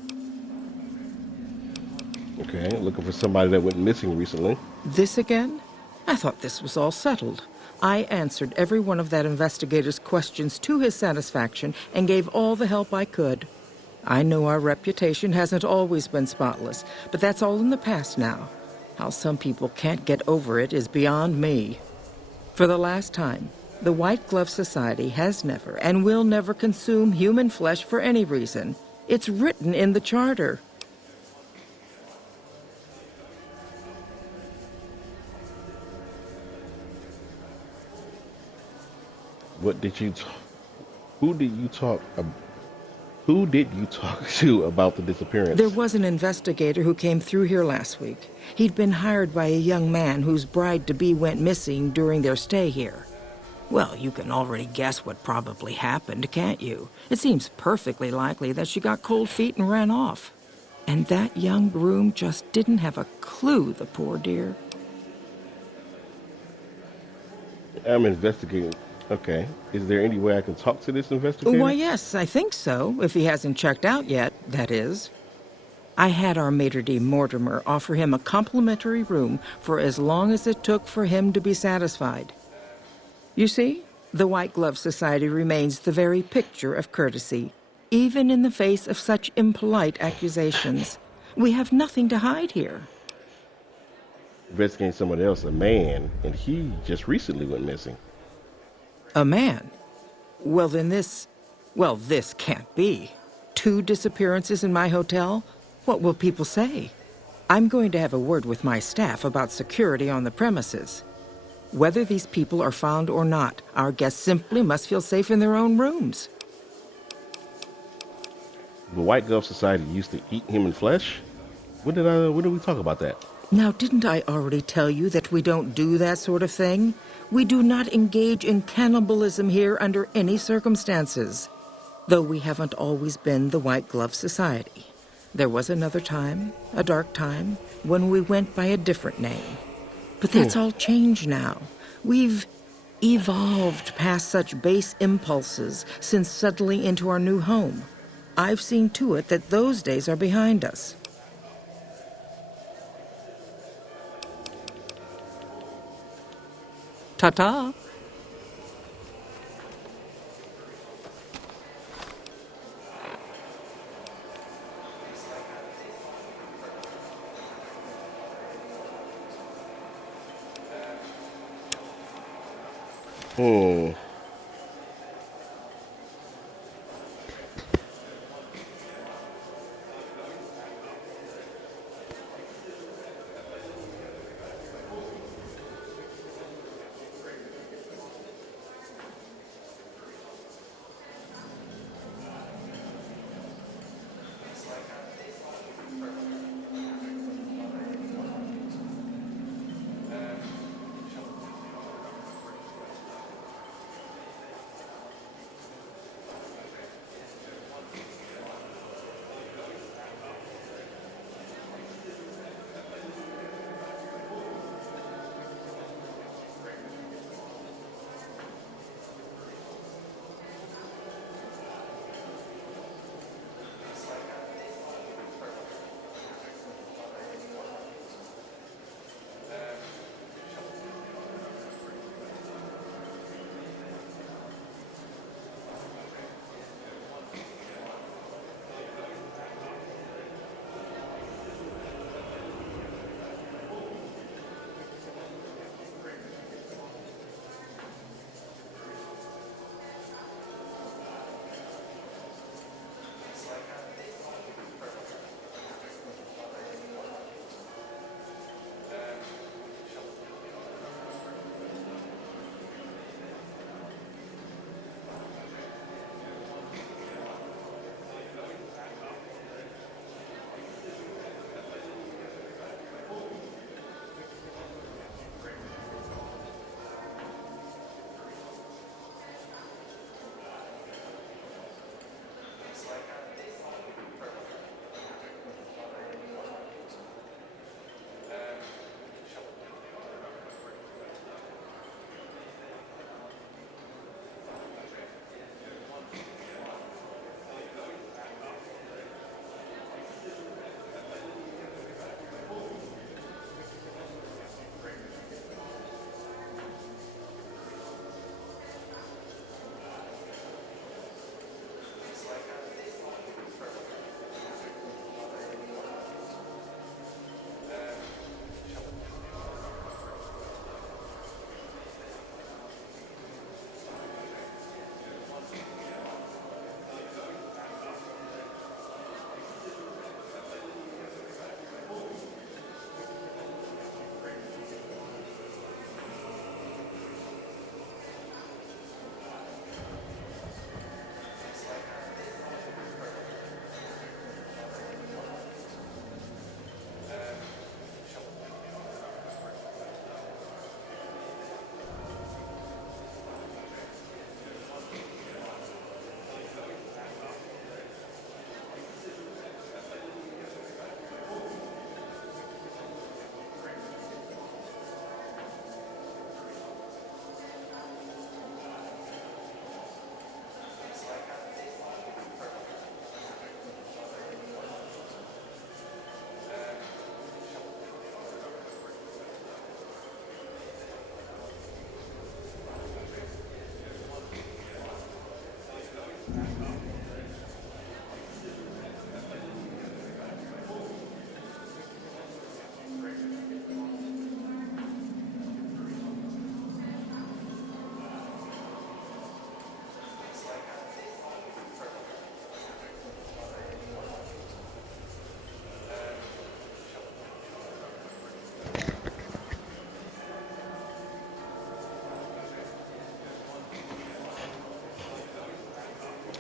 Okay, looking for somebody that went missing recently. This again? I thought this was all settled. I answered every one of that investigator's questions to his satisfaction and gave all the help I could. I know our reputation hasn't always been spotless, but that's all in the past now. How some people can't get over it is beyond me. For the last time, the White Glove Society has never and will never consume human flesh for any reason. It's written in the charter. What did you... Who did you talk Who did you talk to about the disappearance? There was an investigator who came through here last week. He'd been hired by a young man whose bride-to-be went missing during their stay here. Well, you can already guess what probably happened, can't you? It seems perfectly likely that she got cold feet and ran off. And that young groom just didn't have a clue, the poor dear. I'm investigating. Okay. Is there any way I can talk to this investigator? Why, yes, I think so, if he hasn't checked out yet, that is. I had our maitre d' Mortimer offer him a complimentary room for as long as it took for him to be satisfied. You see, the White Glove Society remains the very picture of courtesy, even in the face of such impolite accusations. We have nothing to hide here. Investigating someone else, a man, and he just recently went missing. A man? Well, then this can't be. 2 disappearances in my hotel? What will people say? I'm going to have a word with my staff about security on the premises. Whether these people are found or not, our guests simply must feel safe in their own rooms. The White Glove Society used to eat human flesh? When did we talk about that? Now, didn't I already tell you that we don't do that sort of thing? We do not engage in cannibalism here under any circumstances. Though we haven't always been the White Glove Society. There was another time, a dark time, when we went by a different name. But that's all changed now. We've evolved past such base impulses since settling into our new home. I've seen to it that those days are behind us. Ta-ta.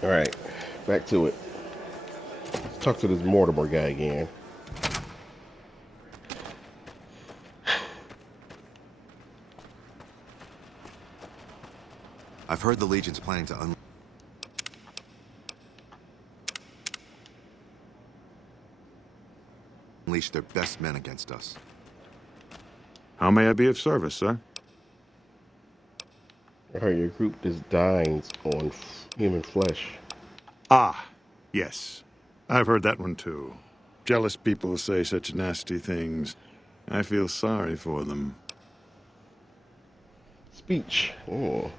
All right, back to it. Let's talk to this Mortimer guy again. I've heard the Legion's planning to unleash their best men against us. How may I be of service, sir? I heard your group designs on human flesh. Ah, yes. I've heard that one too. Jealous people say such nasty things. I feel sorry for them. Speech. Oh,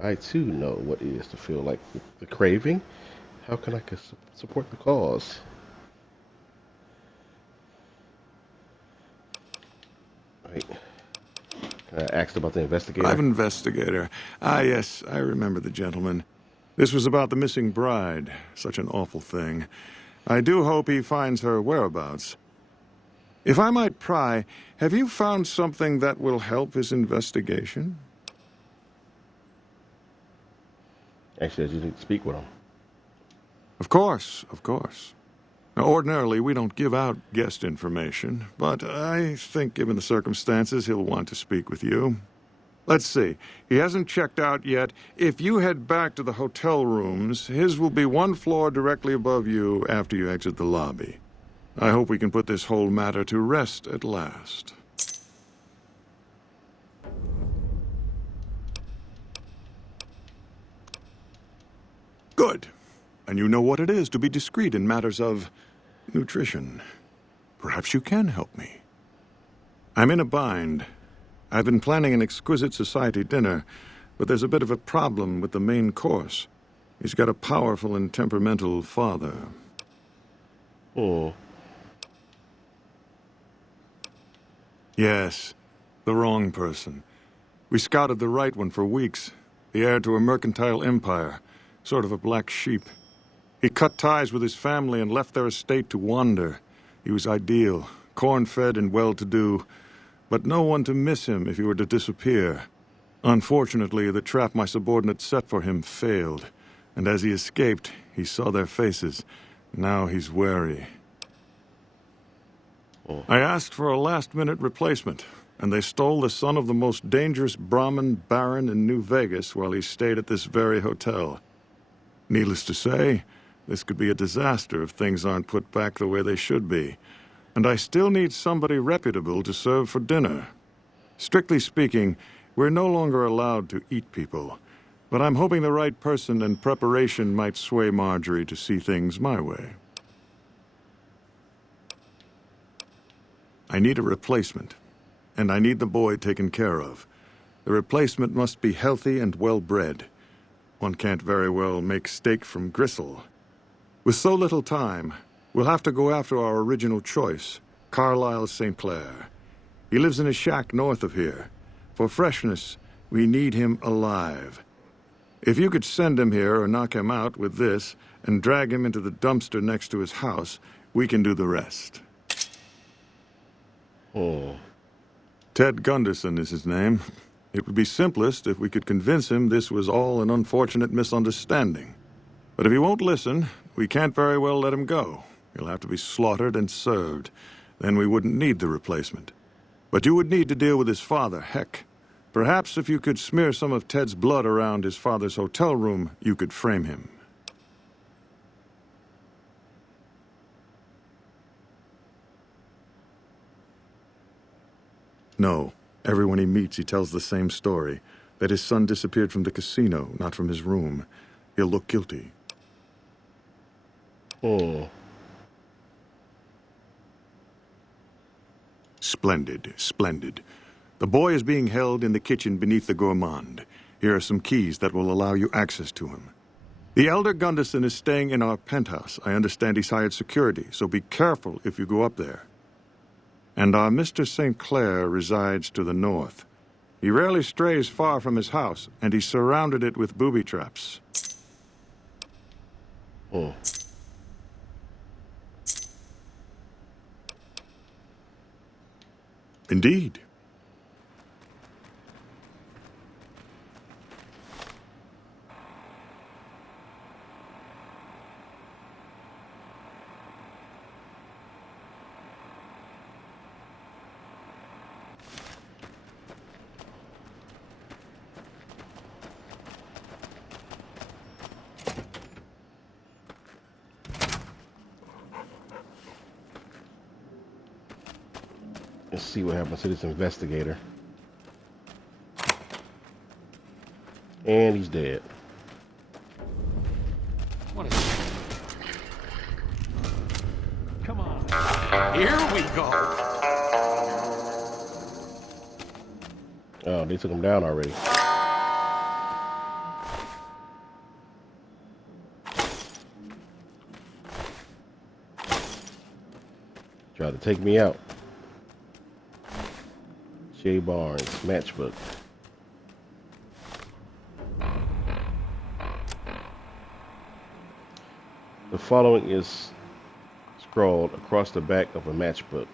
I too know what it is to feel like the craving. How can I support the cause? Right. I asked about the investigator. Private investigator. Ah, yes, I remember the gentleman. This was about the missing bride. Such an awful thing. I do hope he finds her whereabouts. If I might pry, have you found something that will help his investigation? Actually, you need to speak with him. Of course, of course. Now, ordinarily, we don't give out guest information, but I think given the circumstances, he'll want to speak with you. Let's see. He hasn't checked out yet. If you head back to the hotel rooms, his will be one floor directly above you after you exit the lobby. I hope we can put this whole matter to rest at last. Good. And you know what it is to be discreet in matters of nutrition. Perhaps you can help me. I'm in a bind. I've been planning an exquisite society dinner, but there's a bit of a problem with the main course. He's got a powerful and temperamental father. Oh. Yes, the wrong person. We scouted the right one for weeks. The heir to a mercantile empire, sort of a black sheep. He cut ties with his family and left their estate to wander. He was ideal, corn-fed and well-to-do, but no one to miss him if he were to disappear. Unfortunately, the trap my subordinates set for him failed, and as he escaped, he saw their faces. Now he's wary. I asked for a last-minute replacement, and they stole the son of the most dangerous Brahmin baron in New Vegas while he stayed at this very hotel. Needless to say, this could be a disaster if things aren't put back the way they should be. And I still need somebody reputable to serve for dinner. Strictly speaking, we're no longer allowed to eat people. But I'm hoping the right person and preparation might sway Marjorie to see things my way. I need a replacement, and I need the boy taken care of. The replacement must be healthy and well-bred. One can't very well make steak from gristle. With so little time, we'll have to go after our original choice, Carlisle St. Clair. He lives in a shack north of here. For freshness, we need him alive. If you could send him here or knock him out with this and drag him into the dumpster next to his house, we can do the rest. Ted Gunderson is his name. It would be simplest if we could convince him this was all an unfortunate misunderstanding. But if he won't listen, we can't very well let him go. He'll have to be slaughtered and served. Then we wouldn't need the replacement. But you would need to deal with his father, Heck. Perhaps if you could smear some of Ted's blood around his father's hotel room, you could frame him. No. Everyone he meets, he tells the same story. That his son disappeared from the casino, not from his room. He'll look guilty. Splendid, splendid. The boy is being held in the kitchen beneath the gourmand. Here are some keys that will allow you access to him. The elder Gunderson is staying in our penthouse. I understand he's hired security, so be careful if you go up there. And our Mr. St. Clair resides to the north. He rarely strays far from his house, and he's surrounded it with booby traps. Indeed. Let's see what happens to this investigator. And he's dead. What is it? Come on. Here we go. Oh, they took him down already. Tried to take me out. Shay Barnes, matchbook. The following is scrawled across the back of a matchbook.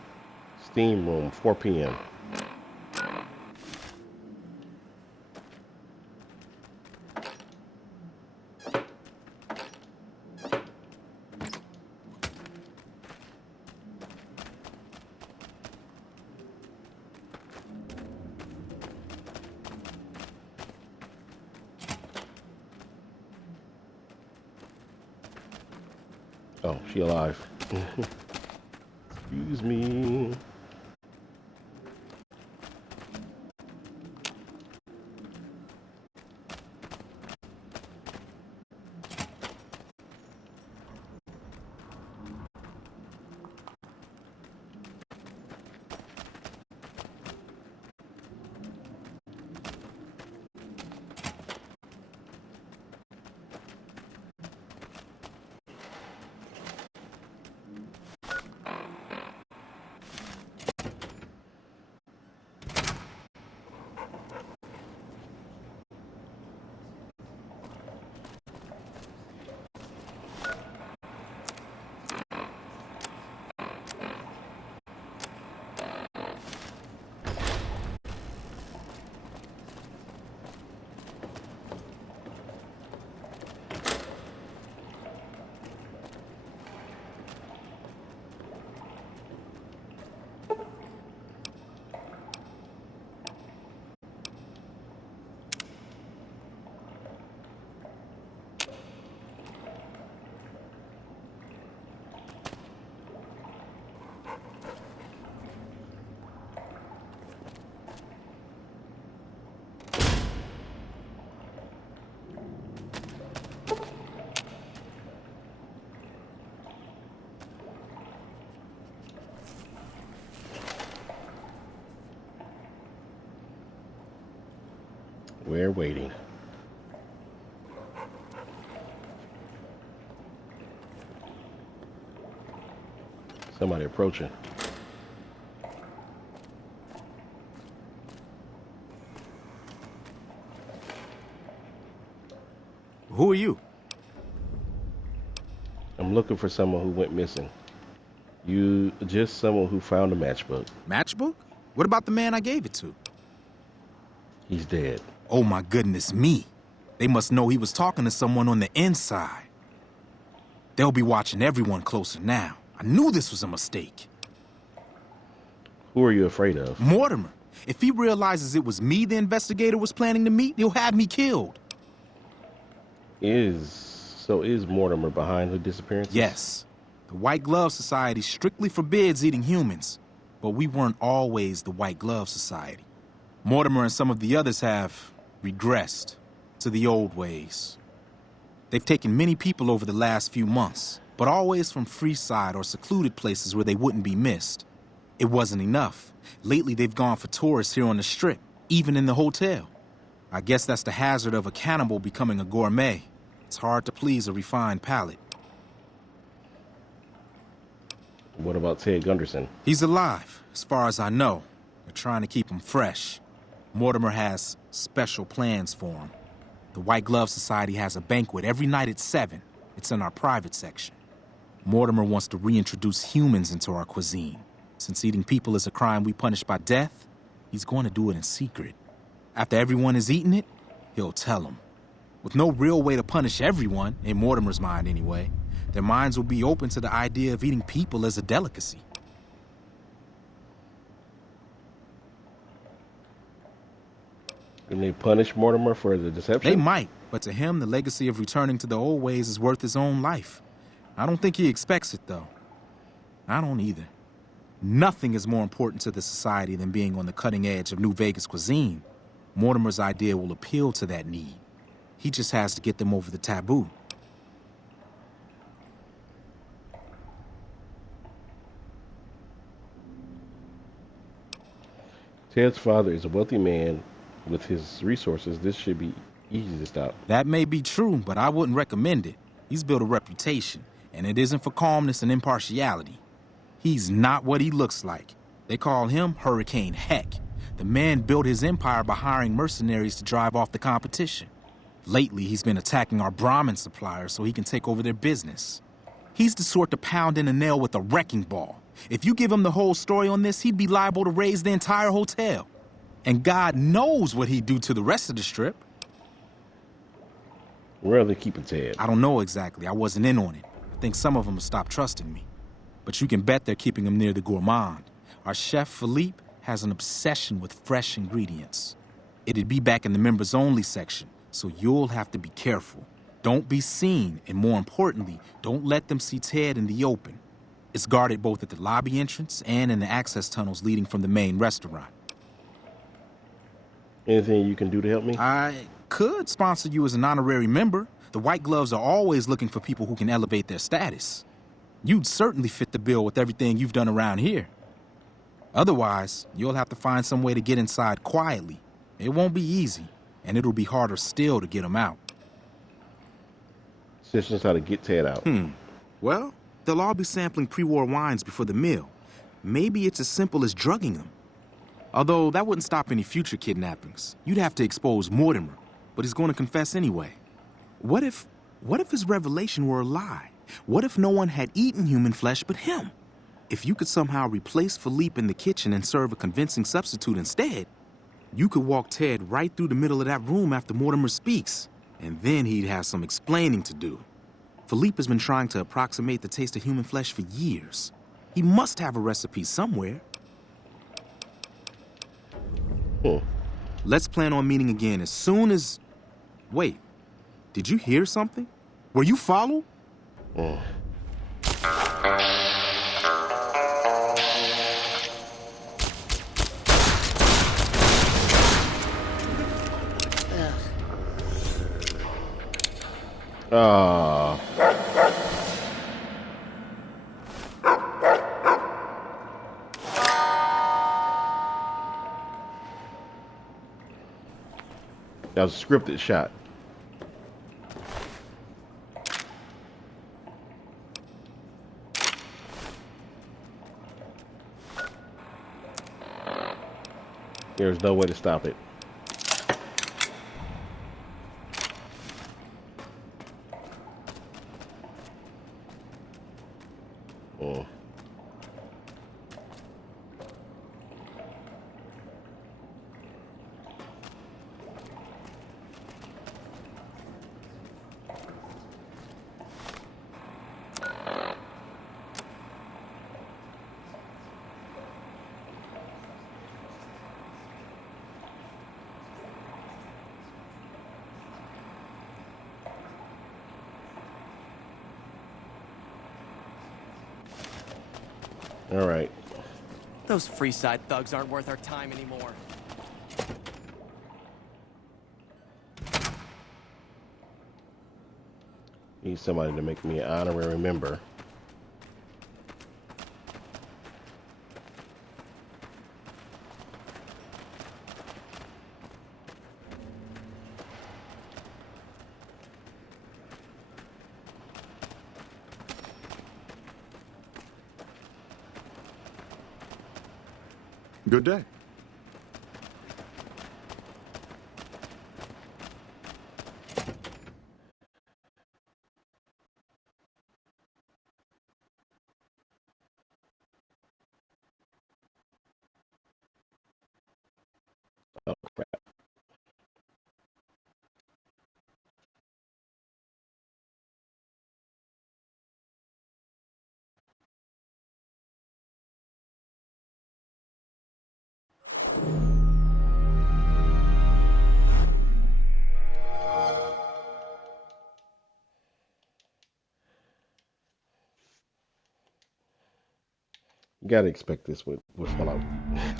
Steam room, 4 p.m. Oh, she alive. Excuse me. We're waiting. Somebody approaching. Who are you? I'm looking for someone who went missing. You just someone who found a matchbook. Matchbook? What about the man I gave it to? He's dead. Oh my goodness me. They must know he was talking to someone on the inside. They'll be watching everyone closer now. I knew this was a mistake. Who are you afraid of? Mortimer. If he realizes it was me the investigator was planning to meet, he'll have me killed. Is Mortimer behind the disappearances? Yes. The White Glove Society strictly forbids eating humans, but we weren't always the White Glove Society. Mortimer and some of the others have regressed to the old ways. They've taken many people over the last few months, but always from Freeside or secluded places where they wouldn't be missed. It wasn't enough. Lately, they've gone for tourists here on the Strip, even in the hotel. I guess that's the hazard of a cannibal becoming a gourmet. It's hard to please a refined palate. What about Ted Gunderson? He's alive, as far as I know. They're trying to keep him fresh. Mortimer has special plans for him. The White Glove Society has a banquet every night at 7. It's in our private section. Mortimer wants to reintroduce humans into our cuisine. Since eating people is a crime we punish by death, he's going to do it in secret. After everyone has eaten it, he'll tell them. With no real way to punish everyone, in Mortimer's mind anyway, their minds will be open to the idea of eating people as a delicacy. Can they punish Mortimer for the deception? They might, but to him, the legacy of returning to the old ways is worth his own life. I don't think he expects it, though. I don't either. Nothing is more important to the society than being on the cutting edge of New Vegas cuisine. Mortimer's idea will appeal to that need. He just has to get them over the taboo. Ted's father is a wealthy man. With his resources, this should be easy to stop. That may be true, but I wouldn't recommend it. He's built a reputation, and it isn't for calmness and impartiality. He's not what he looks like. They call him Hurricane Heck. The man built his empire by hiring mercenaries to drive off the competition. Lately, he's been attacking our Brahmin suppliers so he can take over their business. He's the sort to pound in a nail with a wrecking ball. If you give him the whole story on this, he'd be liable to raise the entire hotel. And God knows what he'd do to the rest of the strip. Where are they keeping Ted? I don't know exactly. I wasn't in on it. I think some of them have stopped trusting me. But you can bet they're keeping him near the gourmand. Our chef, Philippe, has an obsession with fresh ingredients. It'd be back in the members-only section, so you'll have to be careful. Don't be seen, and more importantly, don't let them see Ted in the open. It's guarded both at the lobby entrance and in the access tunnels leading from the main restaurant. Anything you can do to help me? I could sponsor you as an honorary member. The White Gloves are always looking for people who can elevate their status. You'd certainly fit the bill with everything you've done around here. Otherwise, you'll have to find some way to get inside quietly. It won't be easy, and it'll be harder still to get them out. Suggestions how to get Ted out. Well, they'll all be sampling pre-war wines before the meal. Maybe it's as simple as drugging them. Although that wouldn't stop any future kidnappings. You'd have to expose Mortimer, but he's going to confess anyway. What if his revelation were a lie? What if no one had eaten human flesh but him? If you could somehow replace Philippe in the kitchen and serve a convincing substitute instead, you could walk Ted right through the middle of that room after Mortimer speaks, and then he'd have some explaining to do. Philippe has been trying to approximate the taste of human flesh for years. He must have a recipe somewhere. Let's plan on meeting again as soon as... Wait, did you hear something? Were you followed? That was a scripted shot. There's no way to stop it. All right. Those Freeside thugs aren't worth our time anymore. Need somebody to make me an honorary member. Good day. Oh, crap. You gotta expect this with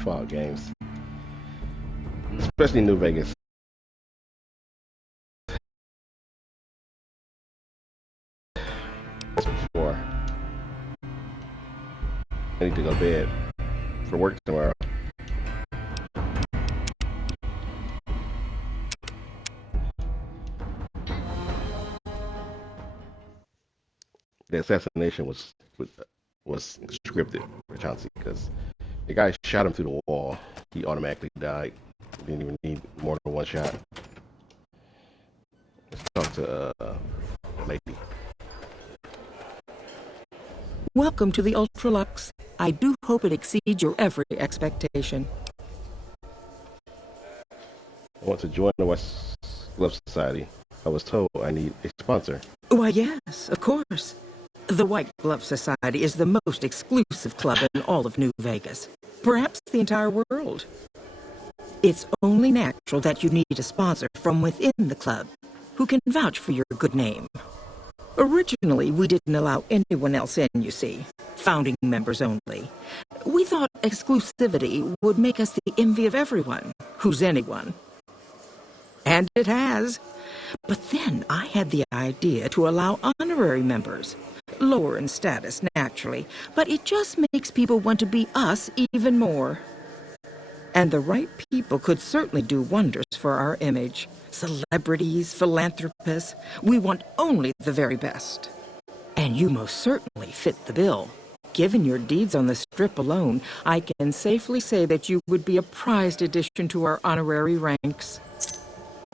Fallout games, especially New Vegas. Before I need to go to bed for work tomorrow. The assassination was scripted for Chauncey because the guy shot him through the wall. He automatically died. He didn't even need more than one shot. Let's talk to lady. Welcome to the Ultralux. I do hope it exceeds your every expectation. I want to join the West Glove Society. I was told I need a sponsor. Why, yes, of course. The White Glove Society is the most exclusive club in all of New Vegas, perhaps the entire world. It's only natural that you need a sponsor from within the club who can vouch for your good name. Originally, we didn't allow anyone else in, you see. Founding members only. We thought exclusivity would make us the envy of everyone who's anyone. And it has. But then I had the idea to allow honorary members. Lower in status, naturally, but it just makes people want to be us even more. And the right people could certainly do wonders for our image. Celebrities, philanthropists, we want only the very best. And you most certainly fit the bill. Given your deeds on the Strip alone, I can safely say that you would be a prized addition to our honorary ranks.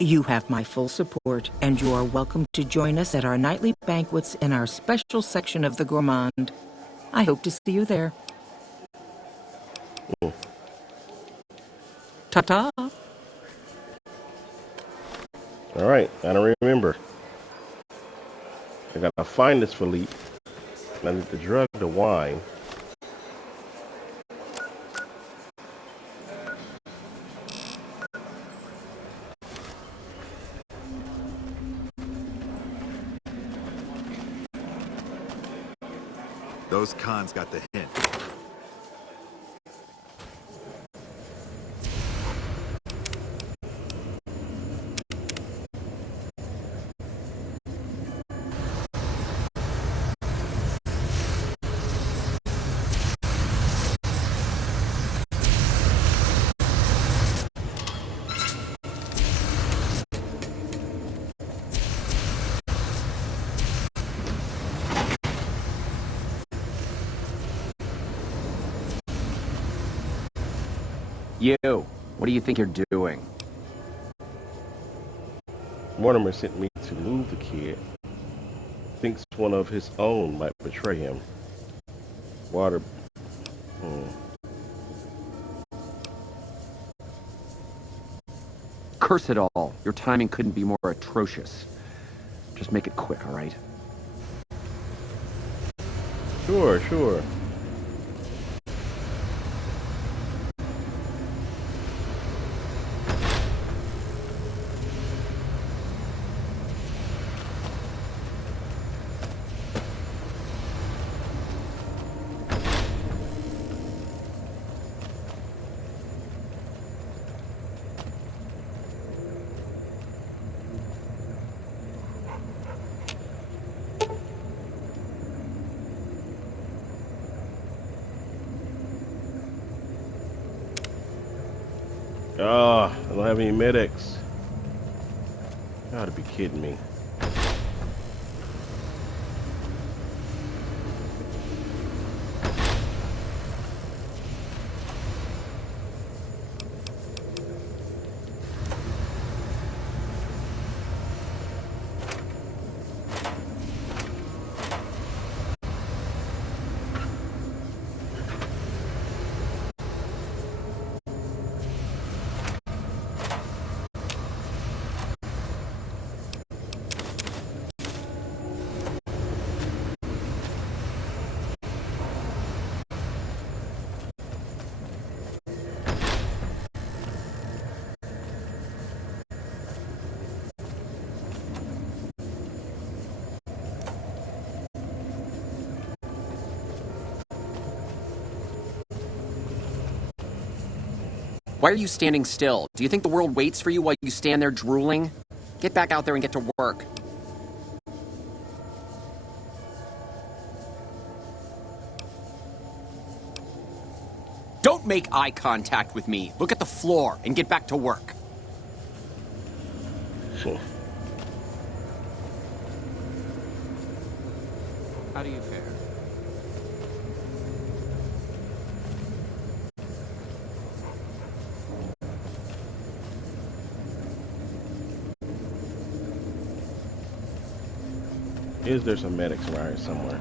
You have my full support, and you are welcome to join us at our nightly banquets in our special section of the Gourmand. I hope to see you there. Ta-ta! All right, I don't remember. I gotta find this Philippe. I need to drug the wine. Those cons got the hint. You, what do you think you're doing? Mortimer sent me to move the kid. Thinks one of his own might betray him. Water... Curse it all. Your timing couldn't be more atrocious. Just make it quick, all right? Sure. I don't have any medics. You gotta be kidding me. Why are you standing still? Do you think the world waits for you while you stand there drooling? Get back out there and get to work. Don't make eye contact with me. Look at the floor and get back to work. How do you fare? Is there some medics around here somewhere?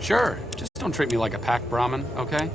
Sure, just don't treat me like a pack Brahmin, okay?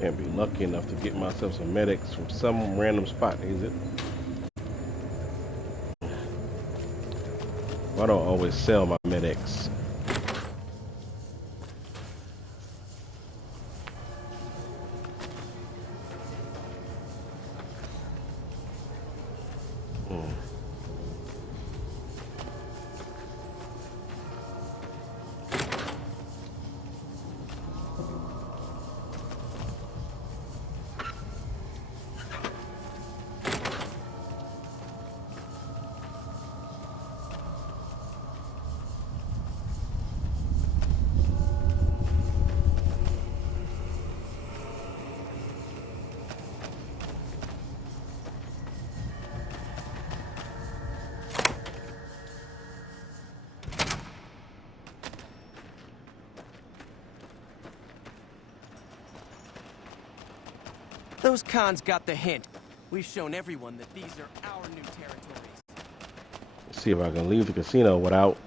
Can't be lucky enough to get myself some medics from some random spot, is it? Why don't I always sell my medics? Those cons got the hint. We've shown everyone that these are our new territories. Let's see if I can leave the casino without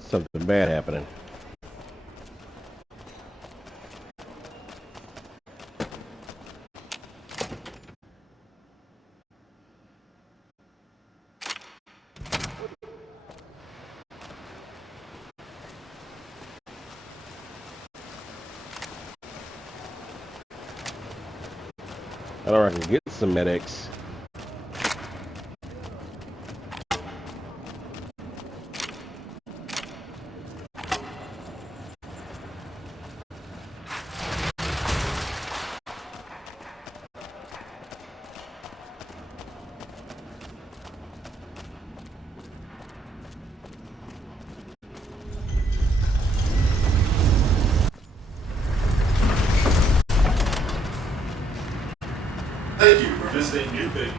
something bad happening. I know I can get some medics. Thank you for visiting New Vegas.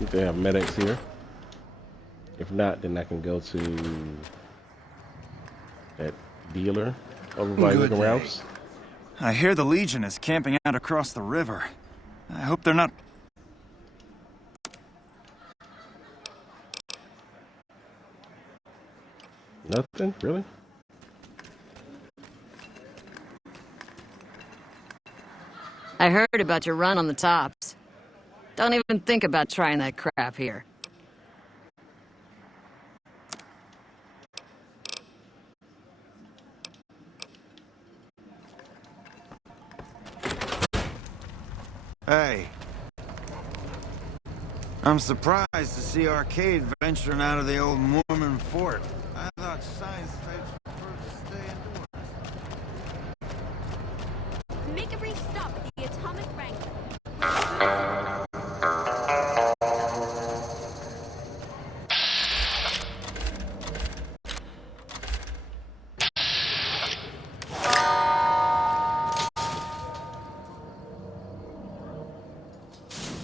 If they have medics here. If not, then I can go to that dealer over by Good Uncle day. Ralph's. I hear the Legion is camping out across the river. I hope they're not... Nothing? Really? I heard about your run on the tops. Don't even think about trying that crap here. Hey. I'm surprised to see Arcade venturing out of the old Mormon fort. I thought science types preferred to stay indoors. Make a brief stop at the Atomic Wrangler.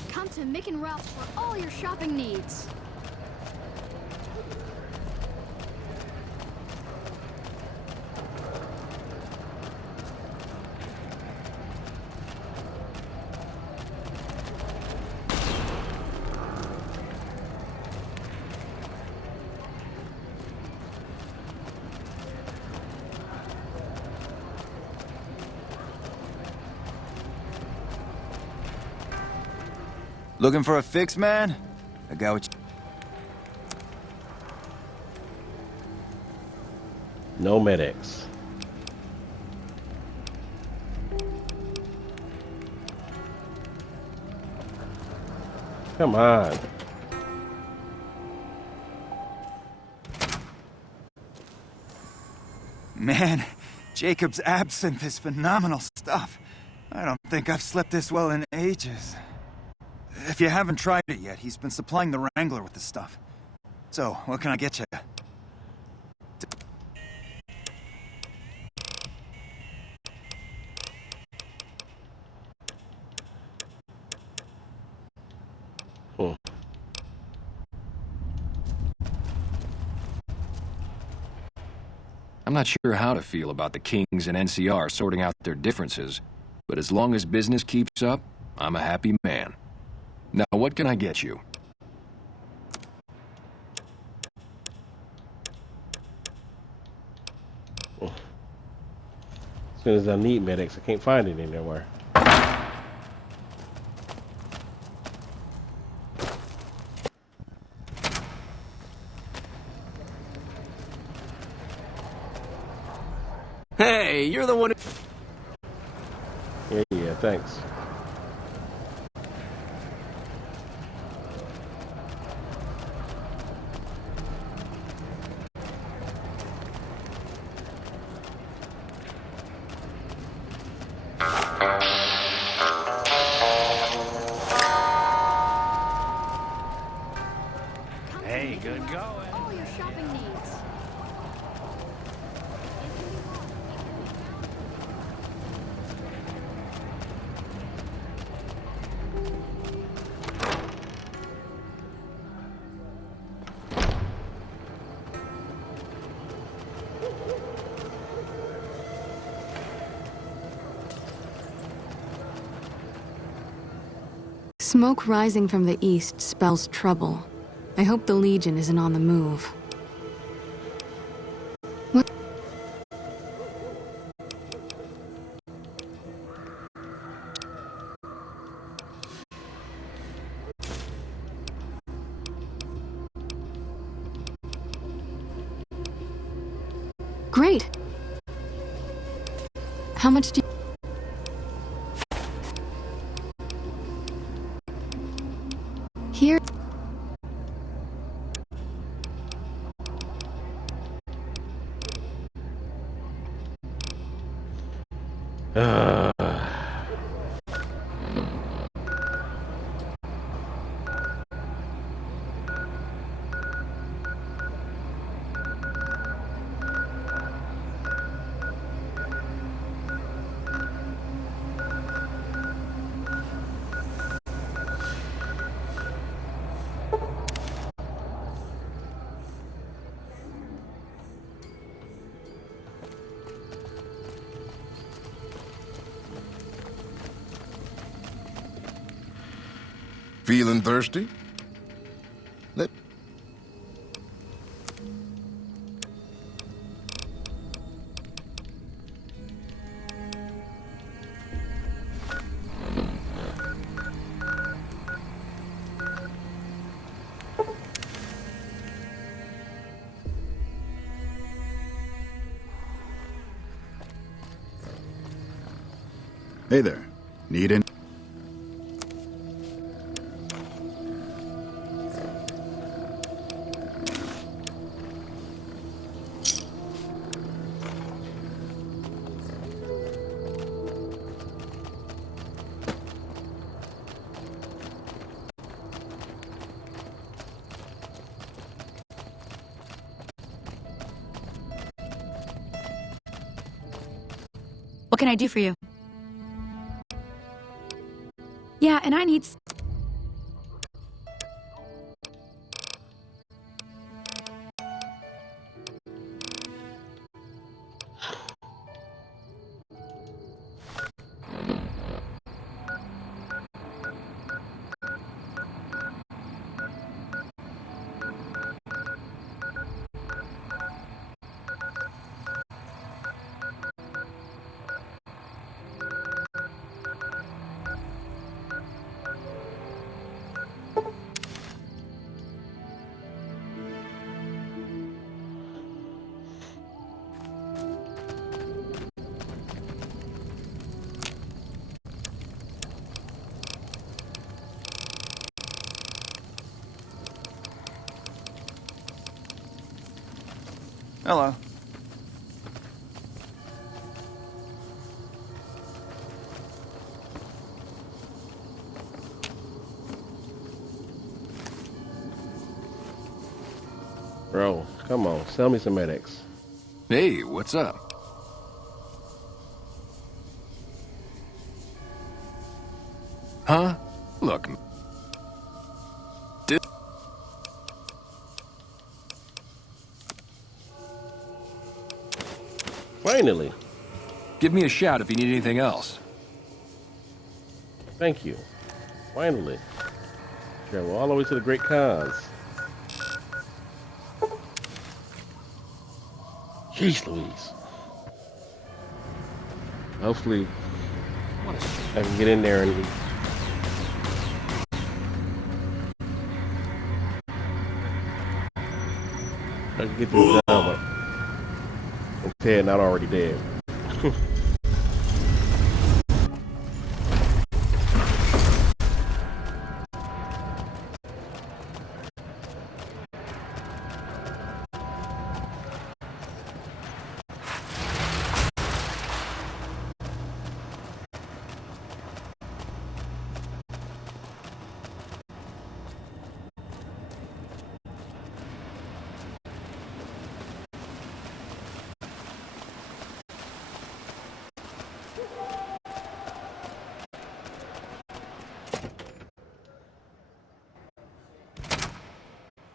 Come to Mick and Ralph's for all your shopping needs. Looking for a fix, man? I got what you... No medics. Come on. Man, Jacob's absinthe is phenomenal stuff. I don't think I've slept this well in ages. If you haven't tried it yet, he's been supplying the Wrangler with the stuff. So, what can I get you? Oh. I'm not sure how to feel about the Kings and NCR sorting out their differences, but as long as business keeps up, I'm a happy man. Now, what can I get you? As soon as I need medics, I can't find it anywhere. Hey, you're the one who... Yeah, thanks. Hey, good going. All your shopping needs. Smoke rising from the east spells trouble. I hope the Legion isn't on the move. What? Great. How much do you... Here... Feeling thirsty? Let... Hey there. Need any? What can I do for you? Yeah, and I need... Hello. Bro, come on, sell me some medics. Hey, what's up? Huh? Look. Finally. Give me a shout if you need anything else. Thank you. Finally. Travel all the way to the Great Khans. Jeez Louise. Hopefully, I can get in there and... I can get this done, but Ted not already dead.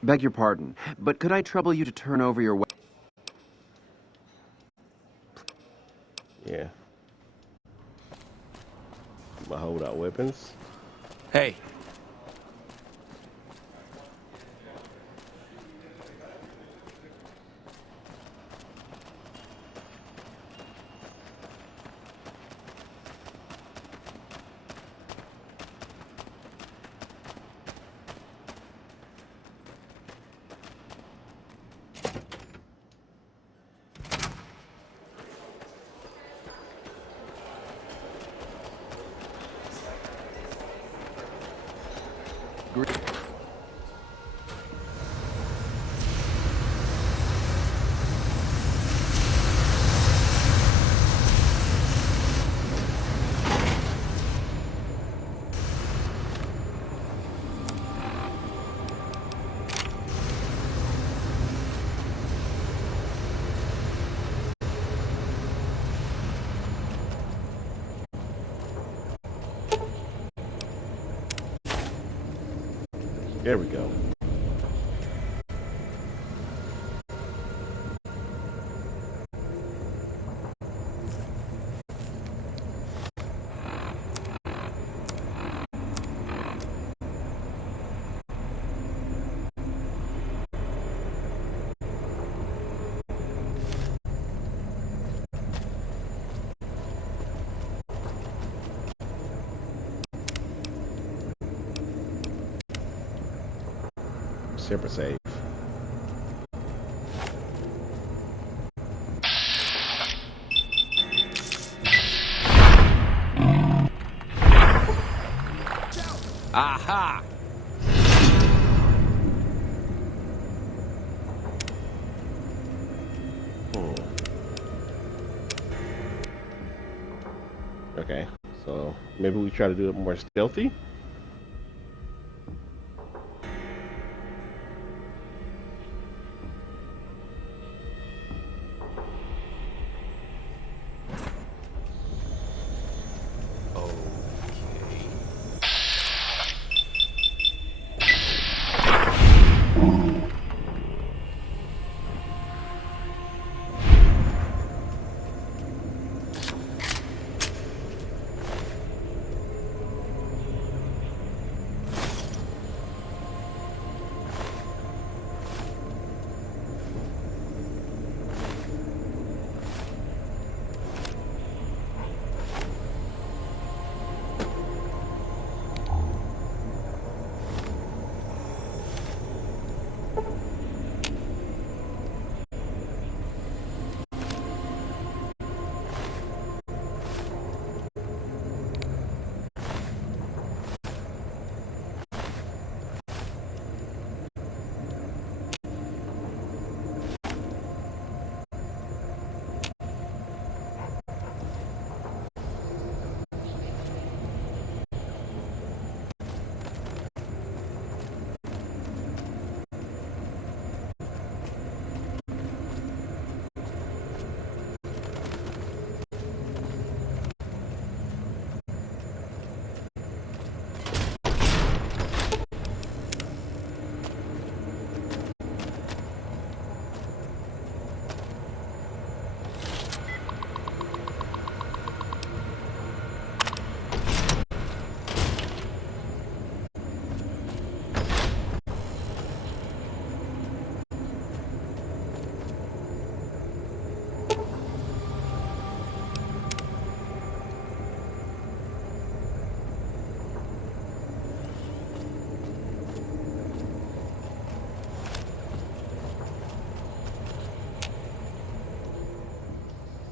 Beg your pardon, but could I trouble you to turn over your weapon? Yeah. My holdout weapons. Hey. There we go. super safe. Aha! Okay, so maybe we try to do it more stealthy.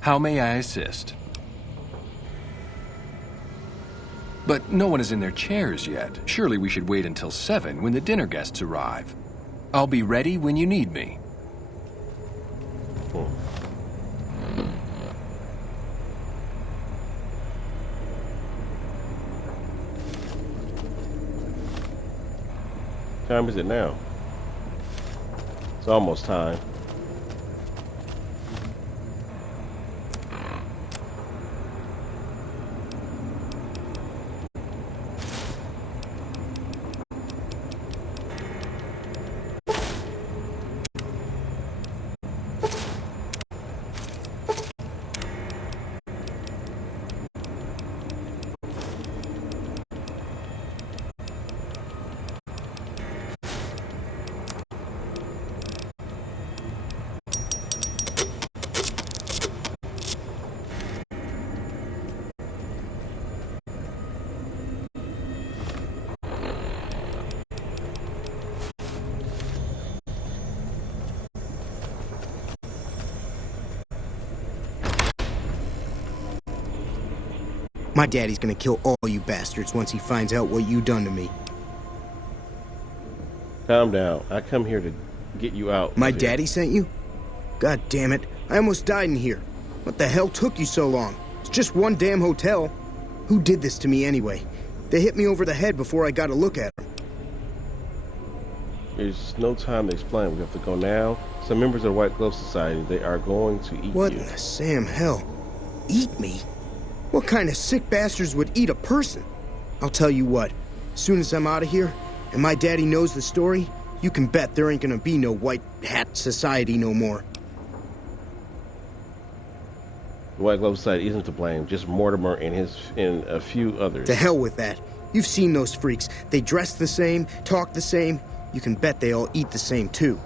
How may I assist? But no one is in their chairs yet. Surely we should wait until 7 when the dinner guests arrive. I'll be ready when you need me. What time is it now? It's almost time. My daddy's gonna kill all you bastards once he finds out what you done to me. Calm down. I come here to get you out. My daddy sent you? God damn it. I almost died in here. What the hell took you so long? It's just one damn hotel. Who did this to me anyway? They hit me over the head before I got a look at them. There's no time to explain. We have to go now. Some members of the White Glove Society, they are going to eat you. What in the Sam hell? Eat me? What kind of sick bastards would eat a person? I'll tell you what, as soon as I'm out of here, and my daddy knows the story, you can bet there ain't gonna be no White Hat Society no more. The White Glove Society isn't to blame, just Mortimer and a few others. To hell with that. You've seen those freaks. They dress the same, talk the same. You can bet they all eat the same too.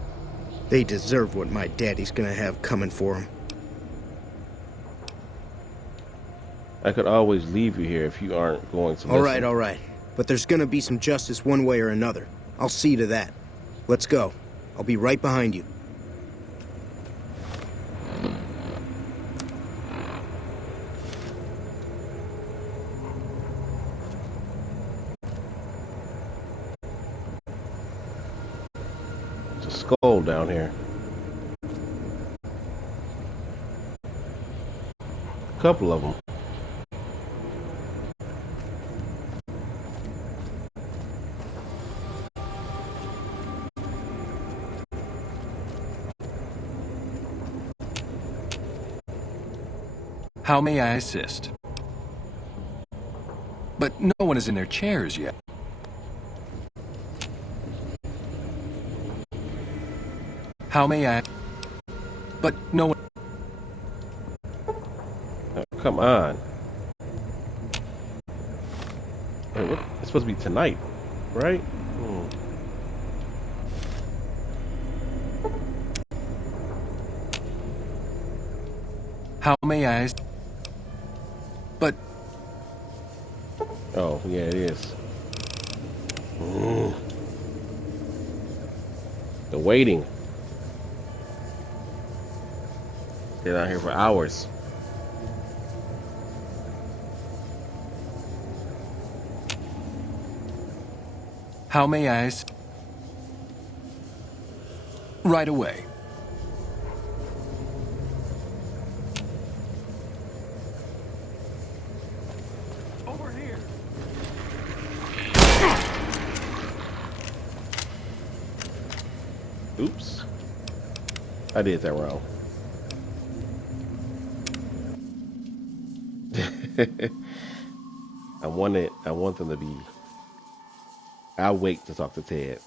They deserve what my daddy's gonna have coming for them. I could always leave you here if you aren't going to listen. All right. But there's gonna be some justice one way or another. I'll see to that. Let's go. I'll be right behind you. There's a skull down here. A couple of them. How may I assist? But no one is in their chairs yet. How may I? But no one. Oh, come on. Hey, what? It's supposed to be tonight, right? How may I? But. Oh, yeah, it is. The waiting. Get out here for hours. How may I? Right away. Over here. Oops. I did that wrong. I want them to be. I'll wait to talk to Ted.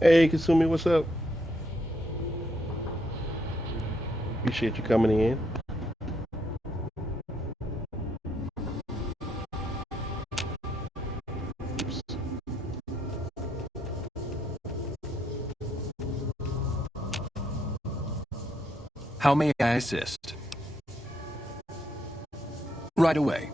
Hey, Kasumi, what's up? Appreciate you coming in. Oops. How may I assist? Right away.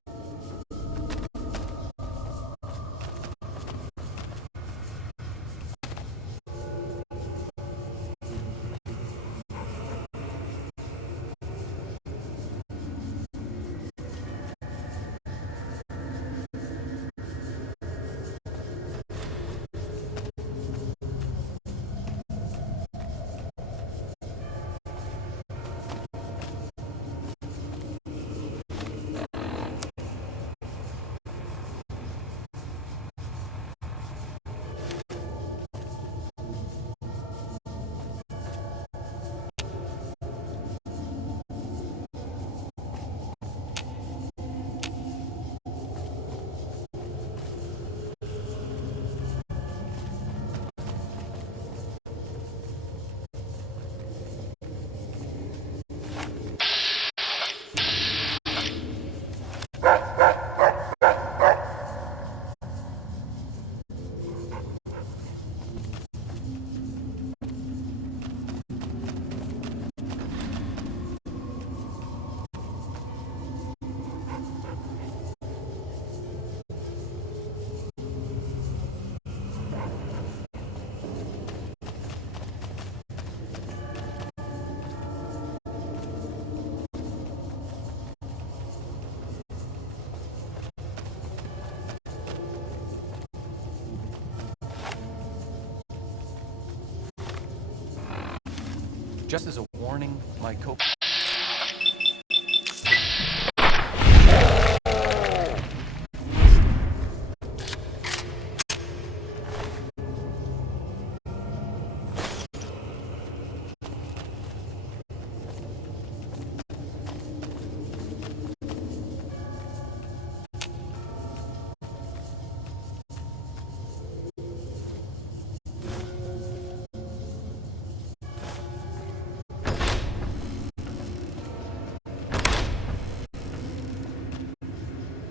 Just as a warning, my co...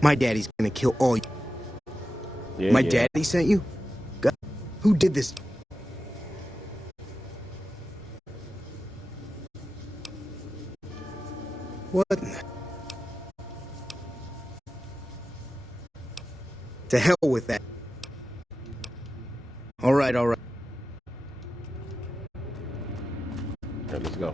My daddy's gonna kill all you. Yeah, My yeah. daddy sent you? God, who did this? What in the... To hell with that. All right, all right. All right, let's go.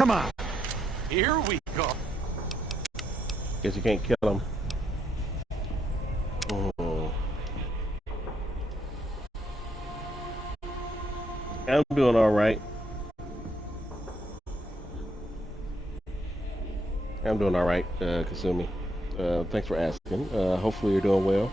Come on. Here we go. Guess you can't kill him. Oh. I'm doing all right. I'm doing all right, Kasumi. Thanks for asking. Hopefully you're doing well.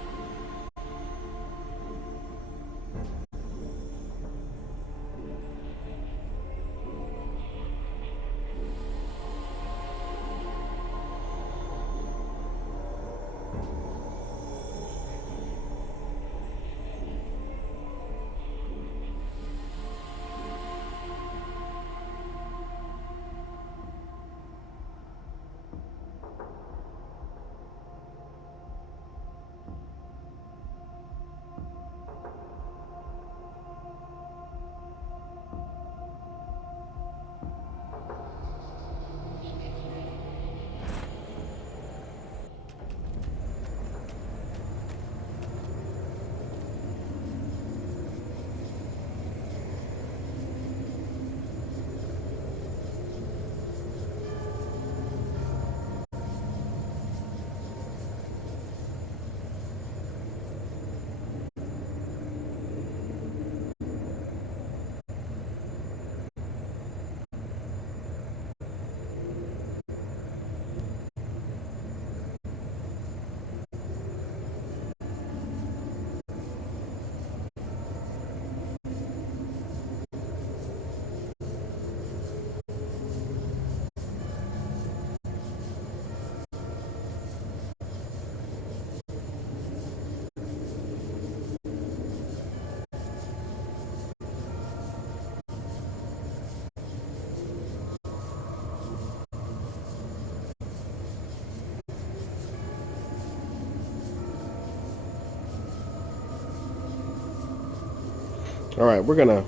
All right, we're gonna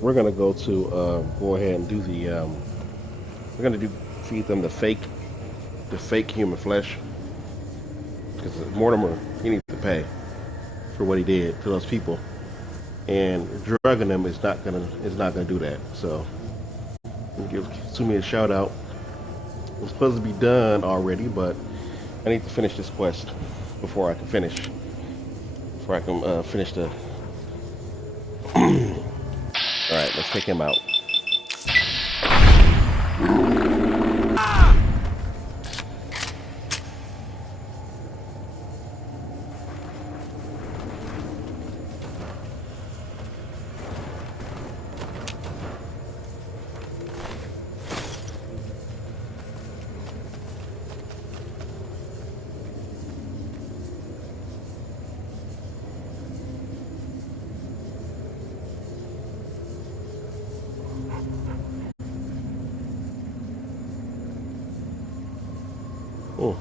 we're gonna go ahead and do the we're gonna feed them the fake human flesh, because Mortimer, he needs to pay for what he did to those people, and drugging them is not gonna do that. So give Sumi a shout out. It was supposed to be done already, but I need to finish this quest before I can finish the Alright, let's take him out. Oh.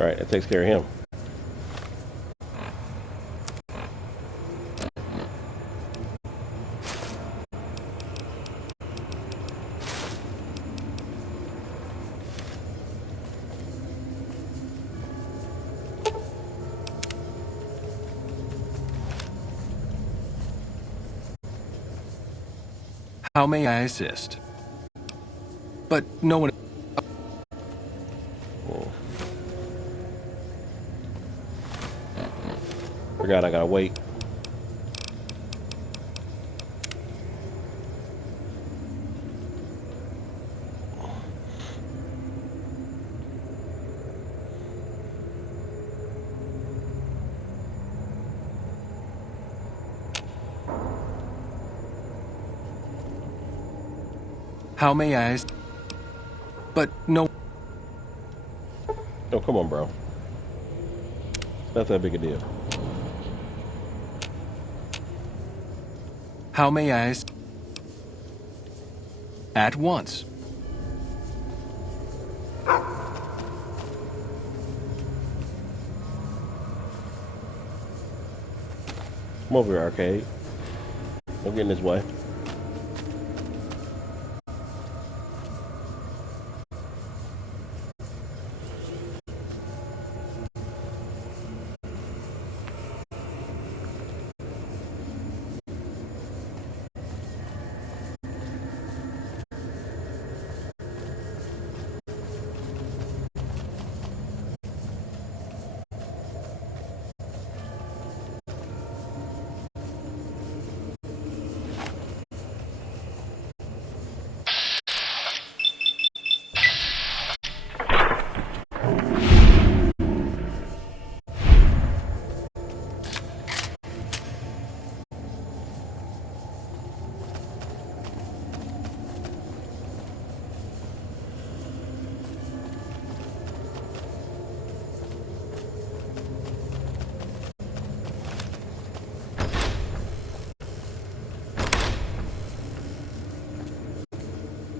All right, that takes care of him. How may I assist? But no one... Forgot I gotta wait. How may I... But no... Oh, come on, bro. It's not that big a deal. How may I... At once. Come over here, Arcade. Don't get in his way.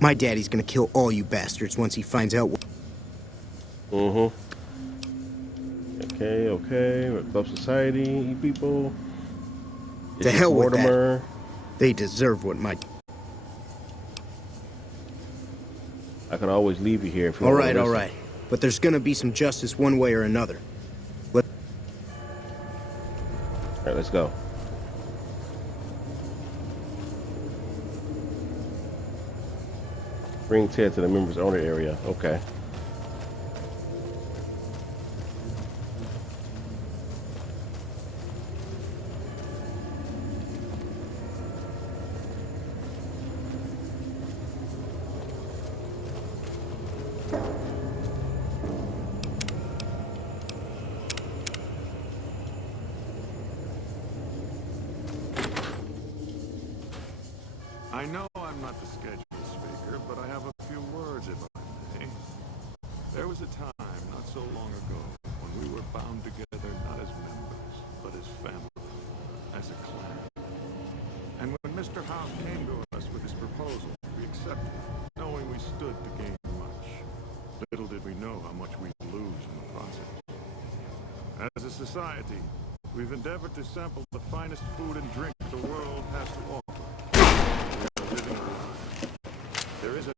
My daddy's gonna kill all you bastards once he finds out what... Mm-hmm. Okay. We're Club Society people. To hell with that. They deserve what my... I could always leave you here if you All want to listen. right. But there's gonna be some justice one way or another. All right, let's go. Bring Ted to the members only area. Okay. I know I'm not the scheduled speaker, but I have a few words, if I may. There was a time, not so long ago, when we were bound together not as members, but as family, as a clan. And when Mr. House came to us with his proposal, we accepted, knowing we stood to gain much. Little did we know how much we'd lose in the process. As a society, we've endeavored to sample the finest food and drink the world has to offer. We are living a lie. There is a...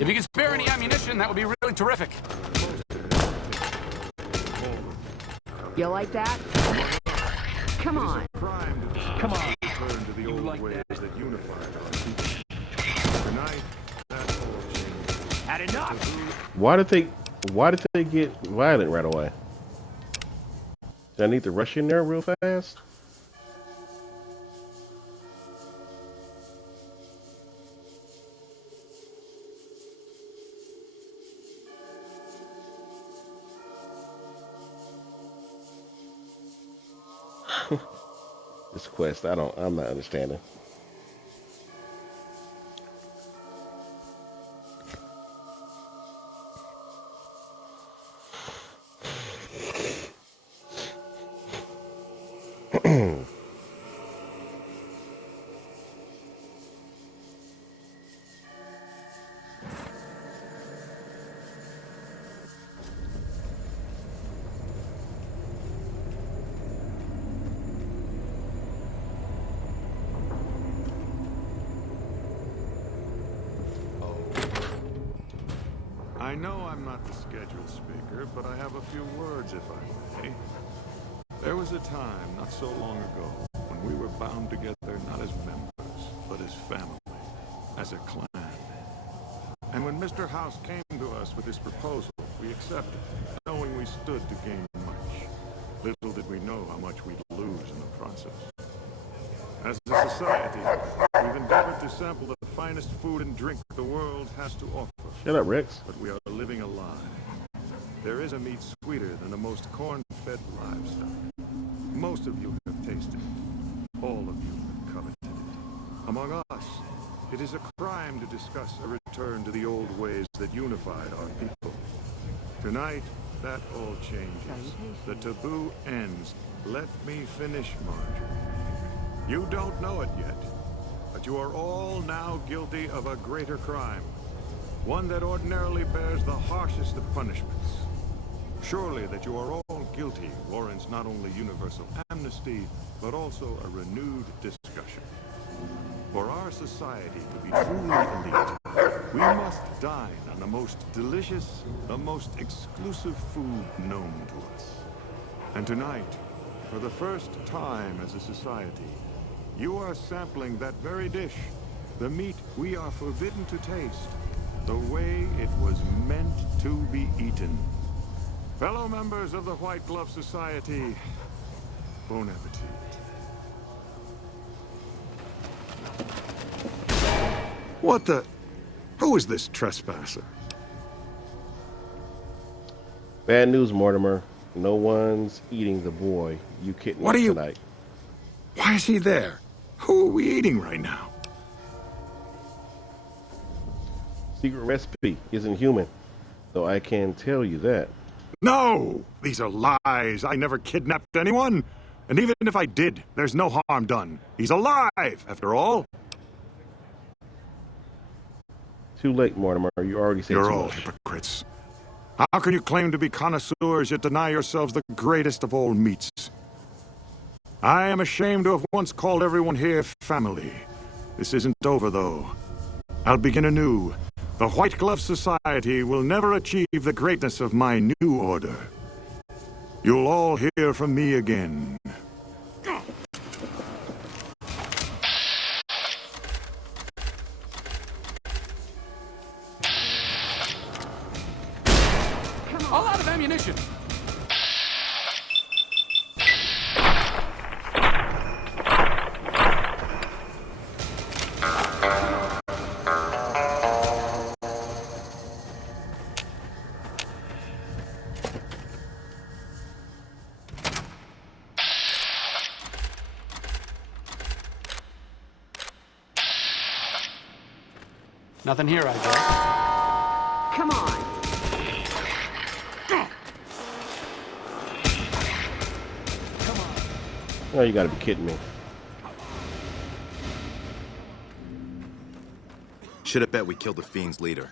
If you could spare any ammunition, that would be really terrific. You like that? Come on. Come on. Return to the old ways that unified our people. Tonight, that's all changed. Had enough. Why did they get violent right away? Do I need to rush in there real fast? This quest, I'm not understanding. I know I'm not the scheduled speaker, but I have a few words, if I may. There was a time, not so long ago, when we were bound together not as members, but as family, as a clan. And when Mr. House came to us with his proposal, we accepted, knowing we stood to gain much. Little did we know how much we'd lose in the process. As a society, we've endeavored to sample the finest food and drink the world has to offer. Shut up, Rex. But we are living a lie. There is a meat sweeter than the most corn-fed livestock. Most of you have tasted it. All of you have coveted it. Among us, it is a crime to discuss a return to the old ways that unified our people. Tonight, that all changes. The taboo ends. Let me finish, Marjorie. You don't know it yet, but you are all now guilty of a greater crime. One that ordinarily bears the harshest of punishments. Surely that you are all guilty warrants not only universal amnesty, but also a renewed discussion. For our society to be truly elite, we must dine on the most delicious, the most exclusive food known to us. And tonight, for the first time as a society, you are sampling that very dish, the meat we are forbidden to taste, the way it was meant to be eaten. Fellow members of the White Glove Society, bon appetit. What the... Who is this trespasser? Bad news, Mortimer. No one's eating the boy you kidnapped tonight. Why is he there? Who are we eating right now? Secret recipe isn't human, though I can tell you that. No! These are lies. I never kidnapped anyone. And even if I did, there's no harm done. He's alive, after all. Too late, Mortimer. You already said You're too all much. hypocrites. How can you claim to be connoisseurs yet deny yourselves the greatest of all meats? I am ashamed to have once called everyone here family. This isn't over, though. I'll begin anew. The White Glove Society will never achieve the greatness of my new order. You'll all hear from me again. All out of ammunition. Nothing here, I guess. Come on. Oh, you gotta be kidding me. Should have bet we killed the Fiend's leader.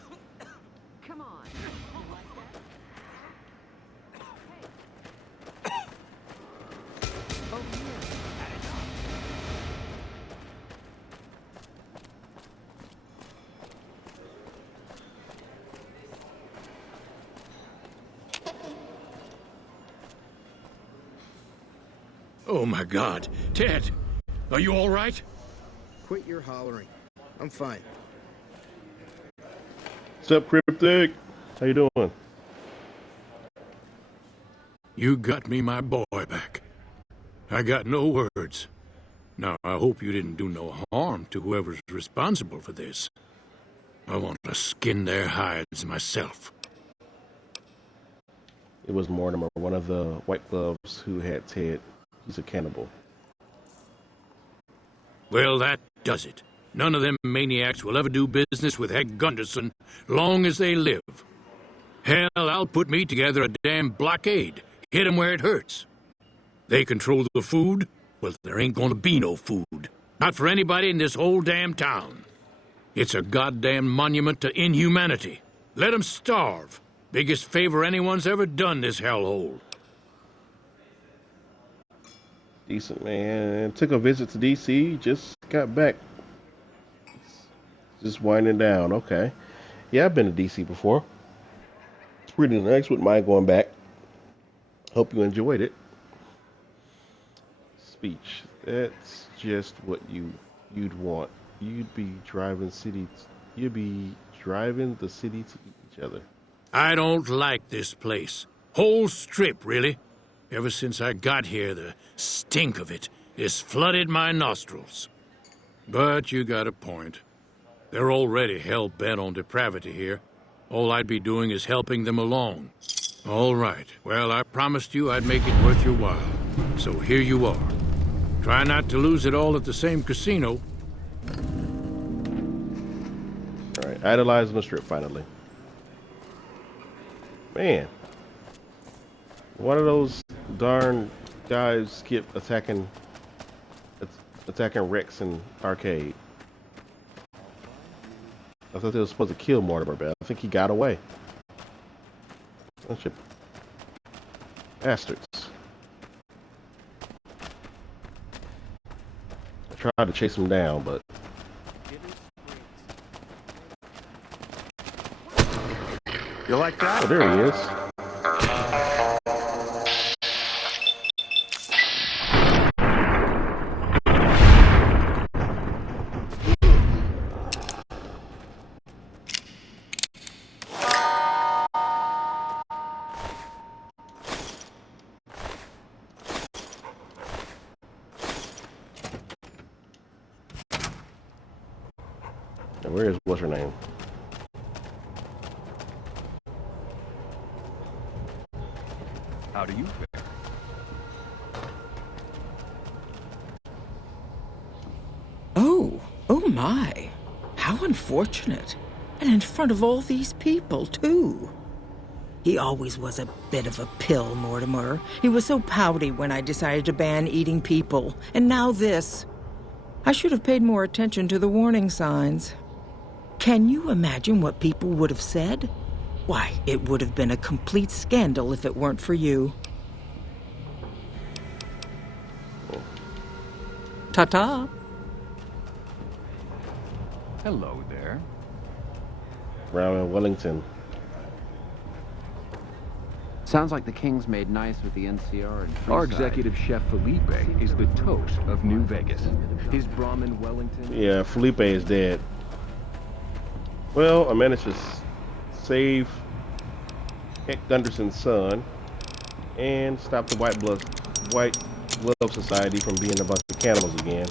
Oh my God. Ted, are you all right? Quit your hollering. I'm fine. What's up, Cryptic? How you doing? You got me my boy back. I got no words. Now, I hope you didn't do no harm to whoever's responsible for this. I want to skin their hides myself. It was Mortimer, one of the White Gloves who had Ted. He's a cannibal. Well, that does it. None of them maniacs will ever do business with Heck Gunderson long as they live. Hell, I'll put me together a damn blockade. Hit 'em where it hurts. They control the food? Well, there ain't gonna be no food. Not for anybody in this whole damn town. It's a goddamn monument to inhumanity. Let 'em starve. Biggest favor anyone's ever done this hellhole. Decent, man. Took a visit to DC, just got back. Just winding down, okay. Yeah, I've been to DC before. It's pretty nice, wouldn't mind going back. Hope you enjoyed it. Speech. That's just what you'd want. You'd be driving the city to eat each other. I don't like this place. Whole strip, really. Ever since I got here, the stink of it has flooded my nostrils. But you got a point. They're already hell-bent on depravity here. All I'd be doing is helping them along. All right. Well, I promised you I'd make it worth your while. So here you are. Try not to lose it all at the same casino. All right, idolizing the strip finally. Man. One of those darn guys kept attacking Rex and Arcade. I thought they were supposed to kill Mortimer, but I think he got away. Bunch of bastards. I tried to chase him down, but You like that? oh, there he is. What's her name? How do you fare? Oh my. How unfortunate. And in front of all these people, too. He always was a bit of a pill, Mortimer. He was so pouty when I decided to ban eating people. And now this. I should have paid more attention to the warning signs. Can you imagine what people would have said? Why, it would have been a complete scandal if it weren't for you. Ta-ta. Hello there. Brown and Wellington. Sounds like the King's made nice with the NCR and Our Freeside. executive chef Felipe is the toast of New Vegas. His Brahmin Wellington. Yeah, Felipe is dead. Well, I managed to save Heck Gunderson's son and stop the White Glove Society from being a bunch of cannibals again.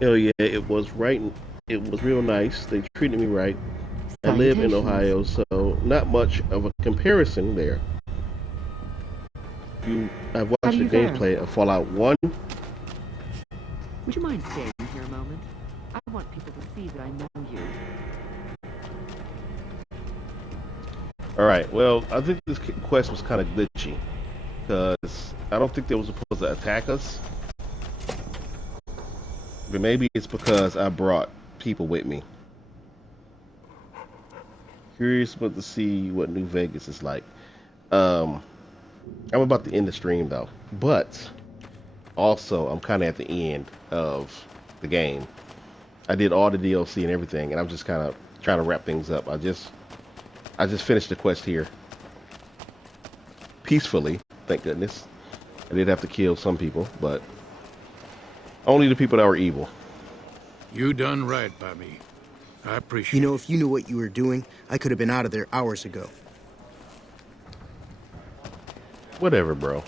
Hell yeah, it was right. It was real nice. They treated me right. I live in Ohio, so not much of a comparison there. I've How watched do the you fare? gameplay of Fallout 1. Would you mind staying here a moment? I want people to see that I know you. Alright, well, I think this quest was kind of glitchy. Because I don't think they were supposed to attack us. But maybe it's because I brought people with me. Curious about to see what New Vegas is like. I'm about to end the stream though. But also I'm kind of at the end of the game. I did all the DLC and everything, and I'm just kind of trying to wrap things up. I just finished the quest here. Peacefully, thank goodness. I did have to kill some people, but only the people that were evil. You done right by me. I appreciate You know, if you knew what you were doing, I could have been out of there hours ago. Whatever, bro.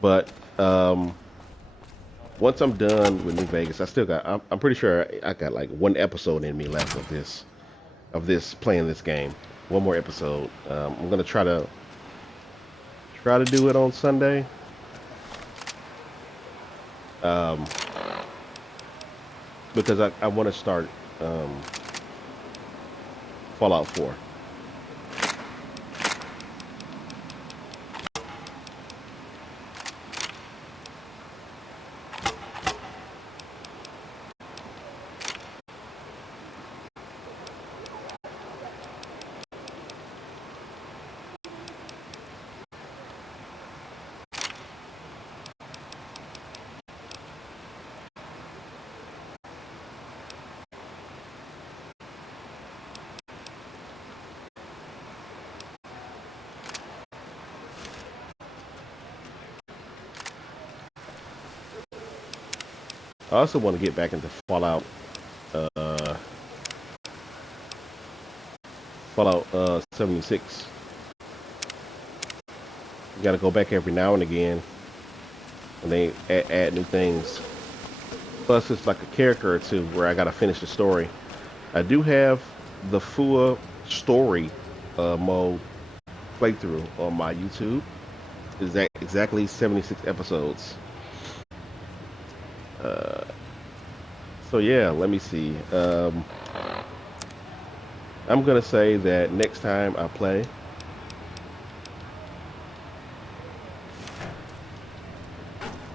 But once I'm done with New Vegas, I still got. I'm pretty sure I got like one episode in me left of this playing this game. One more episode. I'm gonna try to do it on Sunday. Because I want to start Fallout 4. I also want to get back into Fallout 76. You got to go back every now and again, and they add new things. Plus, it's like a character or two where I got to finish the story. I do have the full story mode playthrough on my YouTube. Is that exactly 76 episodes? So yeah, let me see. I'm gonna say that next time I play,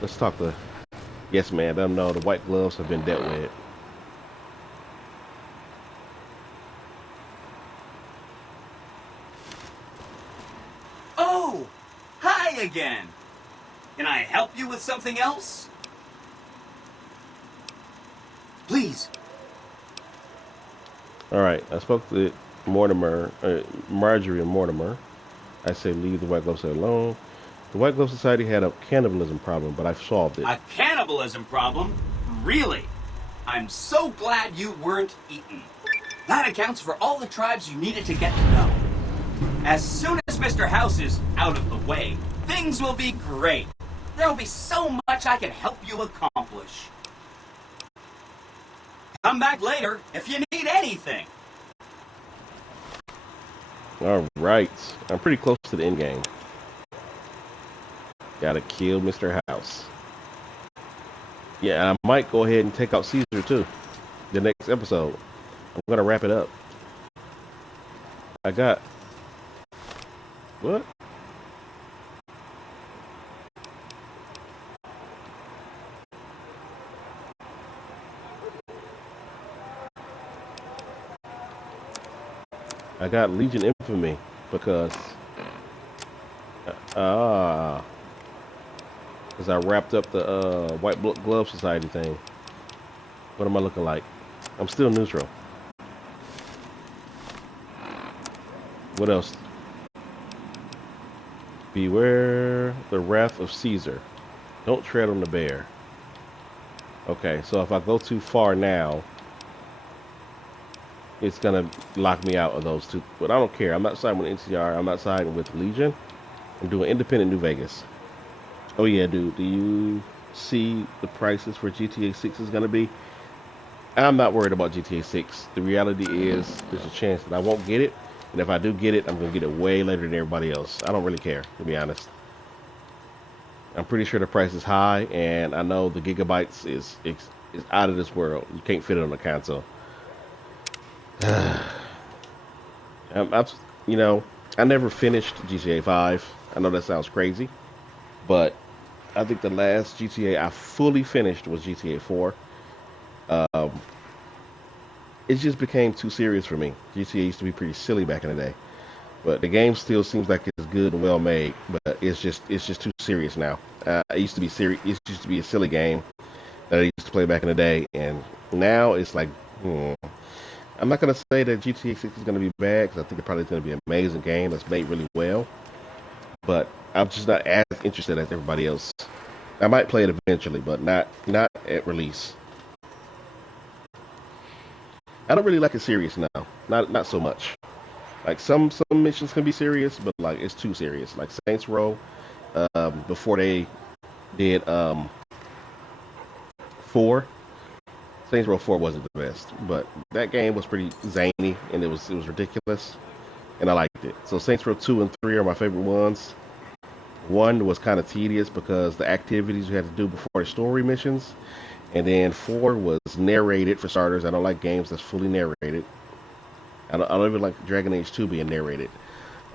let's talk to Yes Man. Let them know the white gloves have been dealt with. Oh, hi again. Can I help you with something else? Please. All right, I spoke to Marjorie and Mortimer. I say leave the White Glove Society alone. The White Glove Society had a cannibalism problem, but I've solved it. A cannibalism problem? Really? I'm so glad you weren't eaten. That accounts for all the tribes you needed to get to know. As soon as Mr. House is out of the way, things will be great. There'll be so much I can help you accomplish. Come back later if you need anything. All right, I'm pretty close to the end game. Gotta kill Mr. House. Yeah, I might go ahead and take out Caesar too. The next episode, I'm gonna wrap it up. I got what? I got Legion Infamy because I wrapped up the White Glove Society thing. What am I looking like? I'm still neutral. What else? Beware the wrath of Caesar. Don't tread on the bear. Okay, so if I go too far now, it's gonna lock me out of those two. But I don't care. I'm not siding with NCR. I'm not siding with Legion. I'm doing independent New Vegas. Oh yeah, dude. Do you see the prices for GTA 6 is gonna be? I'm not worried about GTA 6. The reality is there's a chance that I won't get it And if I do get it, I'm going to get it way later than everybody else. I don't really care, to be honest. I'm pretty sure the price is high, and I know the gigabytes is out of this world. You can't fit it on the console. You know, I never finished GTA 5. I know that sounds crazy, but I think the last GTA I fully finished was GTA 4. It just became too serious for me. GTA used to be pretty silly back in the day, but the game still seems like it's good and well made, but it's just too serious now. It used to be serious. It used to be a silly game that I used to play back in the day, and now it's like, I'm not gonna say that GTA 6 is gonna be bad, because I think it probably is gonna be an amazing game that's made really well, but I'm just not as interested as everybody else. I might play it eventually, but not at release. I don't really like it serious now. Not so much. Like some missions can be serious, but like it's too serious. Like Saints Row, before they did 4. Saints Row 4 wasn't the best, but that game was pretty zany and it was ridiculous, and I liked it. So Saints Row 2 and 3 are my favorite ones. 1 was kind of tedious because the activities you had to do before the story missions. And then 4 was narrated, for starters. I don't like games that's fully narrated. I don't even like Dragon Age 2 being narrated,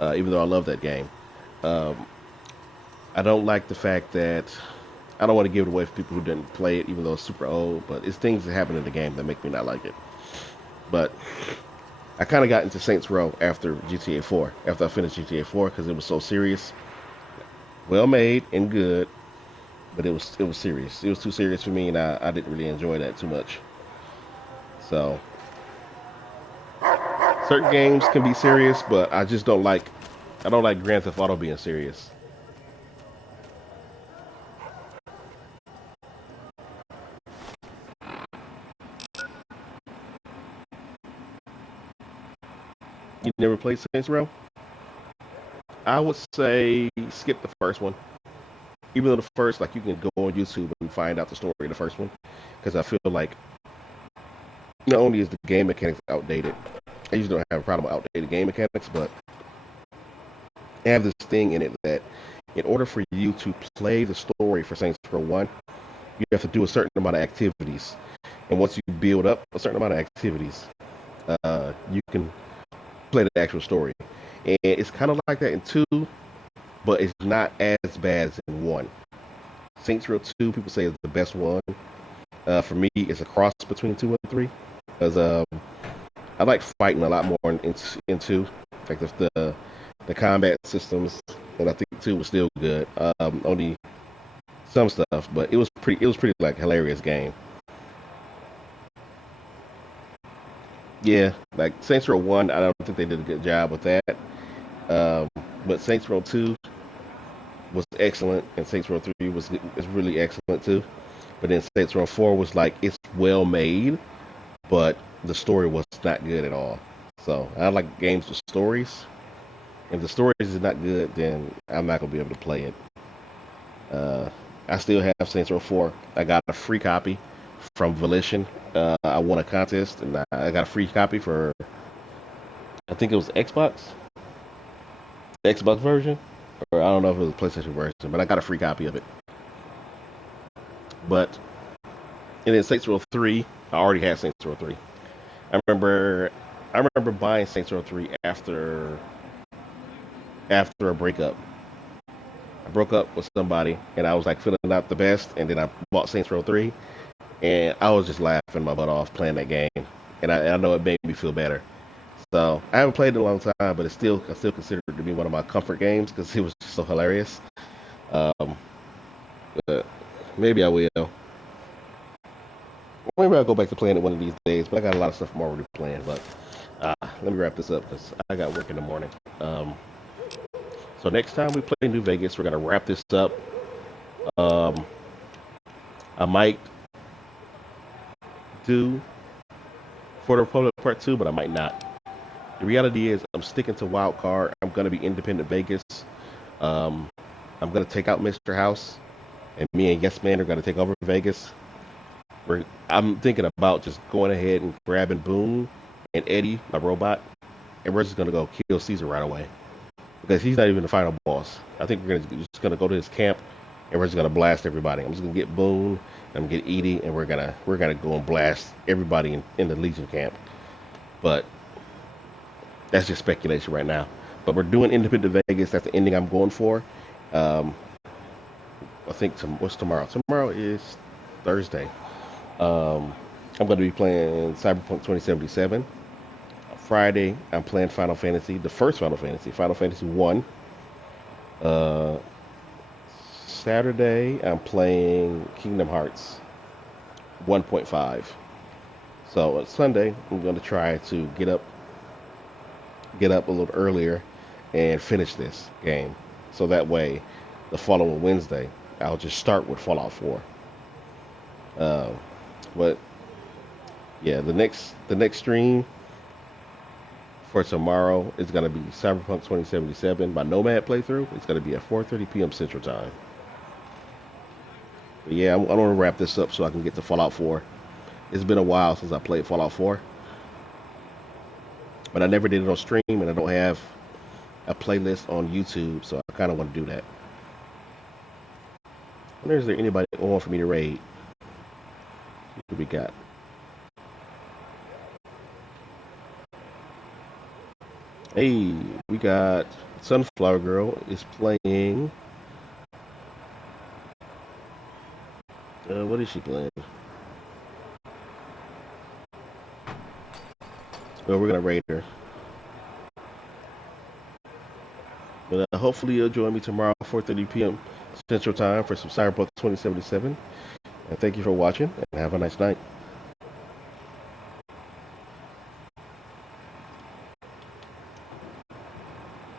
even though I love that game. I don't like the fact that... I don't want to give it away for people who didn't play it, even though it's super old. But it's things that happen in the game that make me not like it. But I kind of got into Saints Row after GTA 4. After I finished GTA 4, because it was so serious. Well made and good. But it was serious. It was too serious for me, and I didn't really enjoy that too much. So, certain games can be serious, but I don't like Grand Theft Auto being serious. You never played Saints Row? I would say skip the first one. Even though the first, like, you can go on YouTube and find out the story of the first one, because I feel like not only is the game mechanics outdated, I usually don't have a problem with outdated game mechanics, but they have this thing in it that in order for you to play the story for Saints Row 1, you have to do a certain amount of activities. And once you build up a certain amount of activities, you can play the actual story. And it's kind of like that in 2, but it's not as bad as in 1. Saints Row 2, people say, is the best one. For me, it's a cross between 2 and 3. Because I like fighting a lot more in 2. Like the combat systems, and I think 2 was still good. Only some stuff, but it was pretty like hilarious game. Yeah, like Saints Row 1, I don't think they did a good job with that. But Saints Row 2 was excellent, and Saints Row 3 is really excellent too. But then Saints Row 4 was like, it's well made, but the story was not good at all. So I like games with stories. If the story is not good, then I'm not gonna be able to play it. I still have Saints Row 4. I got a free copy from Volition. I won a contest, and I got a free copy for, I think it was Xbox version, or I don't know if it was a PlayStation version, but I got a free copy of it. But, and then Saints Row 3, I already had Saints Row 3. I remember buying Saints Row 3 after a breakup. I broke up with somebody, and I was like feeling not the best, and then I bought Saints Row 3, and I was just laughing my butt off playing that game, and I know it made me feel better. So I haven't played it in a long time, but I still consider it to be one of my comfort games because it was just so hilarious. But maybe I will. Maybe I'll go back to playing it one of these days, but I got a lot of stuff I'm already playing. But let me wrap this up because I got work in the morning. So next time we play New Vegas, we're going to wrap this up. I might do For the Republic Part 2, but I might not. The reality is I'm sticking to Wild Card. I'm going to be Independent Vegas. I'm going to take out Mr. House, and me and Yes Man are going to take over Vegas. I'm thinking about just going ahead and grabbing Boone and Eddie, my robot, and we're just gonna go kill Caesar right away because he's not even the final boss. I think we're just gonna go to his camp and we're just gonna blast everybody. I'm just gonna get Boone, I'm gonna get Edie, and we're gonna go and blast everybody in the Legion camp. But that's just speculation right now. But we're doing Independent Vegas. That's the ending I'm going for. I think what's tomorrow? Tomorrow is Thursday. I'm going to be playing Cyberpunk 2077. Friday, I'm playing Final Fantasy, the first Final Fantasy 1. Saturday, I'm playing Kingdom Hearts 1.5. So Sunday, I'm going to try to get up a little earlier and finish this game. So that way, the following Wednesday, I'll just start with Fallout 4. But yeah, the next stream for tomorrow is going to be Cyberpunk 2077, my Nomad playthrough. It's going to be at 4:30 p.m. Central Time. But yeah, I want to wrap this up so I can get to Fallout 4. It's been a while since I played Fallout 4. But I never did it on stream, and I don't have a playlist on YouTube, so I kind of want to do that. I wonder, is there anybody on for me to raid? What we got? Hey, we got Sunflower Girl is playing. What is she playing? Well, we're gonna raid her. But hopefully you'll join me tomorrow, 4:30 p.m. Central Time for some Cyberpunk 2077. And thank you for watching, and have a nice night.